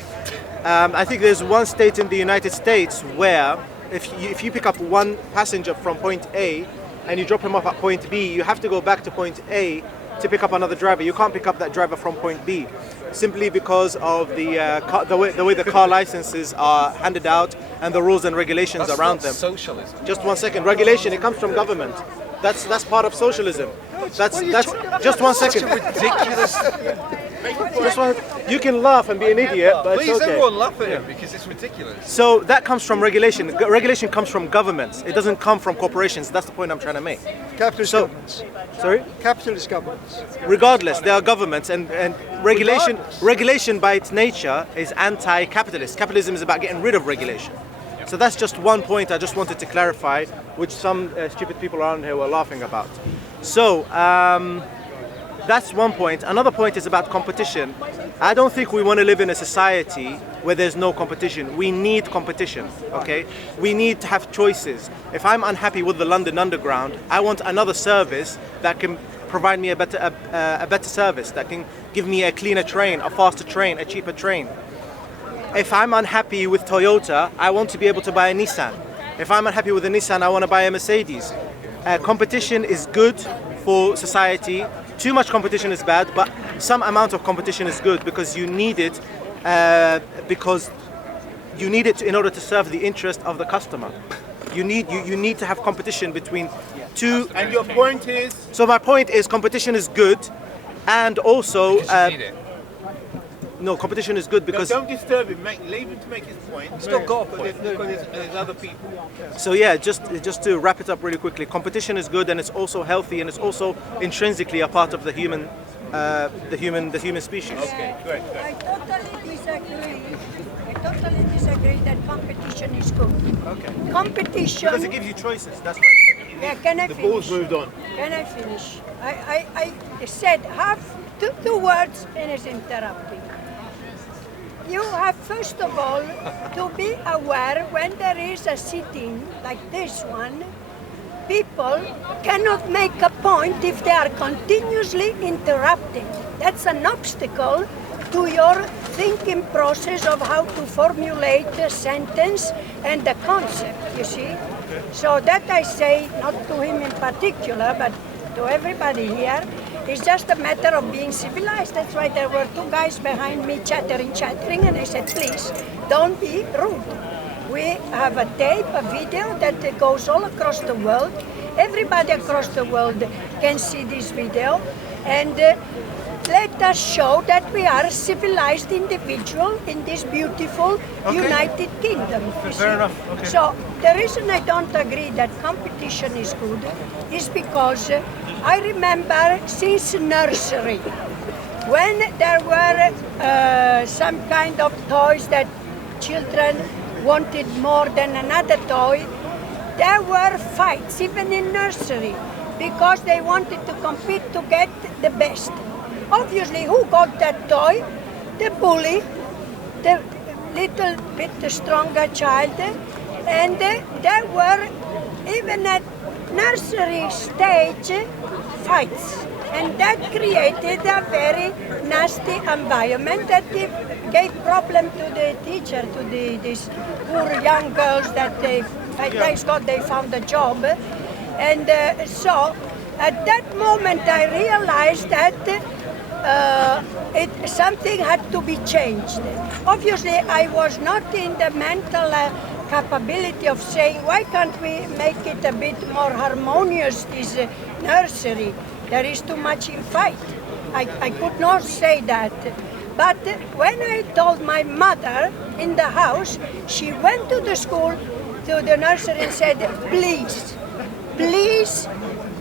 I think there's one state in the United States where if you pick up one passenger from point A and you drop him off at point B, you have to go back to point A to pick up another driver. You can't pick up that driver from point B, simply because of the way the car licenses are handed out and the rules and regulations around them. Socialism. Just one second. Regulation, it comes from government. That's part of socialism. That's just 1 second. Ridiculous. Just one. You can laugh and be an idiot, but Please, it's okay. everyone laugh at him because it's ridiculous. So that comes from regulation. Regulation comes from governments. It doesn't come from corporations. That's the point I'm trying to make. Capitalist governments. Sorry? Capitalist governments. Regardless, there are governments and regulation by its nature is anti-capitalist. Capitalism is about getting rid of regulation. So that's just one point I just wanted to clarify, which some stupid people around here were laughing about. So that's one point. Another point is about competition. I don't think we want to live in a society where there's no competition. We need competition, okay? We need to have choices. If I'm unhappy with the London Underground, I want another service that can provide me a better service, that can give me a cleaner train, a faster train, a cheaper train. If I'm unhappy with Toyota, I want to be able to buy a Nissan. If I'm unhappy with a Nissan, I want to buy a Mercedes. Competition is good for society. Too much competition is bad, but some amount of competition is good because you need it in order to serve the interest of the customer. You need to have competition between two. And your point is? So my point is competition is good, and also no, competition is good because. No, don't disturb him. Leave him to make his point. He's not got a point. Because there's other people. So yeah, just to wrap it up really quickly, competition is good and it's also healthy and it's also intrinsically a part of the human species. Okay, great. I totally disagree that competition is good. Okay. Competition. Because it gives you choices. That's why. Yeah, can I finish? The ball's moved on. Can I finish? I said half two words and it's interrupting. You have first of all to be aware when there is a sitting like this one, people cannot make a point if they are continuously interrupting. That's an obstacle to your thinking process of how to formulate a sentence and the concept, you see. So that I say, not to him in particular, but to everybody here, it's just a matter of being civilized. That's why there were two guys behind me chattering, and I said, please, don't be rude. We have a tape, a video that goes all across the world. Everybody across the world can see this video. And let us show that we are a civilized individual in this beautiful United Kingdom. Fair enough. Okay. So the reason I don't agree that competition is good is because I remember since nursery, when there were some kind of toys that children wanted more than another toy, there were fights even in nursery because they wanted to compete to get the best. Obviously, who got that toy? The bully, the little bit stronger child, and there were even at nursery stage fights, and that created a very nasty environment that gave problem to the teacher, to these poor young girls that thanks God they found a job, and so at that moment I realized that something had to be changed. Obviously, I was not in the mental capability of saying, why can't we make it a bit more harmonious, this nursery? There is too much in fight. I could not say that. But when I told my mother in the house, she went to the school, to the nursery and said, please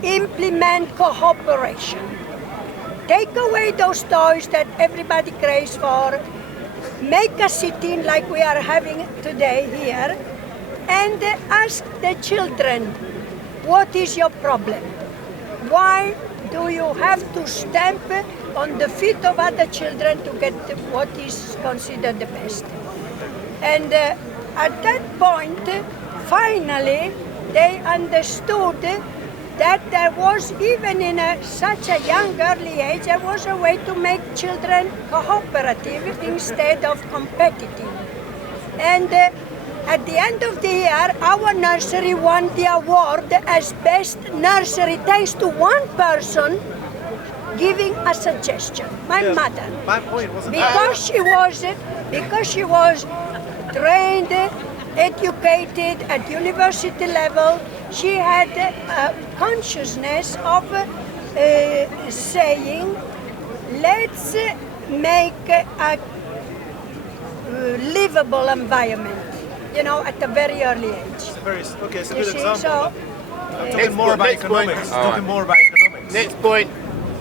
implement cooperation. Take away those toys that everybody craves for, make a sit-in like we are having today here, and ask the children, what is your problem? Why do you have to stamp on the feet of other children to get what is considered the best? And at that point, finally, they understood that there was, even in such a young early age, there was a way to make children cooperative instead of competitive. And at the end of the year, our nursery won the award as best nursery thanks to one person giving a suggestion, my mother. My point wasn't because she was trained, educated at university level, she had a consciousness of saying, let's make a livable environment, you know, at a very early age. It's a very, okay, it's a You good see, example. so, I'm talking more about economics. Talking more about economics. Next point.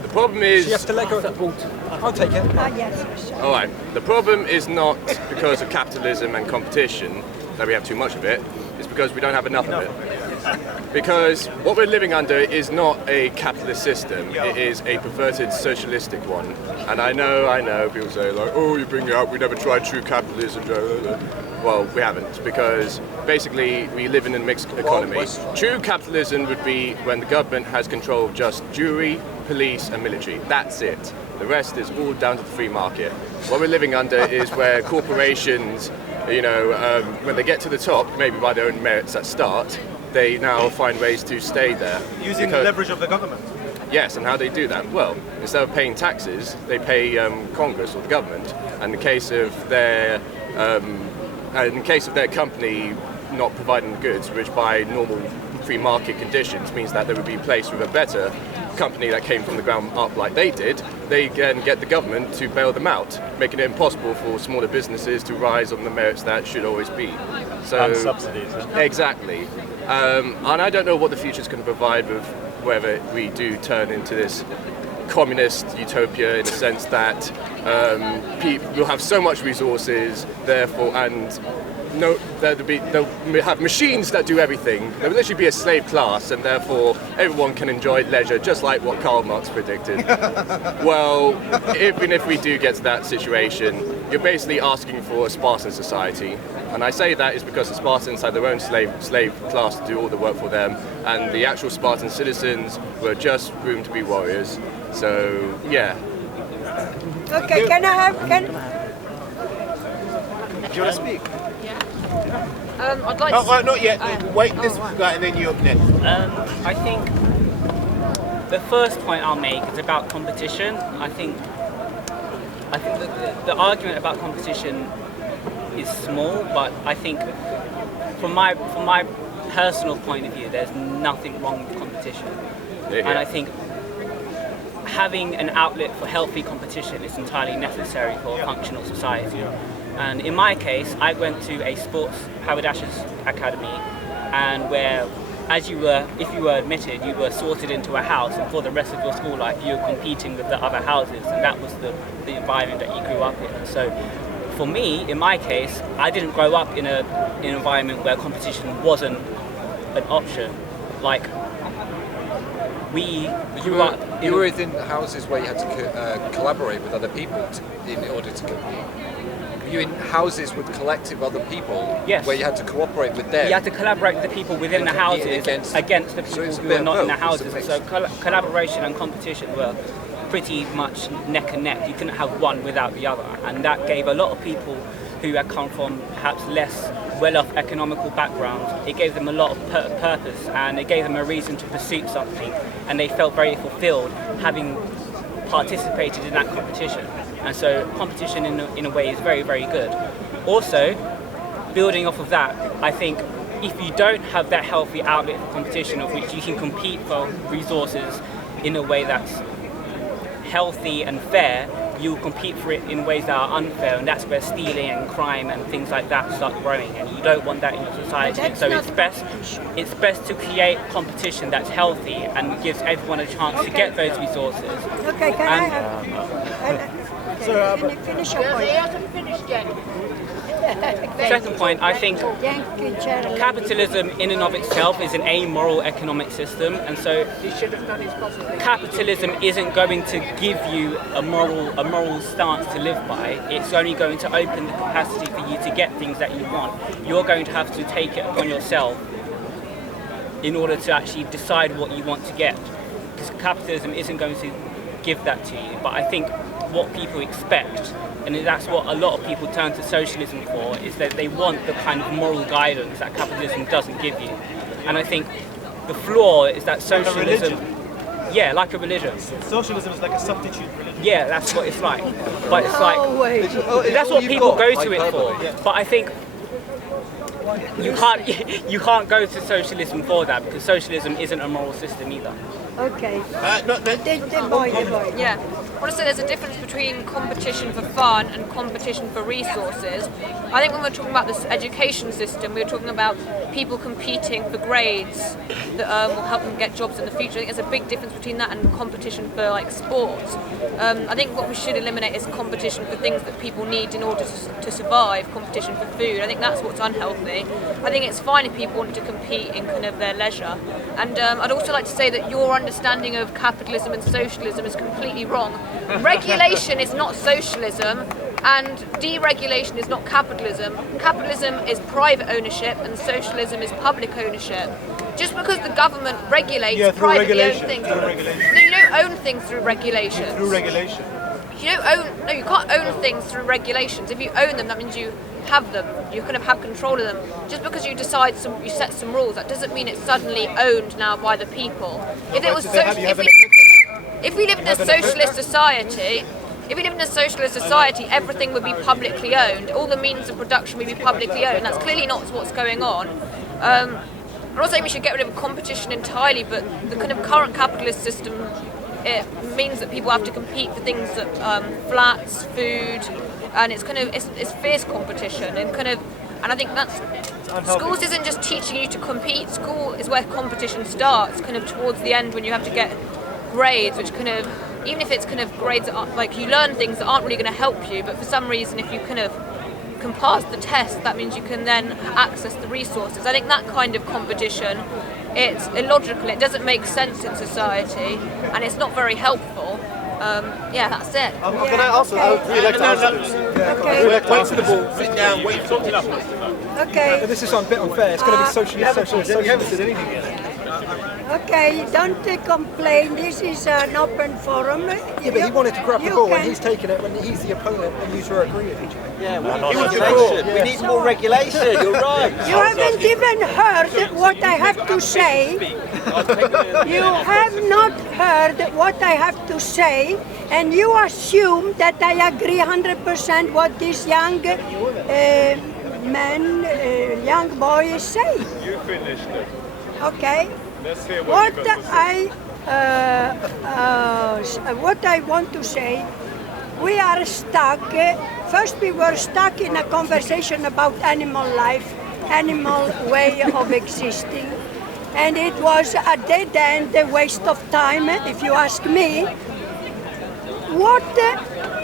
The problem is. She has to let go of that ball. I'll take it. yes. All right. The problem is not because of capitalism and competition that we have too much of it. It's because we don't have enough of it. Because what we're living under is not a capitalist system. It is a perverted socialistic one. And I know, people say like, oh, you bring it up, we never tried true capitalism. Well, we haven't, because basically we live in a mixed economy. True capitalism would be when the government has control of just jury, police and military. That's it. The rest is all down to the free market. What we're living under is where corporations, you know, when they get to the top, maybe by their own merits at start, they now find ways to stay there. Using the leverage of the government. Yes, and how they do that? Well, instead of paying taxes, they pay Congress or the government. And in case of their company not providing the goods, which by normal free market conditions means that they would be placed with a better company that came from the ground up like they did, they can get the government to bail them out, making it impossible for smaller businesses to rise on the merits that should always be. So, and subsidies. Exactly. And I don't know what the future is going to provide with whether we do turn into this communist utopia in the sense that people will have so much resources, therefore, and they'll have machines that do everything. There will literally be a slave class, and therefore everyone can enjoy leisure, just like what Karl Marx predicted. Well, even if we do get to that situation, you're basically asking for a Spartan society. And I say that is because the Spartans had their own slave class to do all the work for them, and the actual Spartan citizens were just groomed to be warriors. So, yeah. Okay, can I have... Do you want to speak? I'd like to... not yet. Wait, this guy, and then you up next. I think the first point I'll make is about competition. I think the argument about competition is small, but I think from my personal point of view, there's nothing wrong with competition. And I think having an outlet for healthy competition is entirely necessary for a functional society. And in my case, I went to a sports haberdashers academy, and where, if you were admitted, you were sorted into a house, and for the rest of your school life, you were competing with the other houses, and that was the environment that you grew up in. And so, for me, in my case, I didn't grow up in an environment where competition wasn't an option. Like, you were within houses where you had to collaborate with other people in order to compete. Were you in houses with collective other people? Yes. Where you had to cooperate with them? You had to collaborate with the people within the houses against the people who were not in the houses. So collaboration and competition were pretty much neck and neck. You couldn't have one without the other, and that gave a lot of people who had come from perhaps less well-off economical backgrounds, it gave them a lot of purpose, and it gave them a reason to pursue something, and they felt very fulfilled having participated in that competition. And so competition in a way is very, very good. Also, building off of that, I think if you don't have that healthy outlet for competition of which you can compete for resources in a way that's healthy and fair, you will compete for it in ways that are unfair, and that's where stealing and crime and things like that start growing, and you don't want that in your society. So it's best to create competition that's healthy and gives everyone a chance to get those resources. Okay, can I have... finish your point. He hasn't finished yet. Second point, I think capitalism in and of itself is an amoral economic system, and so capitalism isn't going to give you a moral stance to live by. It's only going to open the capacity for you to get things that you want. You're going to have to take it upon yourself in order to actually decide what you want to get, because capitalism isn't going to give that to you. But I think what people expect, and that's what a lot of people turn to socialism for, is that they want the kind of moral guidance that capitalism doesn't give you. And I think the flaw is that socialism... Like a religion. Yeah, like a religion. Socialism is like a substitute religion. Yeah, that's what it's like. But it's like... that's what people go to it for. But I think you can't go to socialism for that, because socialism isn't a moral system either. Okay. The boy. Yeah. I want to say there's a difference between competition for fun and competition for resources. I think when we're talking about this education system, we're talking about people competing for grades that will help them get jobs in the future. I think there's a big difference between that and competition for like sports. I think what we should eliminate is competition for things that people need in order to survive, competition for food. I think that's what's unhealthy. I think it's fine if people want to compete in kind of their leisure. And I'd also like to say that your understanding of capitalism and socialism is completely wrong. Regulation is not socialism, and deregulation is not capitalism. Capitalism is private ownership, and socialism is public ownership. Just because the government regulates privately owned things, no, you don't own things through regulation. Through regulation. You don't own. No, you can't own things through regulations. If you own them, that means you have them. You kind of have control of them. Just because you you set some rules, that doesn't mean it's suddenly owned now by the people. If it was if we lived in a socialist society, everything would be publicly owned. All the means of production would be publicly owned. That's clearly not what's going on. I'm not saying we should get rid of competition entirely, but the kind of current capitalist system, it means that people have to compete for things that flats, food, and it's kind of it's fierce competition and I think that's schools isn't just teaching you to compete. School is where competition starts, kind of towards the end when you have to get grades, which kind of, even if it's kind of grades that aren't, like you learn things that aren't really going to help you, but for some reason if you kind of can pass the test, that means you can then access the resources. I think that kind of competition, it's illogical, it doesn't make sense in society, and it's not very helpful. Yeah, that's it. Can I also? I would really like to answer this. Okay. Wait for the ball. Sit down. Wait for the ball. Okay. But this is a bit unfair. It's going to be socialist. You haven't said anything yet. Okay, don't complain. This is an open forum. Yeah, but he wanted to grab the ball and he's taken it when he's the opponent and you two are agreeing. Yeah, we need more regulation. You're right. You haven't even heard what I have to say. You have not heard what I have to say, and you assume that I agree 100% what this young man, young boy is saying. You finished it. Okay. Let's hear what you've got to say. What I want to say, we are stuck. First, we were stuck in a conversation about animal life, animal way of existing, and it was a dead end, a waste of time, if you ask me. What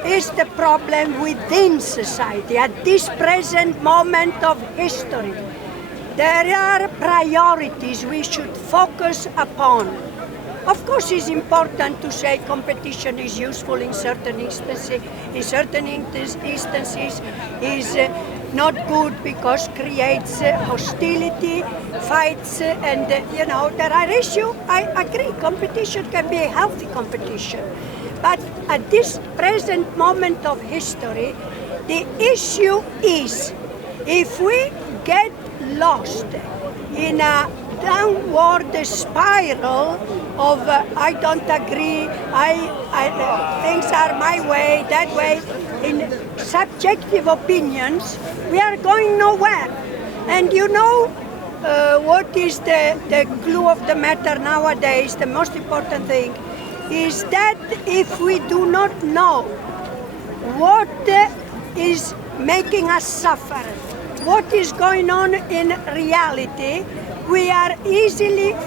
is the problem within society at this present moment of history? There are priorities we should focus upon. Of course, it's important to say competition is useful in certain instances. In certain instances, is not good because creates hostility, fights, and there are issues. I agree. Competition can be a healthy competition, but at this present moment of history, the issue is if we get lost in a downward spiral of I don't agree, things are my way, that way, in subjective opinions, we are going nowhere. And what is the clue of the matter nowadays, the most important thing, is that if we do not know what is making us suffer, what is going on in reality, we are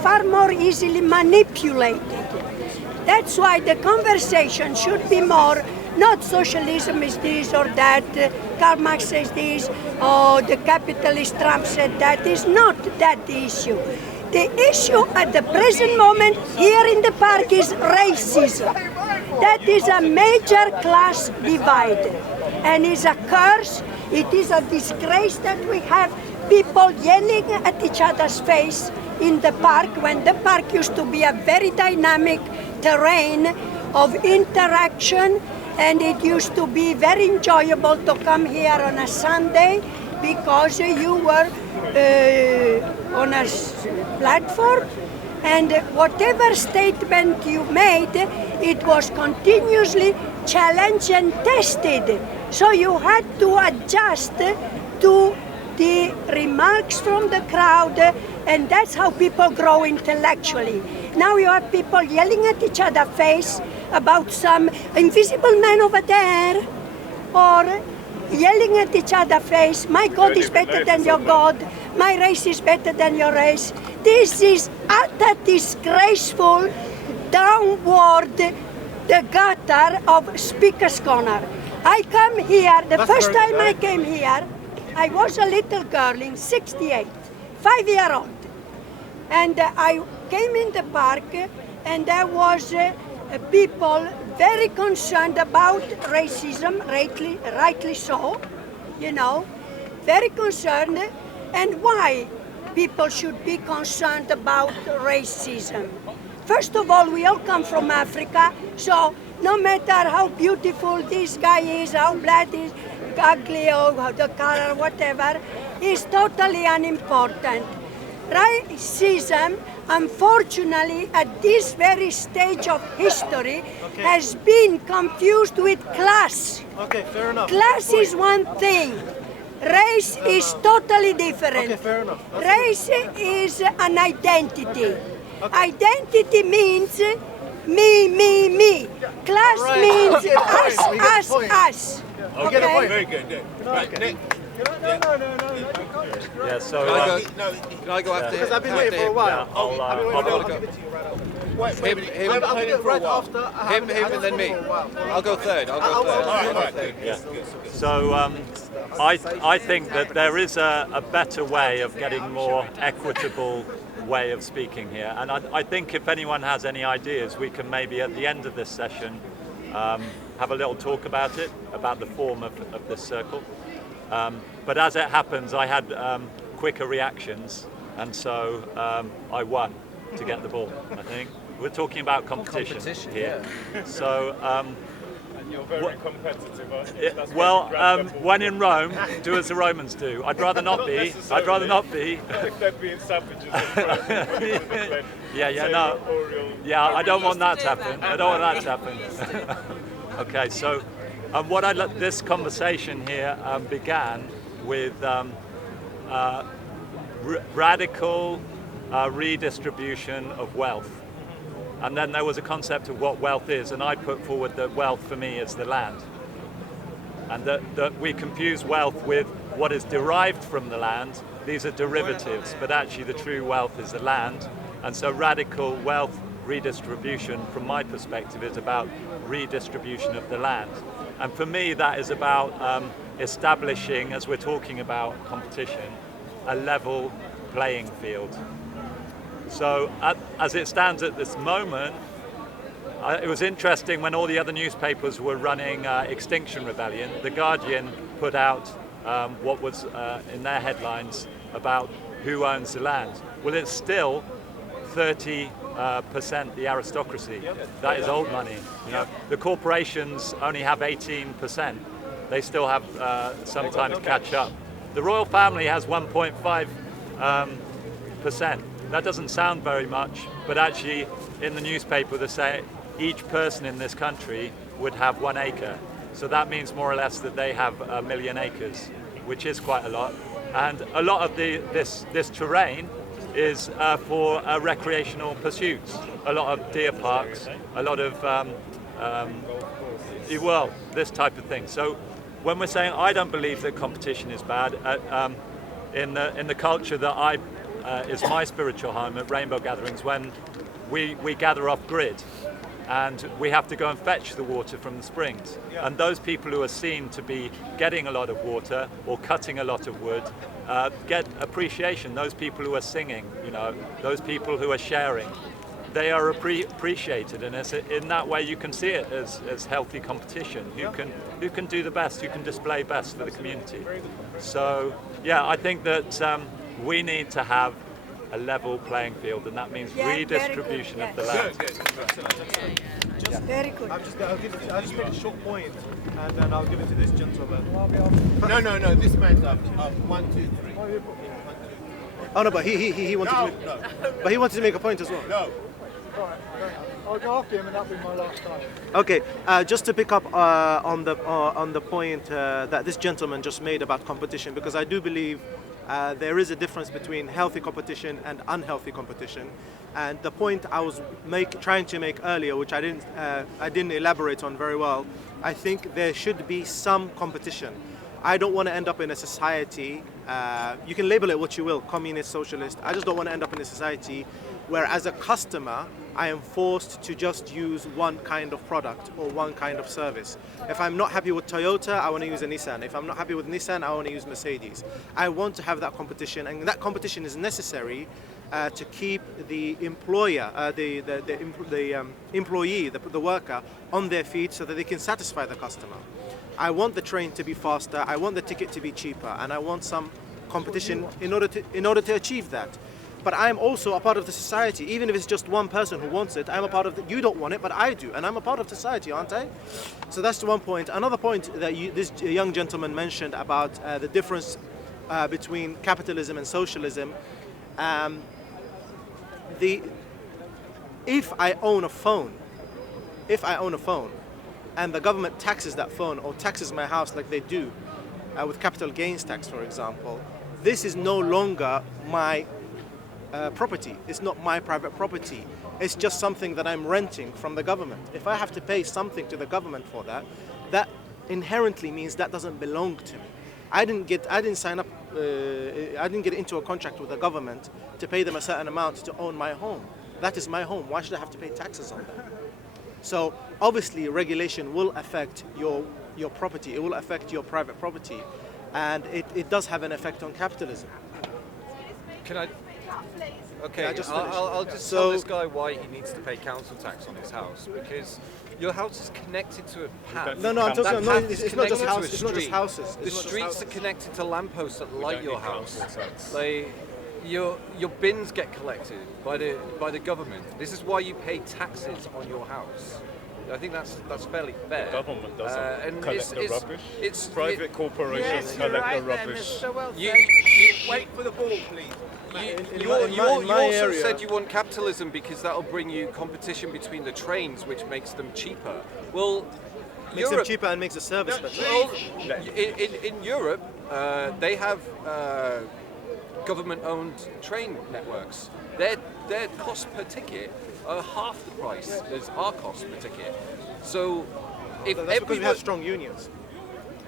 far more easily manipulated. That's why the conversation should be more, not socialism is this or that, Karl Marx says this, or the capitalist Trump said that. Is not that the issue. The issue at the present moment here in the park is racism. That is a major class divide, and is a curse. It is a disgrace that we have people yelling at each other's face in the park, when the park used to be a very dynamic terrain of interaction, and it used to be very enjoyable to come here on a Sunday because you were on a platform, and whatever statement you made, it was continuously challenged and tested. So you had to adjust to the remarks from the crowd, and that's how people grow intellectually. Now you have people yelling at each other's face about some invisible man over there, or yelling at each other's face, my God is better than your God, my race is better than your race. This is utter disgraceful, downward the gutter of Speaker's Corner. I come here, the first time I came here, I was a little girl in 68, 5-year-old. And I came in the park and there was people very concerned about racism, rightly so, you know, very concerned. And why people should be concerned about racism? First of all, we all come from Africa, so no matter how beautiful this guy is, how black is, ugly, or the color, whatever, is totally unimportant. Racism, unfortunately, at this very stage of history, has been confused with class. Okay, fair enough. Class is one thing. Race is totally different. Okay, fair enough. Race is an identity. Identity means me. Class means us. Okay, Okay? very good. Right, Nick. Yeah, so... Can I go after him? Because I've been waiting for a while. I'll give it to you right off. Him and then me. I'll go third. Yeah. So I think that there is a better way of getting more equitable way of speaking here, and I think if anyone has any ideas, we can maybe at the end of this session have a little talk about it, about the form of this circle. But as it happens, I had quicker reactions, and so I won to get the ball, I think. We're talking about competition here. Yeah. So, and you're very competitive. When in Rome, do as the Romans do. I'd rather not be. I'd rather not be. If they're being savages. Yeah, I don't want that to happen. I don't want that to happen. Okay, so this conversation here began with radical redistribution of wealth. And then there was a concept of what wealth is, and I put forward that wealth for me is the land. And that we confuse wealth with what is derived from the land. These are derivatives, but actually the true wealth is the land. And so radical wealth redistribution, from my perspective, is about redistribution of the land. And for me, that is about establishing, as we're talking about competition, a level playing field. So as it stands at this moment, it was interesting when all the other newspapers were running Extinction Rebellion. The Guardian put out what was in their headlines about who owns the land. Well, it's still 30% the aristocracy. That is old money. You know, the corporations only have 18%. They still have some time to catch up. The royal family has 1.5%. That doesn't sound very much, but actually in the newspaper they say each person in this country would have 1 acre. So that means more or less that they have 1 million acres, which is quite a lot. And a lot of this terrain is for recreational pursuits. A lot of deer parks, a lot of this type of thing. So when we're saying I don't believe that competition is bad, in the culture that is my spiritual home at Rainbow Gatherings, when we gather off grid and we have to go and fetch the water from the springs. And those people who are seen to be getting a lot of water or cutting a lot of wood get appreciation. Those people who are singing, you know, those people who are sharing, they are appreciated, and in that way you can see it as healthy competition. Who can do the best, who can display best for the community. So yeah, I think that we need to have a level playing field, and that means redistribution of the land. Very good. I'll just make a short point, and then I'll give it to this gentleman. No, this man's up. 1, 2, 3. Oh no, but he wanted to make a point as well. No. I'll go after him, and that'll be my last time. Okay, just to pick up on the point that this gentleman just made about competition, because I do believe there is a difference between healthy competition and unhealthy competition. And the point I was trying to make earlier, which I didn't elaborate on very well, I think there should be some competition. I don't want to end up in a society, you can label it what you will, communist, socialist. I just don't want to end up in a society where as a customer, I am forced to just use one kind of product or one kind of service. If I'm not happy with Toyota, I want to use a Nissan. If I'm not happy with Nissan, I want to use Mercedes. I want to have that competition, and that competition is necessary to keep the employer, the employee, the worker, on their feet so that they can satisfy the customer. I want the train to be faster, I want the ticket to be cheaper, and I want some competition in order to achieve that. But I'm also a part of the society, even if it's just one person who wants it. I'm a part of you don't want it, but I do, and I'm a part of society, aren't I? So that's one point. Another point that this young gentleman mentioned about the difference between capitalism and socialism. If I own a phone, and the government taxes that phone or taxes my house like they do with capital gains tax, for example, this is no longer my property. It's not my private property. It's just something that I'm renting from the government. If I have to pay something to the government for that, that inherently means that doesn't belong to me. I didn't sign up. I didn't get into a contract with the government to pay them a certain amount to own my home. That is my home. Why should I have to pay taxes on that? So obviously, regulation will affect your property. It will affect your private property, and it does have an effect on capitalism. Can I? Okay, Yeah, I'll just tell this guy why he needs to pay council tax on his house, because your house is connected to a path. No, I'm talking. No, it's not just houses. It's not just houses. The streets are connected to lampposts that light your house. Like your bins get collected by the government. This is why you pay taxes on your house. I think that's fairly fair. The government doesn't collect the rubbish. It's private corporations collect the rubbish. Wait for the ball, please. You also said you want capitalism because that'll bring you competition between the trains, which makes them cheaper. Well, makes them cheaper and makes the service better. Well, in Europe, they have government-owned train networks. Their cost per ticket are half the price as our cost per ticket. So, if that's because we have strong unions.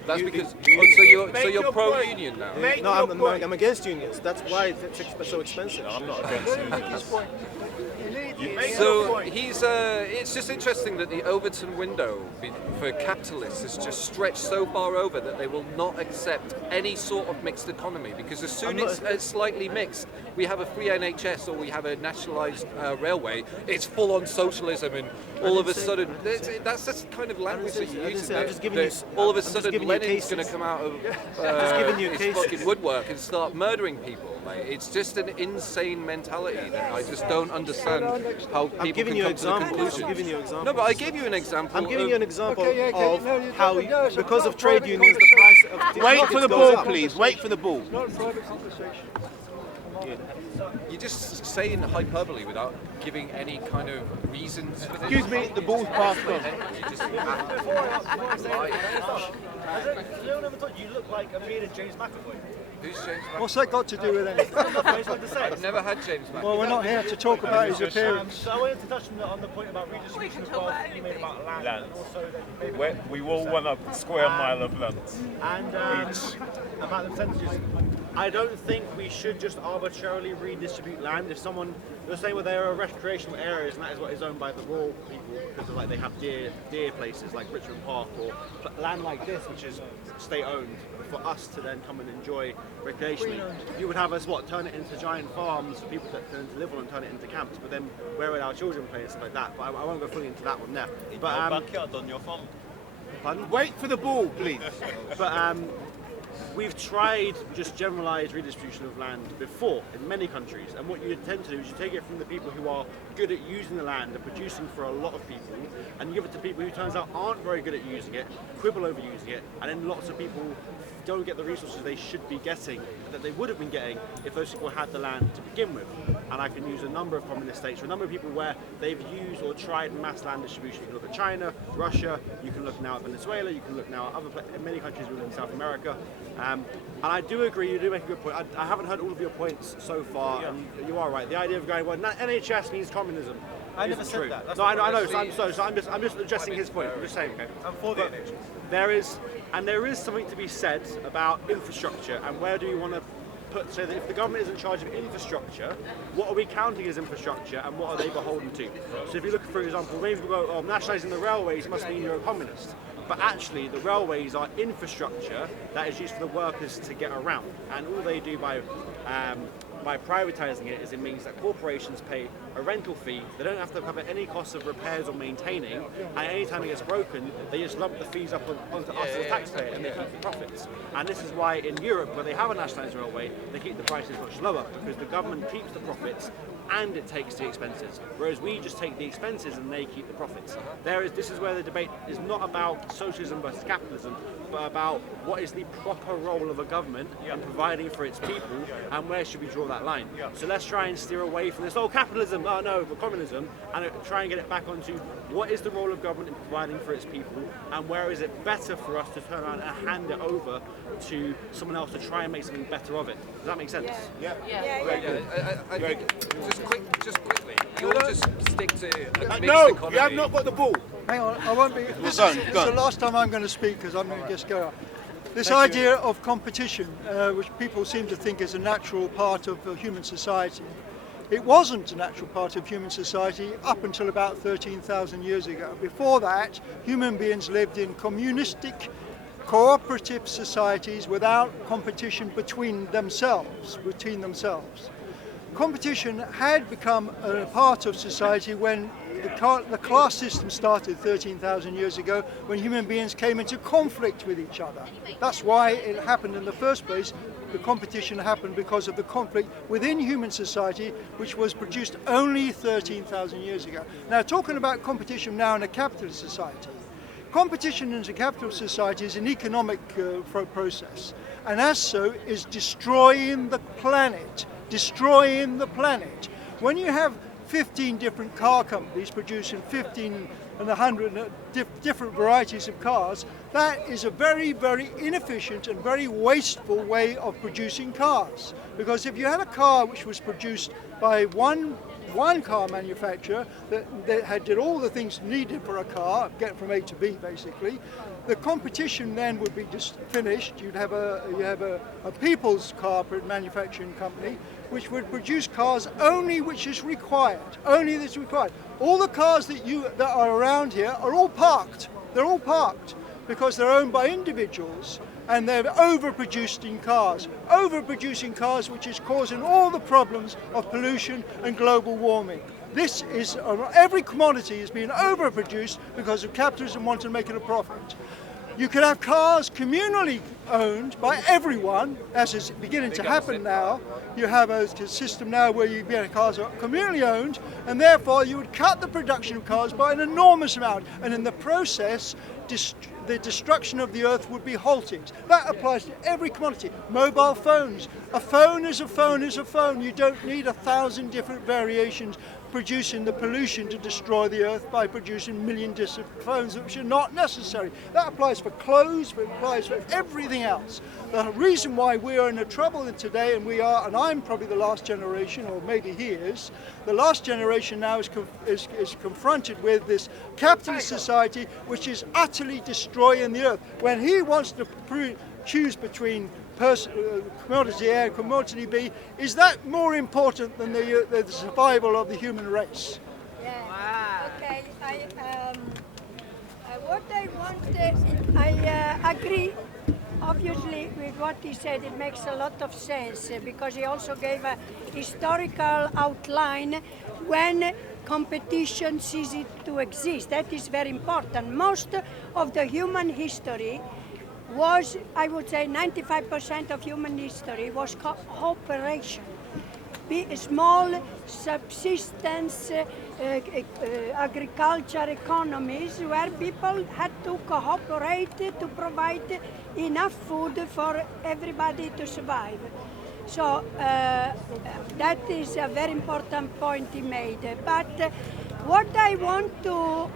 That's because. So you're pro-union now. No, I'm against unions. That's why it's so expensive. No, I'm not against unions. So it's just interesting that the Overton window for capitalists is just stretched so far over that they will not accept any sort of mixed economy, because as soon as it's slightly mixed, we have a free NHS or we have a nationalised railway, it's full on socialism, and all of a sudden, that's just kind of language that you use. All of a sudden, Lenin's going to come out of his fucking woodwork and start murdering people. Like, it's just an insane mentality that I just don't understand how people can come to the conclusion. I'm giving you examples. No, but I gave you an example. I'm giving you an example of how, because of trade unions, the price of Wait for the ball, please. Wait for the ball. It's not a private conversation. You're just saying hyperbole without giving any kind of reasons for this. Excuse me, the ball's passed on. You look like a bearded James McAvoy. Who's James McAvoy? What's that got to do with anything? I've never had James McAvoy. Well, we're not here to talk about his appearance. So I wanted to touch on the point about redistribution of wealth you made about land. And also that We all want a square mile of land. And about the percentages. I don't think we should just arbitrarily redistribute land. If someone, you're saying well, there are recreational areas and that is what is owned by the rural people because of, like, they have deer places like Richmond Park, or land like this which is state owned for us to then come and enjoy recreationally. You would have us turn it into giant farms for people that can live on and turn it into camps, but then where would our children play and stuff like that? But I won't go fully into that one there. But backyard on your farm. Pardon? Wait for the ball, please. But we've tried just generalised redistribution of land before in many countries, and what you tend to do is you take it from the people who are good at using the land and producing for a lot of people, and you give it to people who turns out aren't very good at using it, quibble over using it, and then lots of people don't get the resources they should be getting, that they would have been getting if those people had the land to begin with. And I can use a number of communist states, or a number of people where they've used or tried mass land distribution. You can look at China, Russia, you can look now at Venezuela, you can look now at many countries within South America, And I do agree, you do make a good point. I haven't heard all of your points so far, and you are right. The idea of going, well, NHS means communism. I never isn't said true. that. That's No, I not know. what So I'm just addressing his point. I'm just saying, okay. I'm for the NHS. There is something to be said about infrastructure, and where do we want to put, so that if the government is in charge of infrastructure, what are we counting as infrastructure and what are they beholden to? So if you look, for example, maybe people go, oh, nationalising the railways must mean you're a communist. But actually, the railways are infrastructure that is used for the workers to get around. And all they do by privatising it is it means that corporations pay a rental fee. They don't have to cover any costs of repairs or maintaining. And any time it gets broken, they just lump the fees up onto us as a taxpayer and they keep the profits. And this is why in Europe, where they have a nationalised railway, they keep the prices much lower because the government keeps the profits and it takes the expenses, whereas we just take the expenses and they keep the profits. This is where the debate is not about socialism versus capitalism, but about what is the proper role of a government in providing for its people and where should we draw that line. So let's try and steer away from this, oh, capitalism, oh no, but communism, and try and get it back onto what is the role of government in providing for its people and where is it better for us to turn around and hand it over to someone else to try and make something better of it. Does that make sense? I think just quickly, you'll just stick to a mixed economy. You have not got the ball. Hang on, I won't be. This is the last time I'm going to speak because I'm going to just go. This idea of competition, which people seem to think is a natural part of human society, it wasn't a natural part of human society up until about 13,000 years ago. Before that, human beings lived in communistic, cooperative societies without competition between themselves. Competition had become a part of society when the class system started 13,000 years ago, when human beings came into conflict with each other. That's why it happened in the first place. The competition happened because of the conflict within human society, which was produced only 13,000 years ago. Now, talking about competition now in a capitalist society, competition in a capitalist society is an economic process, and as so is destroying the planet. When you have 15 different car companies producing 15 and 100 different varieties of cars, that is a very, very inefficient and very wasteful way of producing cars. Because if you had a car which was produced by one car manufacturer that did all the things needed for a car, get from A to B basically, the competition then would be just finished. You have a people's car manufacturing company which would produce cars only which is required, only that's required. All the cars that are around here are all parked. They're all parked because they're owned by individuals and they're overproducing cars which is causing all the problems of pollution and global warming. This is, every commodity is being overproduced because of capitalism wanting to make it a profit. You could have cars communally owned by everyone, as is beginning to happen now. You have a system now where cars are communally owned, and therefore you would cut the production of cars by an enormous amount, and in the process, the destruction of the earth would be halted. That applies to every commodity. Mobile phones. A phone is a phone is a phone. You don't need 1,000 different variations producing the pollution to destroy the earth by producing a million different phones, which are not necessary. That applies for clothes, but it applies for everything else. The reason why we are in the trouble today, and I'm probably the last generation, or maybe he is, the last generation now is confronted with this capitalist society which is utterly destroying the earth. When he wants to choose between commodity A and commodity B, is that more important than the survival of the human race? Yeah. Wow. Okay. What I want, I agree obviously with what he said. It makes a lot of sense because he also gave a historical outline when competition ceases to exist. That is very important. Most of the human history was, I would say 95% of human history was cooperation. Small subsistence agriculture economies where people had to cooperate to provide enough food for everybody to survive. So that is a very important point he made. But what I want to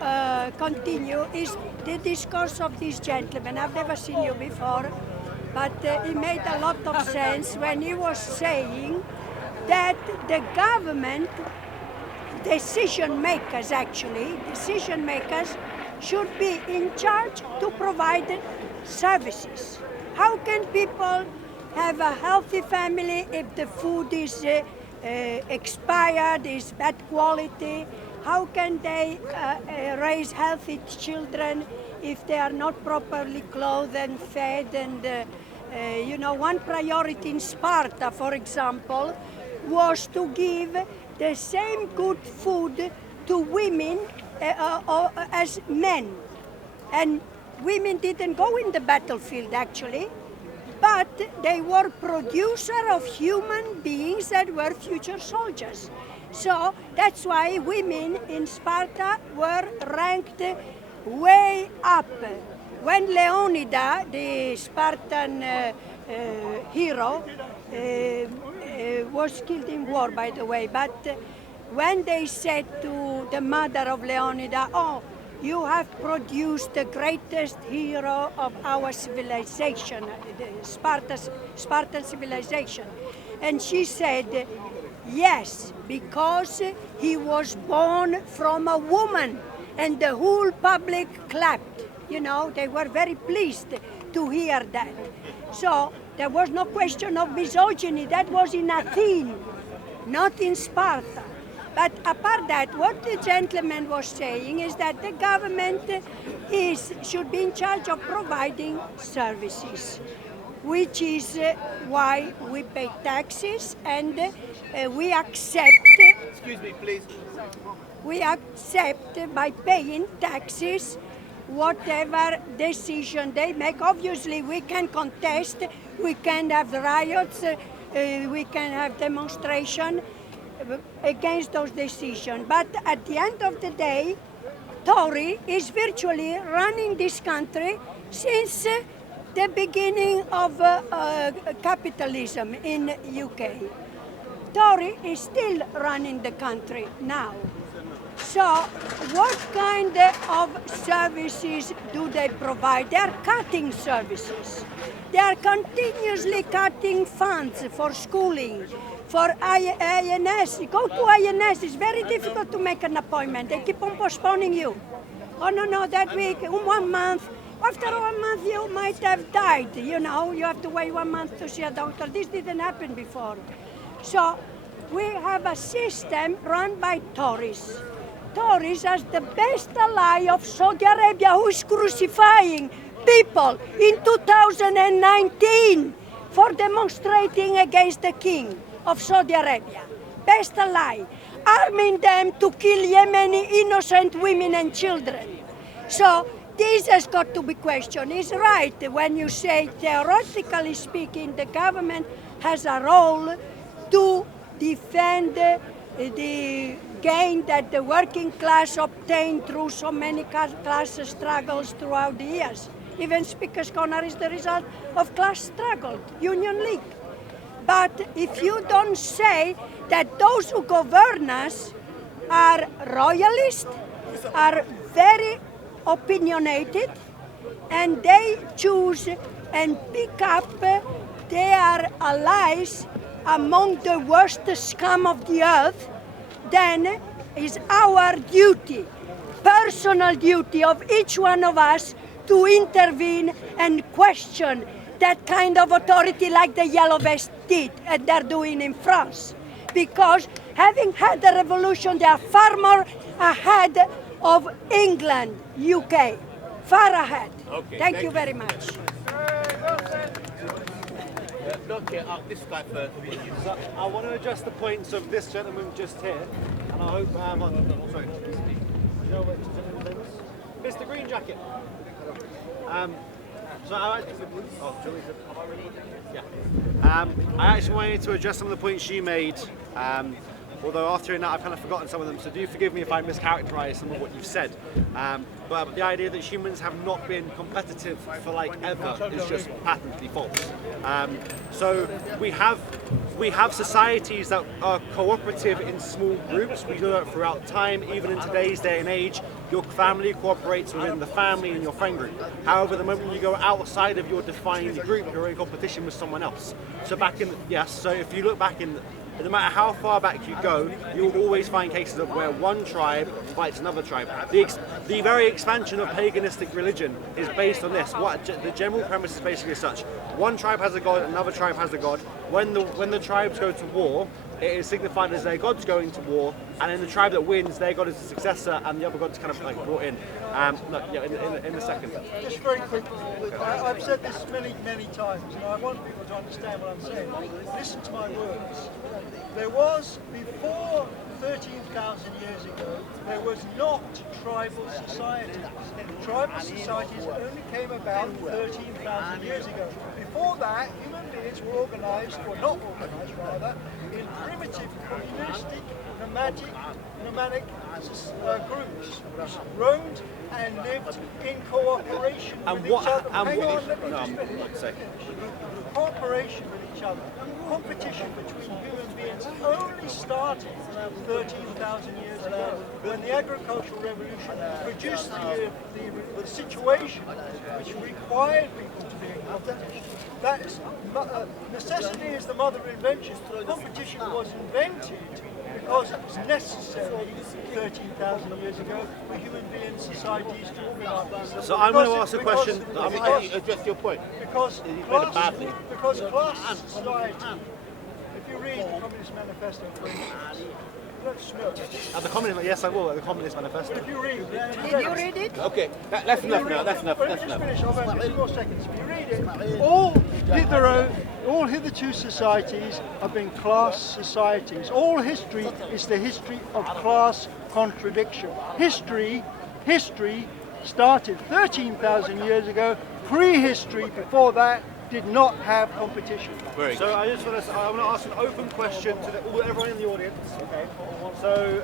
continue is the discourse of this gentleman. I've never seen you before. but he made a lot of sense when he was saying that the government, decision makers should be in charge to provide services. How can people have a healthy family if the food is expired, is bad quality? How can they raise healthy children if they are not properly clothed and fed? And you know, one priority in Sparta, for example, was to give the same good food to women as men. And women didn't go in the battlefield actually, but they were producer of human beings that were future soldiers. So that's why women in Sparta were ranked way up. When Leonida, the Spartan hero, was killed in war, by the way, but when they said to the mother of Leonida, "Oh, you have produced the greatest hero of our civilization, the Spartan civilization," and she said, "Yes, because he was born from a woman," and the whole public clapped. You know, they were very pleased to hear that. So there was no question of misogyny. That was in Athens, not in Sparta. But apart that, what the gentleman was saying is that the government should be in charge of providing services, which is why we pay taxes and we accept. Excuse me, please. We accept by paying taxes whatever decision they make. Obviously, we can contest, we can have riots, we can have demonstration against those decisions. But at the end of the day, Tory is virtually running this country since the beginning of capitalism in UK. Tory is still running the country now. So what kind of services do they provide? They are cutting services. They are continuously cutting funds for schooling, for INS. Go to INS, it's very difficult to make an appointment. They keep on postponing you. Oh no, that week, 1 month. After 1 month you might have died, you know, you have to wait 1 month to see a doctor. This didn't happen before. So we have a system run by Tories. Tories as the best ally of Saudi Arabia, who is crucifying people in 2019 for demonstrating against the king of Saudi Arabia. Best ally, arming them to kill Yemeni innocent women and children. So this has got to be questioned. It's right when you say, theoretically speaking, the government has a role to defend the gain that the working class obtained through so many class struggles throughout the years. Even Speaker's Corner is the result of class struggle, Union League. But if you don't say that those who govern us are royalists, are very opinionated, and they choose and pick up their allies among the worst scum of the earth, then it's our duty, personal duty of each one of us to intervene and question that kind of authority like the Yellow Vest did and they're doing in France. Because having had the revolution, they are far more ahead of England, UK, far ahead. Okay, thank you very much. This guy first. So I want to address the points of this gentleman just here, and I hope sorry. Mr. Green Jacket. So I actually wanted to address some of the points she made. Although after hearing that, I've kind of forgotten some of them, so do forgive me if I mischaracterize some of what you've said. But the idea that humans have not been competitive for like ever is just patently false. So we have societies that are cooperative in small groups. We do that throughout time, even in today's day and age. your family cooperates within the family and your friend group. However, the moment you go outside of your defined group, you're in competition with someone else. So so if you look back in, no matter how far back you go, you'll always find cases of where one tribe fights another tribe. The very expansion of paganistic religion is based on this. The general premise is basically such: one tribe has a god, another tribe has a god. When the tribes go to war, it is signified as their god's going to war, and in the tribe that wins, their god is the successor, and the other god's kind of like brought in. In a second. Just very quickly, I've said this many times, and I want people to understand what I'm saying. Listen to my words. There was, before 13,000 years ago, there was not tribal societies. Tribal societies only came about 13,000 years ago. Before that, human beings were organized, or not organized rather, in primitive, communistic, nomadic groups, which roamed and lived in cooperation with each other. Hang on, let me just finish. Cooperation with each other. Competition between human beings only started 13,000 years ago when the agricultural revolution produced the situation which required people to be in competition. That is, necessity is the mother of invention. Competition was invented because it was necessary 13,000 years ago for human being societies to organize. So I'm going to ask a question. Address your point. Because class society, if you read the Communist Manifesto, for instance, The Communist, yes, I will. At the Communist Manifesto. If you read it, Did you read it? Okay, that's enough now. That's enough. That's Just enough. finish. I've only 2 more seconds. If you read it, all hitherto societies have been class societies. All history is the history of class contradiction. History started 13,000 years ago. Prehistory, before that, did not have competition. So I want to ask an open question to everyone in the audience. Okay. So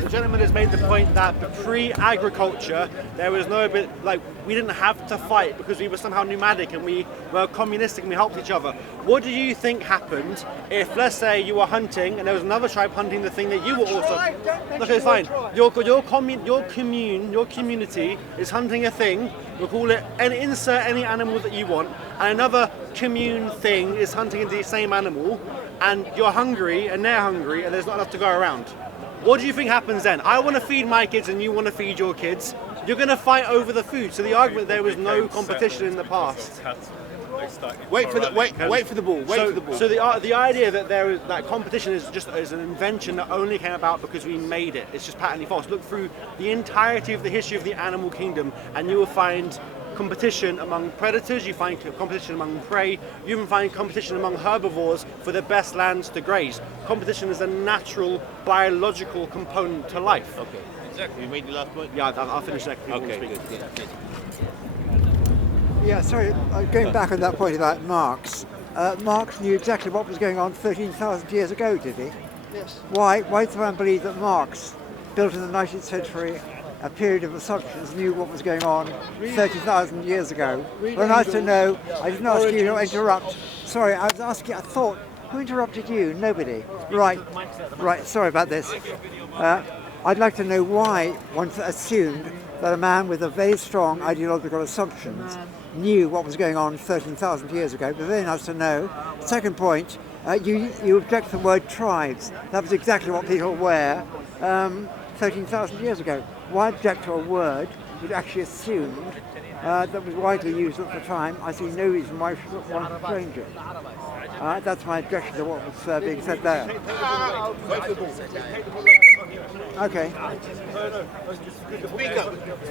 the gentleman has made the point that pre-agriculture there was no bit like we didn't have to fight because we were somehow nomadic and we were communistic and we helped each other. What do you think happened if, let's say, you were hunting and there was another tribe hunting the thing that you were also? Okay, fine. Your community is hunting a thing. We'll call it insert any animal that you want, and another commune thing is hunting the same animal, and you're hungry and they're hungry and there's not enough to go around. What do you think happens then? I want to feed my kids and you want to feed your kids. You're going to fight over the food. So the argument there was no competition in the past. Wait for the ball. Wait for the ball. So the idea that that competition is an invention that only came about because we made it. It's just patently false. Look through the entirety of the history of the animal kingdom, and you will find competition among predators. You find competition among prey. You even find competition among herbivores for the best lands to graze. Competition is a natural biological component to life. Okay. Exactly. You made the last point. Yeah, I'll finish that. Okay. Good. Yeah. Yeah, sorry, going back on that point about Marx. Marx knew exactly what was going on 13,000 years ago, did he? Yes. Why does one believe that Marx, built in the 19th century, a period of assumptions, knew what was going on 30,000 years ago? Well, nice to know. I didn't ask you to interrupt. Sorry, I was asking, I thought, who interrupted you? Nobody. Right, sorry about this. I'd like to know why one assumed that a man with a very strong ideological assumptions knew what was going on 13,000 years ago. But very nice to know. Second point, you object to the word tribes. That was exactly what people were 13,000 years ago. Why object to a word which actually assumed that was widely used at the time? I see no reason why we should want to change it. That's my objection to what was being said there. Okay.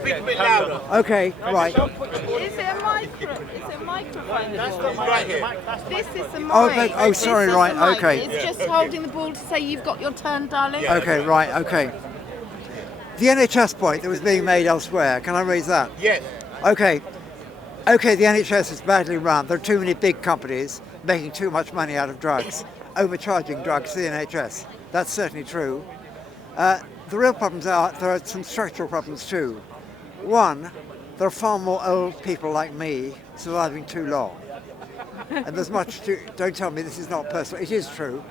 Speak a bit louder. Okay, right. Is it a microphone? Right here. This is the mic. Oh, sorry, This is right, the mic. okay. It's just holding the ball to say you've got your turn, darling. Okay, right, okay. The NHS point that was being made elsewhere, can I raise that? Yes. Okay, the NHS is badly run. There are too many big companies making too much money out of drugs, overcharging drugs to the NHS. That's certainly true. The real problems are, there are some structural problems too. One, there are far more old people like me surviving too long. And there's much to, don't tell me this is not personal, it is true.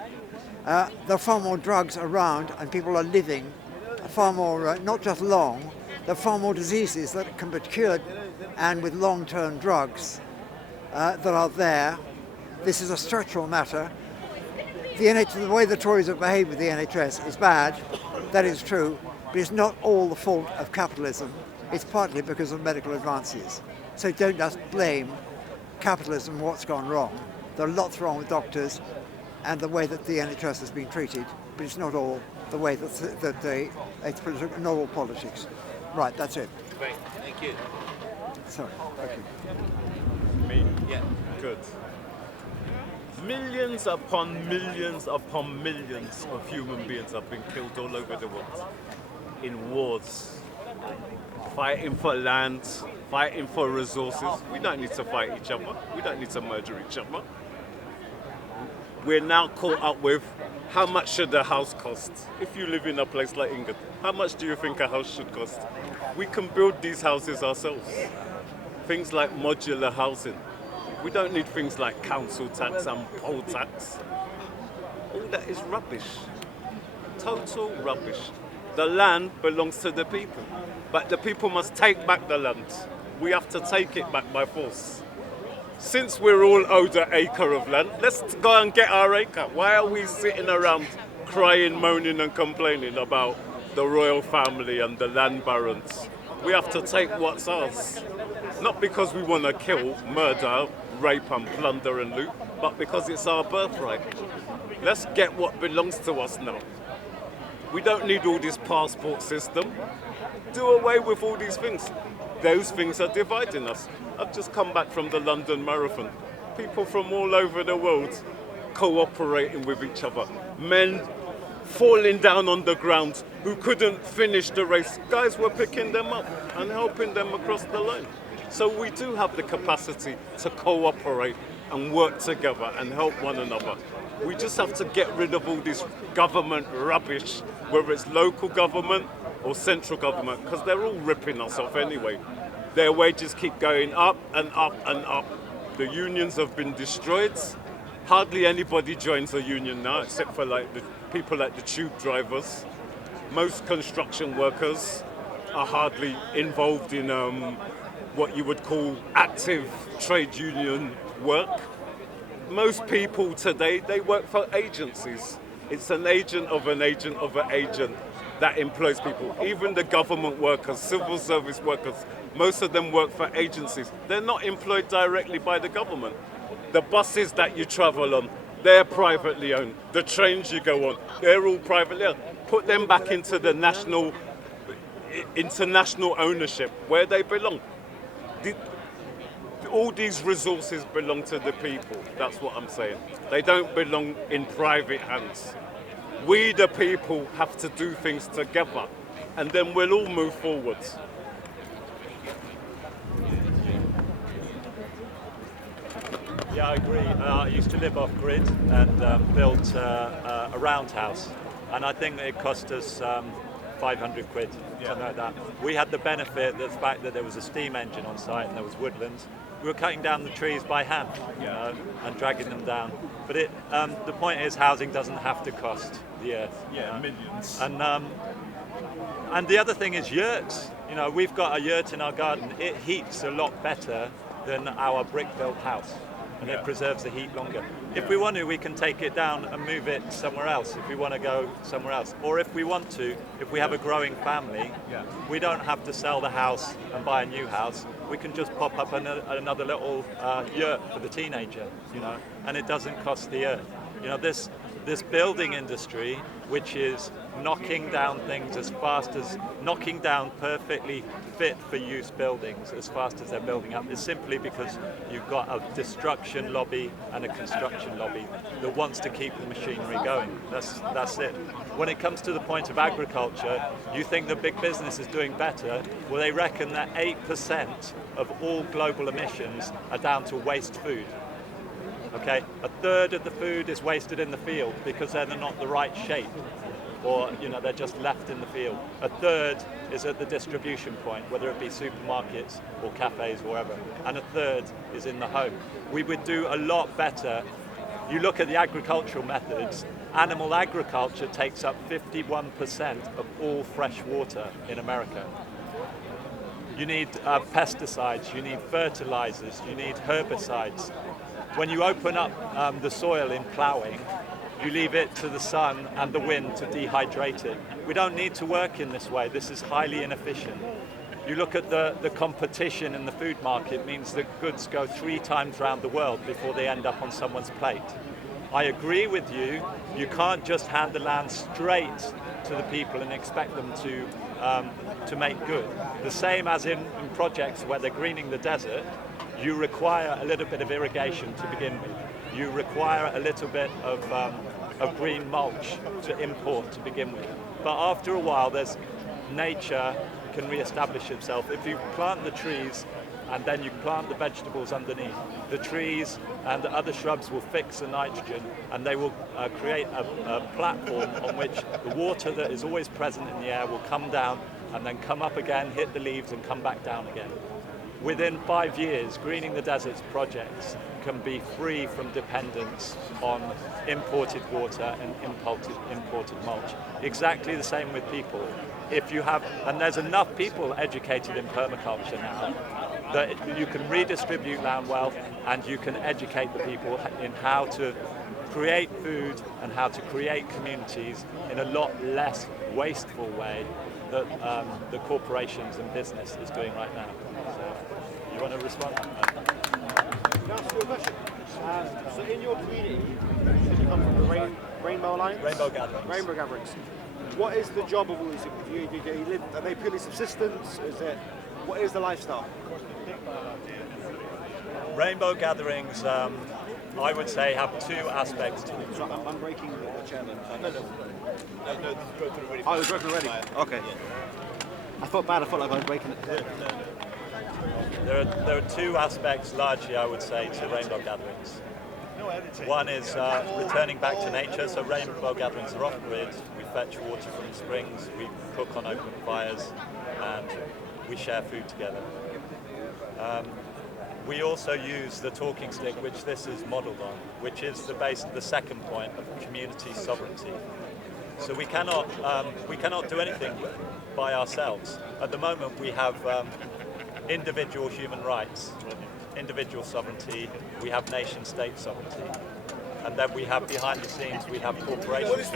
There are far more drugs around and people are living far more, not just long, There are far more diseases that can be cured and with long-term drugs that are there. This is a structural matter. The way the Tories have behaved with the NHS is bad, that is true, but it's not all the fault of capitalism. It's partly because of medical advances. So don't just blame capitalism for what's gone wrong. There are lots wrong with doctors and the way that the NHS has been treated, but it's not all the way that it's not all politics. Right, that's it. Great, thank you. Sorry, okay. Me? Yeah. Good. Millions upon millions of human beings have been killed all over the world in wars, fighting for land, fighting for resources. We don't need to fight each other. We don't need to murder each other. We're now caught up with how much should a house cost? If you live in a place like England, how much do you think a house should cost? We can build these houses ourselves. Things like modular housing. We don't need things like council tax and poll tax. All that is rubbish. Total rubbish. The land belongs to the people, but the people must take back the land. We have to take it back by force. Since we're all owed an acre of land, let's go and get our acre. Why are we sitting around crying, moaning and complaining about the royal family and the land barons? We have to take what's ours. Not because we want to kill, murder, rape and plunder and loot, but because it's our birthright. Let's get what belongs to us now. We don't need all this passport system. Do away with all these things. Those things are dividing us. I've just come back from the London Marathon. People from all over the world cooperating with each other. Men falling down on the ground who couldn't finish the race. Guys were picking them up and helping them across the line. So we do have the capacity to cooperate and work together and help one another. We just have to get rid of all this government rubbish, whether it's local government or central government, because they're all ripping us off anyway. Their wages keep going up and up and up. The unions have been destroyed. Hardly anybody joins a union now, except for like the people like the tube drivers. Most construction workers are hardly involved in what you would call active trade union work. Most people today, they work for agencies. It's an agent of an agent of an agent that employs people. Even the government workers, civil service workers, most of them work for agencies. They're not employed directly by the government. The buses that you travel on, they're privately owned. The trains you go on, they're all privately owned. Put them back into the international ownership where they belong. All these resources belong to the people. That's what I'm saying. They don't belong in private hands. We, the people, have to do things together, and then we'll all move forward. Yeah, I agree. I used to live off grid and built a roundhouse, and I think it cost us 500 quid, something like that. We had the benefit of the fact that there was a steam engine on site and there was woodlands. We were cutting down the trees by hand, you know, and dragging them down. But the point is, housing doesn't have to cost the earth. Yeah, millions. And the other thing is yurts. You know, we've got a yurt in our garden. It heats a lot better than our brick-built house, and it preserves the heat longer. If we want to, we can take it down and move it somewhere else if we want to go somewhere else. Or if we want to, if we have a growing family, we don't have to sell the house and buy a new house. We can just pop up another little yurt for the teenager, you know, and it doesn't cost the earth. You know, this building industry, which is knocking down things as fast as, knocking down perfectly fit for use buildings as fast as they're building up, is simply because you've got a destruction lobby and a construction lobby that wants to keep the machinery going. That's it. When it comes to the point of agriculture, you think that big business is doing better. Well, they reckon that 8% of all global emissions are down to waste food. Okay, a third of the food is wasted in the field because they're not the right shape, or you know, they're just left in the field. A third is at the distribution point, whether it be supermarkets or cafes or wherever, and a third is in the home. We would do a lot better. You look at the agricultural methods, animal agriculture takes up 51% of all fresh water in America. You need pesticides, you need fertilizers, you need herbicides. When you open up the soil in ploughing, you leave it to the sun and the wind to dehydrate it. We don't need to work in this way. This is highly inefficient. You look at the competition in the food market means that goods go 3 times around the world before they end up on someone's plate. I agree with you. You can't just hand the land straight to the people and expect them to make good. The same as in projects where they're greening the desert, you require a little bit of irrigation to begin with. You require a little bit of green mulch to import to begin with. But after a while, nature can re-establish itself. If you plant the trees and then you plant the vegetables underneath, the trees and the other shrubs will fix the nitrogen, and they will create a platform on which the water that is always present in the air will come down and then come up again, hit the leaves and come back down again. Within 5 years, Greening the Deserts projects can be free from dependence on imported water and imported mulch. Exactly the same with people. If you have, and there's enough people educated in permaculture now that you can redistribute land wealth and you can educate the people in how to create food and how to create communities in a lot less wasteful way that the corporations and business is doing right now. So, you want to respond? Can I ask you a question? So in your community, you come from the Rainbow Alliance? Rainbow Gatherings. Rainbow Gatherings. What is the job of all these people? Do you live, are they purely subsistence? What is the lifestyle? Rainbow Gatherings, I would say, have 2 aspects to them. So I'm breaking the chairman. No, Oh, it was broken already? Okay. I felt bad, I felt like I was breaking it. There are 2 aspects, largely, I would say, to Rainbow Gatherings. One is returning back to nature. So Rainbow Gatherings are off-grid. We fetch water from springs, we cook on open fires, and we share food together. We also use the talking stick, which this is modelled on, which is the second point of community sovereignty. So we cannot do anything by ourselves. At the moment, we have individual human rights, individual sovereignty, we have nation-state sovereignty. And then we have, behind the scenes, we have corporations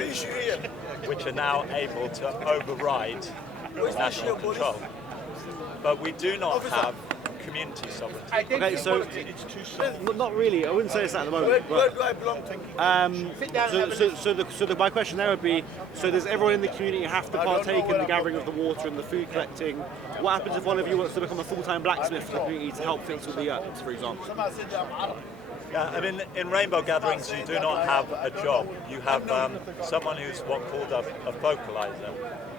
which are now able to override national control. But we do not have community sovereignty. Okay, so not really. I wouldn't say it's that at the moment. Where do I belong to? So my question there would be: so does everyone in the community have to partake in the gathering of the water and the food collecting? What happens if one of you wants to become a full-time blacksmith for the community to help fix all the urns, for example? Yeah, I mean, in Rainbow Gatherings, you do not have a job. You have someone who's what's called a focalizer.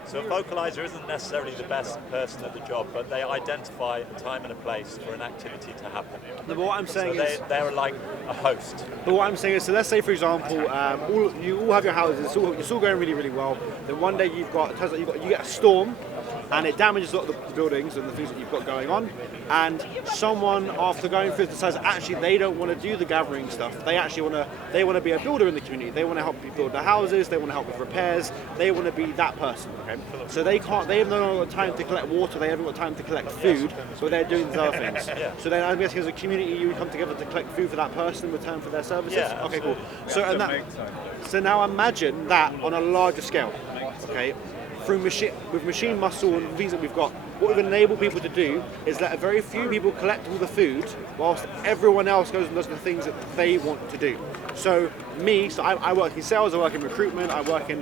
So a focalizer isn't necessarily the best person at the job, but they identify a time and a place for an activity to happen. No, but what I'm saying so is they're like a host. But what I'm saying is, so let's say, for example, you all have your houses, it's all going really, really well. Then one day you get a storm, and it damages a lot of the buildings and the things that you've got going on. And someone, after going through, decides actually they don't want to do the gathering stuff. They actually want to be a builder in the community. They want to help people build their houses. They want to help with repairs. They want to be that person. Okay, so they have no longer time to collect water. They haven't got time to collect food, but they're doing these other things. So then, I'm guessing as a community, you would come together to collect food for that person in return for their services. Yeah, okay, cool. Yeah. So now imagine that on a larger scale. Okay. With machine muscle and things that we've got, what we've enabled people to do is let a very few people collect all the food whilst everyone else goes and does the things that they want to do. So I work in sales, I work in recruitment, I work in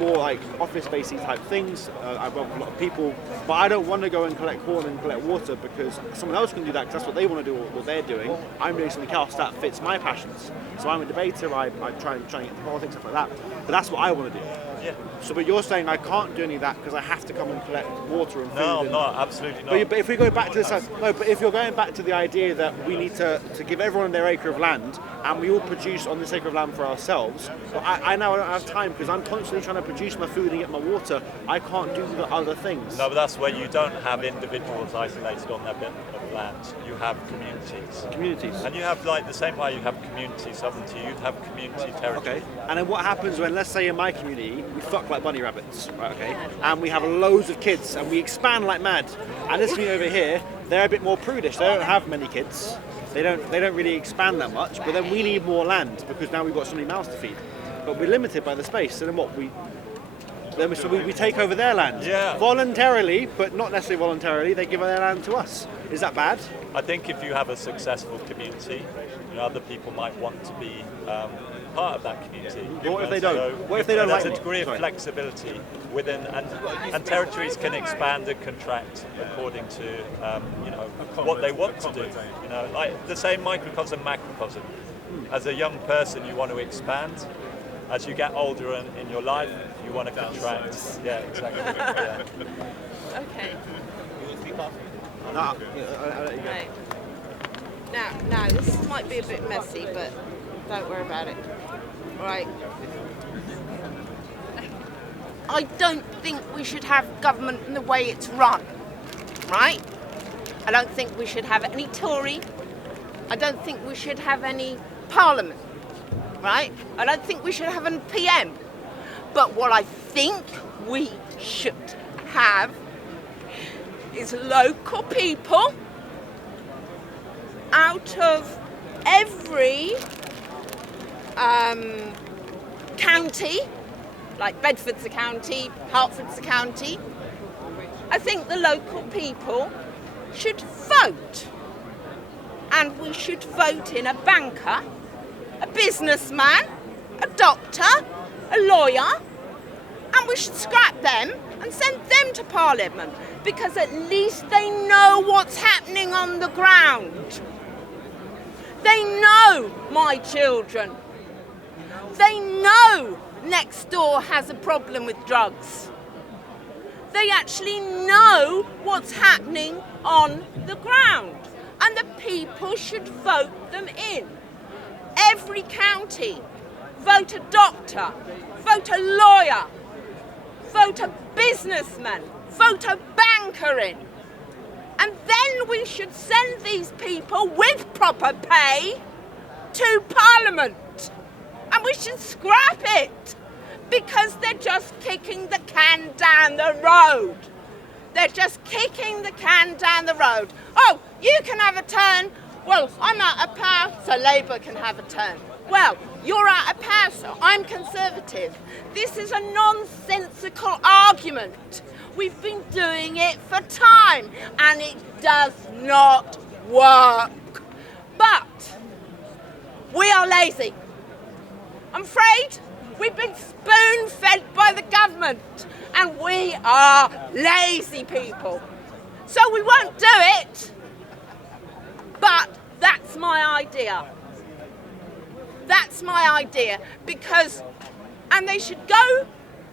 more like office-based type things, I work with a lot of people, but I don't want to go and collect corn and collect water because someone else can do that because that's what they want to do or what they're doing. I'm doing something else that fits my passions. So I'm a debater, I try and get to politics, stuff like that, but that's what I want to do. Yeah. So, but you're saying I can't do any of that because I have to come and collect water and food. No, absolutely not. But if we go back to this, but if you're going back to the idea that we need to give everyone their acre of land and we all produce on this acre of land for ourselves, well, I now don't have time because I'm constantly trying to produce my food and get my water. I can't do the other things. No, but that's where you don't have individuals isolated on their bit of land. You have communities. Communities. And you have, like, the same way you have community sovereignty, you'd have community territory. Okay. And then what happens when, let's say in my community, we fuck like bunny rabbits, right? Okay, and we have loads of kids, and we expand like mad. And this community over here, they're a bit more prudish. They don't have many kids. They don't really expand that much. But then we need more land because now we've got so many mouths to feed. But we're limited by the space. So then what we take over their land voluntarily, but not necessarily voluntarily. They give their land to us. Is that bad? I think if you have a successful community, other people might want to be part of that community. What if they don't? What if they don't like There's a degree of flexibility within, and territories can expand and contract according to what they want to do. Like the same microcosm, macrocosm. As a young person, you want to expand. As you get older in your life, you want to contract. Yeah, exactly. Yeah. Okay. I'll let you go. Right. Now, this might be a bit messy, but don't worry about it. Right. I don't think we should have government in the way it's run, right? I don't think we should have any Tory. I don't think we should have any Parliament, right? I don't think we should have a PM. But what I think we should have is local people out of every county, like Bedford's a county, Hertford's a county. I think the local people should vote. And we should vote in a banker, a businessman, a doctor, a lawyer, and we should scrap them and send them to Parliament, because at least they know what's happening on the ground. They know my children. They know next door has a problem with drugs. They actually know what's happening on the ground, and the people should vote them in. Every county, vote a doctor, vote a lawyer, vote a businessman, vote a banker in. And then we should send these people with proper pay to Parliament. And we should scrap it, because they're just kicking the can down the road. They're just kicking the can down the road. Oh, you can have a turn. Well, I'm out of power, so Labour can have a turn. Well, you're out of power, so I'm Conservative. This is a nonsensical argument. We've been doing it for time, and it does not work. But we are lazy. I'm afraid we've been spoon-fed by the government, and we are lazy people. So we won't do it, but that's my idea. That's my idea, because, and they should go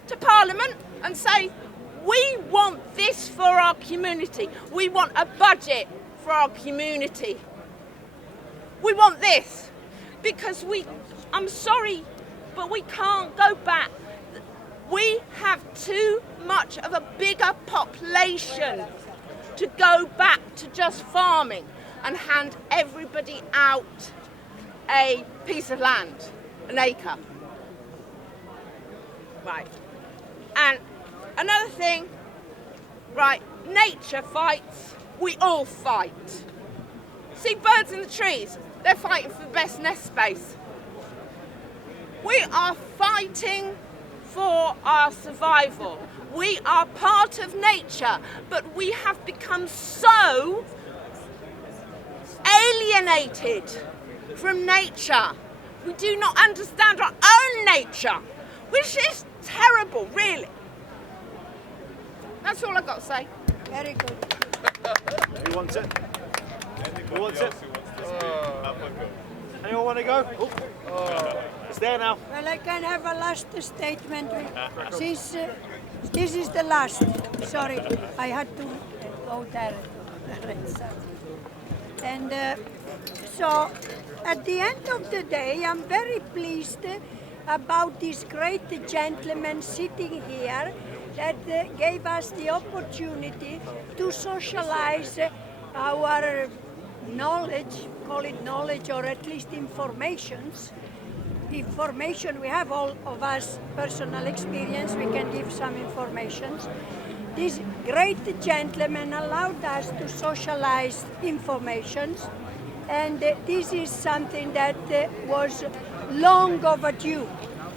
to Parliament and say, we want this for our community. We want a budget for our community. We want this, because I'm sorry, but we can't go back. We have too much of a bigger population to go back to just farming and hand everybody out a piece of land, an acre. Right. And another thing, right, nature fights, we all fight. See birds in the trees, they're fighting for the best nest space. We are fighting for our survival. We are part of nature, but we have become so alienated from nature. We do not understand our own nature, which is terrible, really. That's all I've got to say. Very good. Who wants it? Who wants it? Anyone want to go? Oh. It's there now. Well, I can have a last statement. Since this is the last, sorry, I had to go there. And so, at the end of the day, I'm very pleased about this great gentleman sitting here that gave us the opportunity to socialize our knowledge, call it knowledge or at least informations, information. We have all of us personal experience. We can give some information. This great gentleman allowed us to socialize information, and this is something that was long overdue.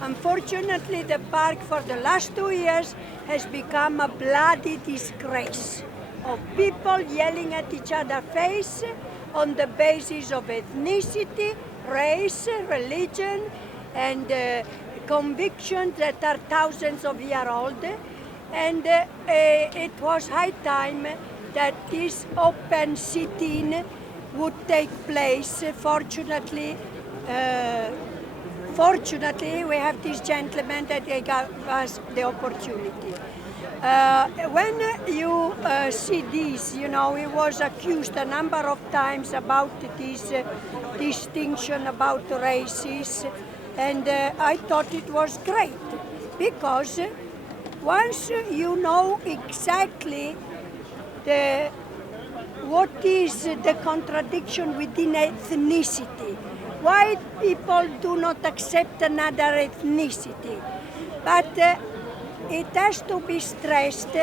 Unfortunately, the park for the last 2 years has become a bloody disgrace of people yelling at each other's face on the basis of ethnicity, race, religion, and convictions that are thousands of years old. And it was high time that this open sit-in would take place. Fortunately, we have this gentleman that they gave us the opportunity. When you see this, you know, he was accused a number of times about this distinction about races, and I thought it was great, because once you know exactly what is the contradiction within ethnicity, why people do not accept another ethnicity, but it has to be stressed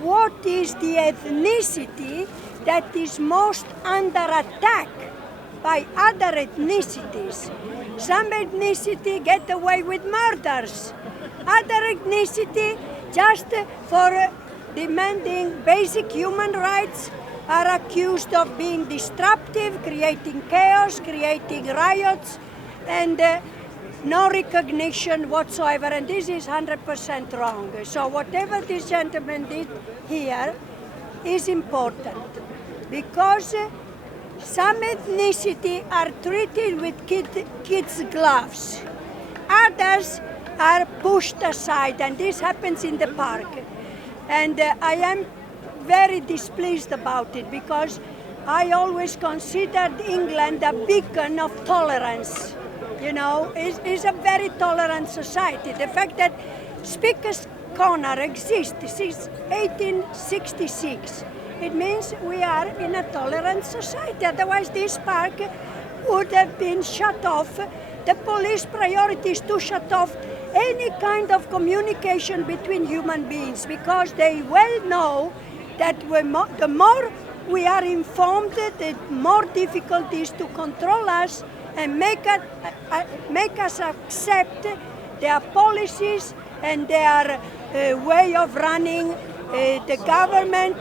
what is the ethnicity that is most under attack by other ethnicities. Some ethnicity get away with murders. Other ethnicity, just for demanding basic human rights, are accused of being disruptive, creating chaos, creating riots, and no recognition whatsoever, and this is 100% wrong. So whatever this gentleman did here is important, because some ethnicity are treated with kids' gloves. Others are pushed aside, and this happens in the park. And I am very displeased about it, because I always considered England a beacon of tolerance. You know, it's a very tolerant society. The fact that Speaker's Corner exists since 1866, it means we are in a tolerant society. Otherwise, this park would have been shut off. The police priority is to shut off any kind of communication between human beings, because they well know that the more we are informed, the more difficult it is to control us and make us accept their policies and their way of running the government,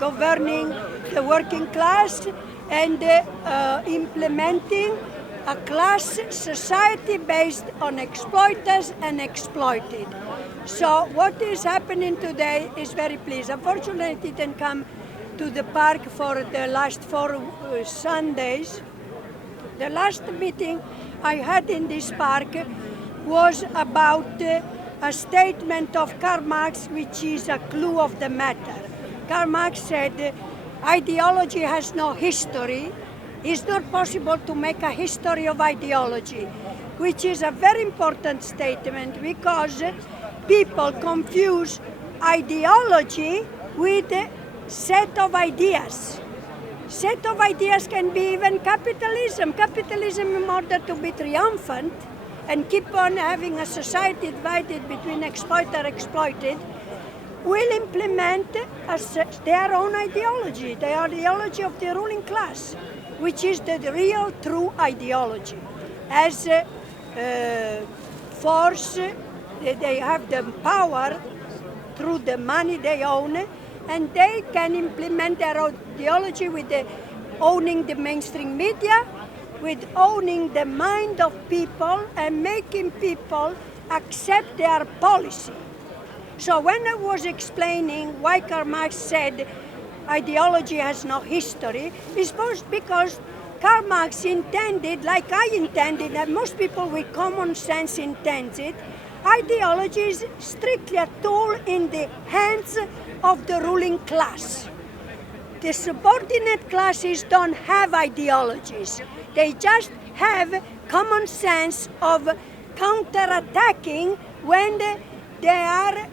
governing the working class, and implementing a class society based on exploiters and exploited. So what is happening today is very pleasing. Unfortunately, I didn't come to the park for the last 4 Sundays. The last meeting I had in this park was about a statement of Karl Marx, which is a clue of the matter. Karl Marx said, ideology has no history. It's not possible to make a history of ideology, which is a very important statement, because people confuse ideology with a set of ideas. Set of ideas can be even capitalism. Capitalism, in order to be triumphant and keep on having a society divided between exploiter and exploited, will implement their own ideology, the ideology of the ruling class, which is the real true ideology. As force, they have the power through the money they own, and they can implement their ideology with owning the mainstream media, with owning the mind of people and making people accept their policy. So when I was explaining why Karl Marx said ideology has no history, it's because Karl Marx intended, like I intended, and most people with common sense intend it, ideology is strictly a tool in the hands of the ruling class. The subordinate classes don't have ideologies. They just have common sense of counterattacking when they are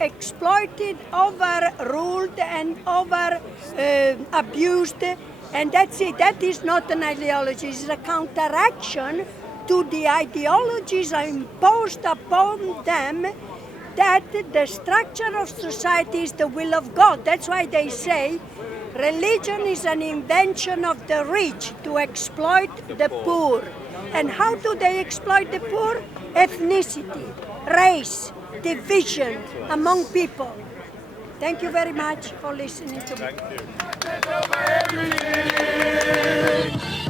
exploited, overruled, and abused, and that's it. That is not an ideology. It's a counteraction to the ideologies imposed upon them that the structure of society is the will of God. That's why they say religion is an invention of the rich to exploit the poor. And how do they exploit the poor? Ethnicity, race, division among people. Thank you very much for listening to me.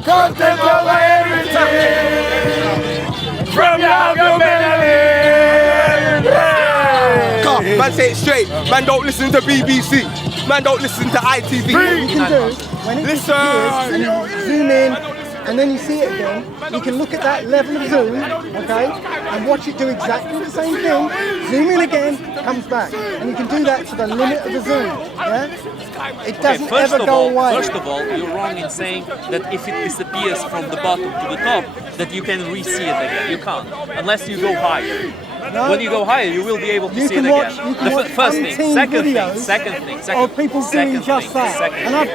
Content over everything. From your God, man, say it straight. Man, don't listen to BBC. Man, don't listen to ITV. What you can do, when it disappears and you zoom in and then you see it again, you can look at that level of zoom, okay, and watch it do exactly the same thing, zoom in again, comes back. And you can do that to the limit of the zoom, yeah? It doesn't ever go away. First of all, you're wrong in saying that if it disappears from the bottom to the top, that you can re-see it again. You can't, unless you go higher. No, when you go higher, you will be able to see it again. The first thing, second thing, of people doing just that. And I've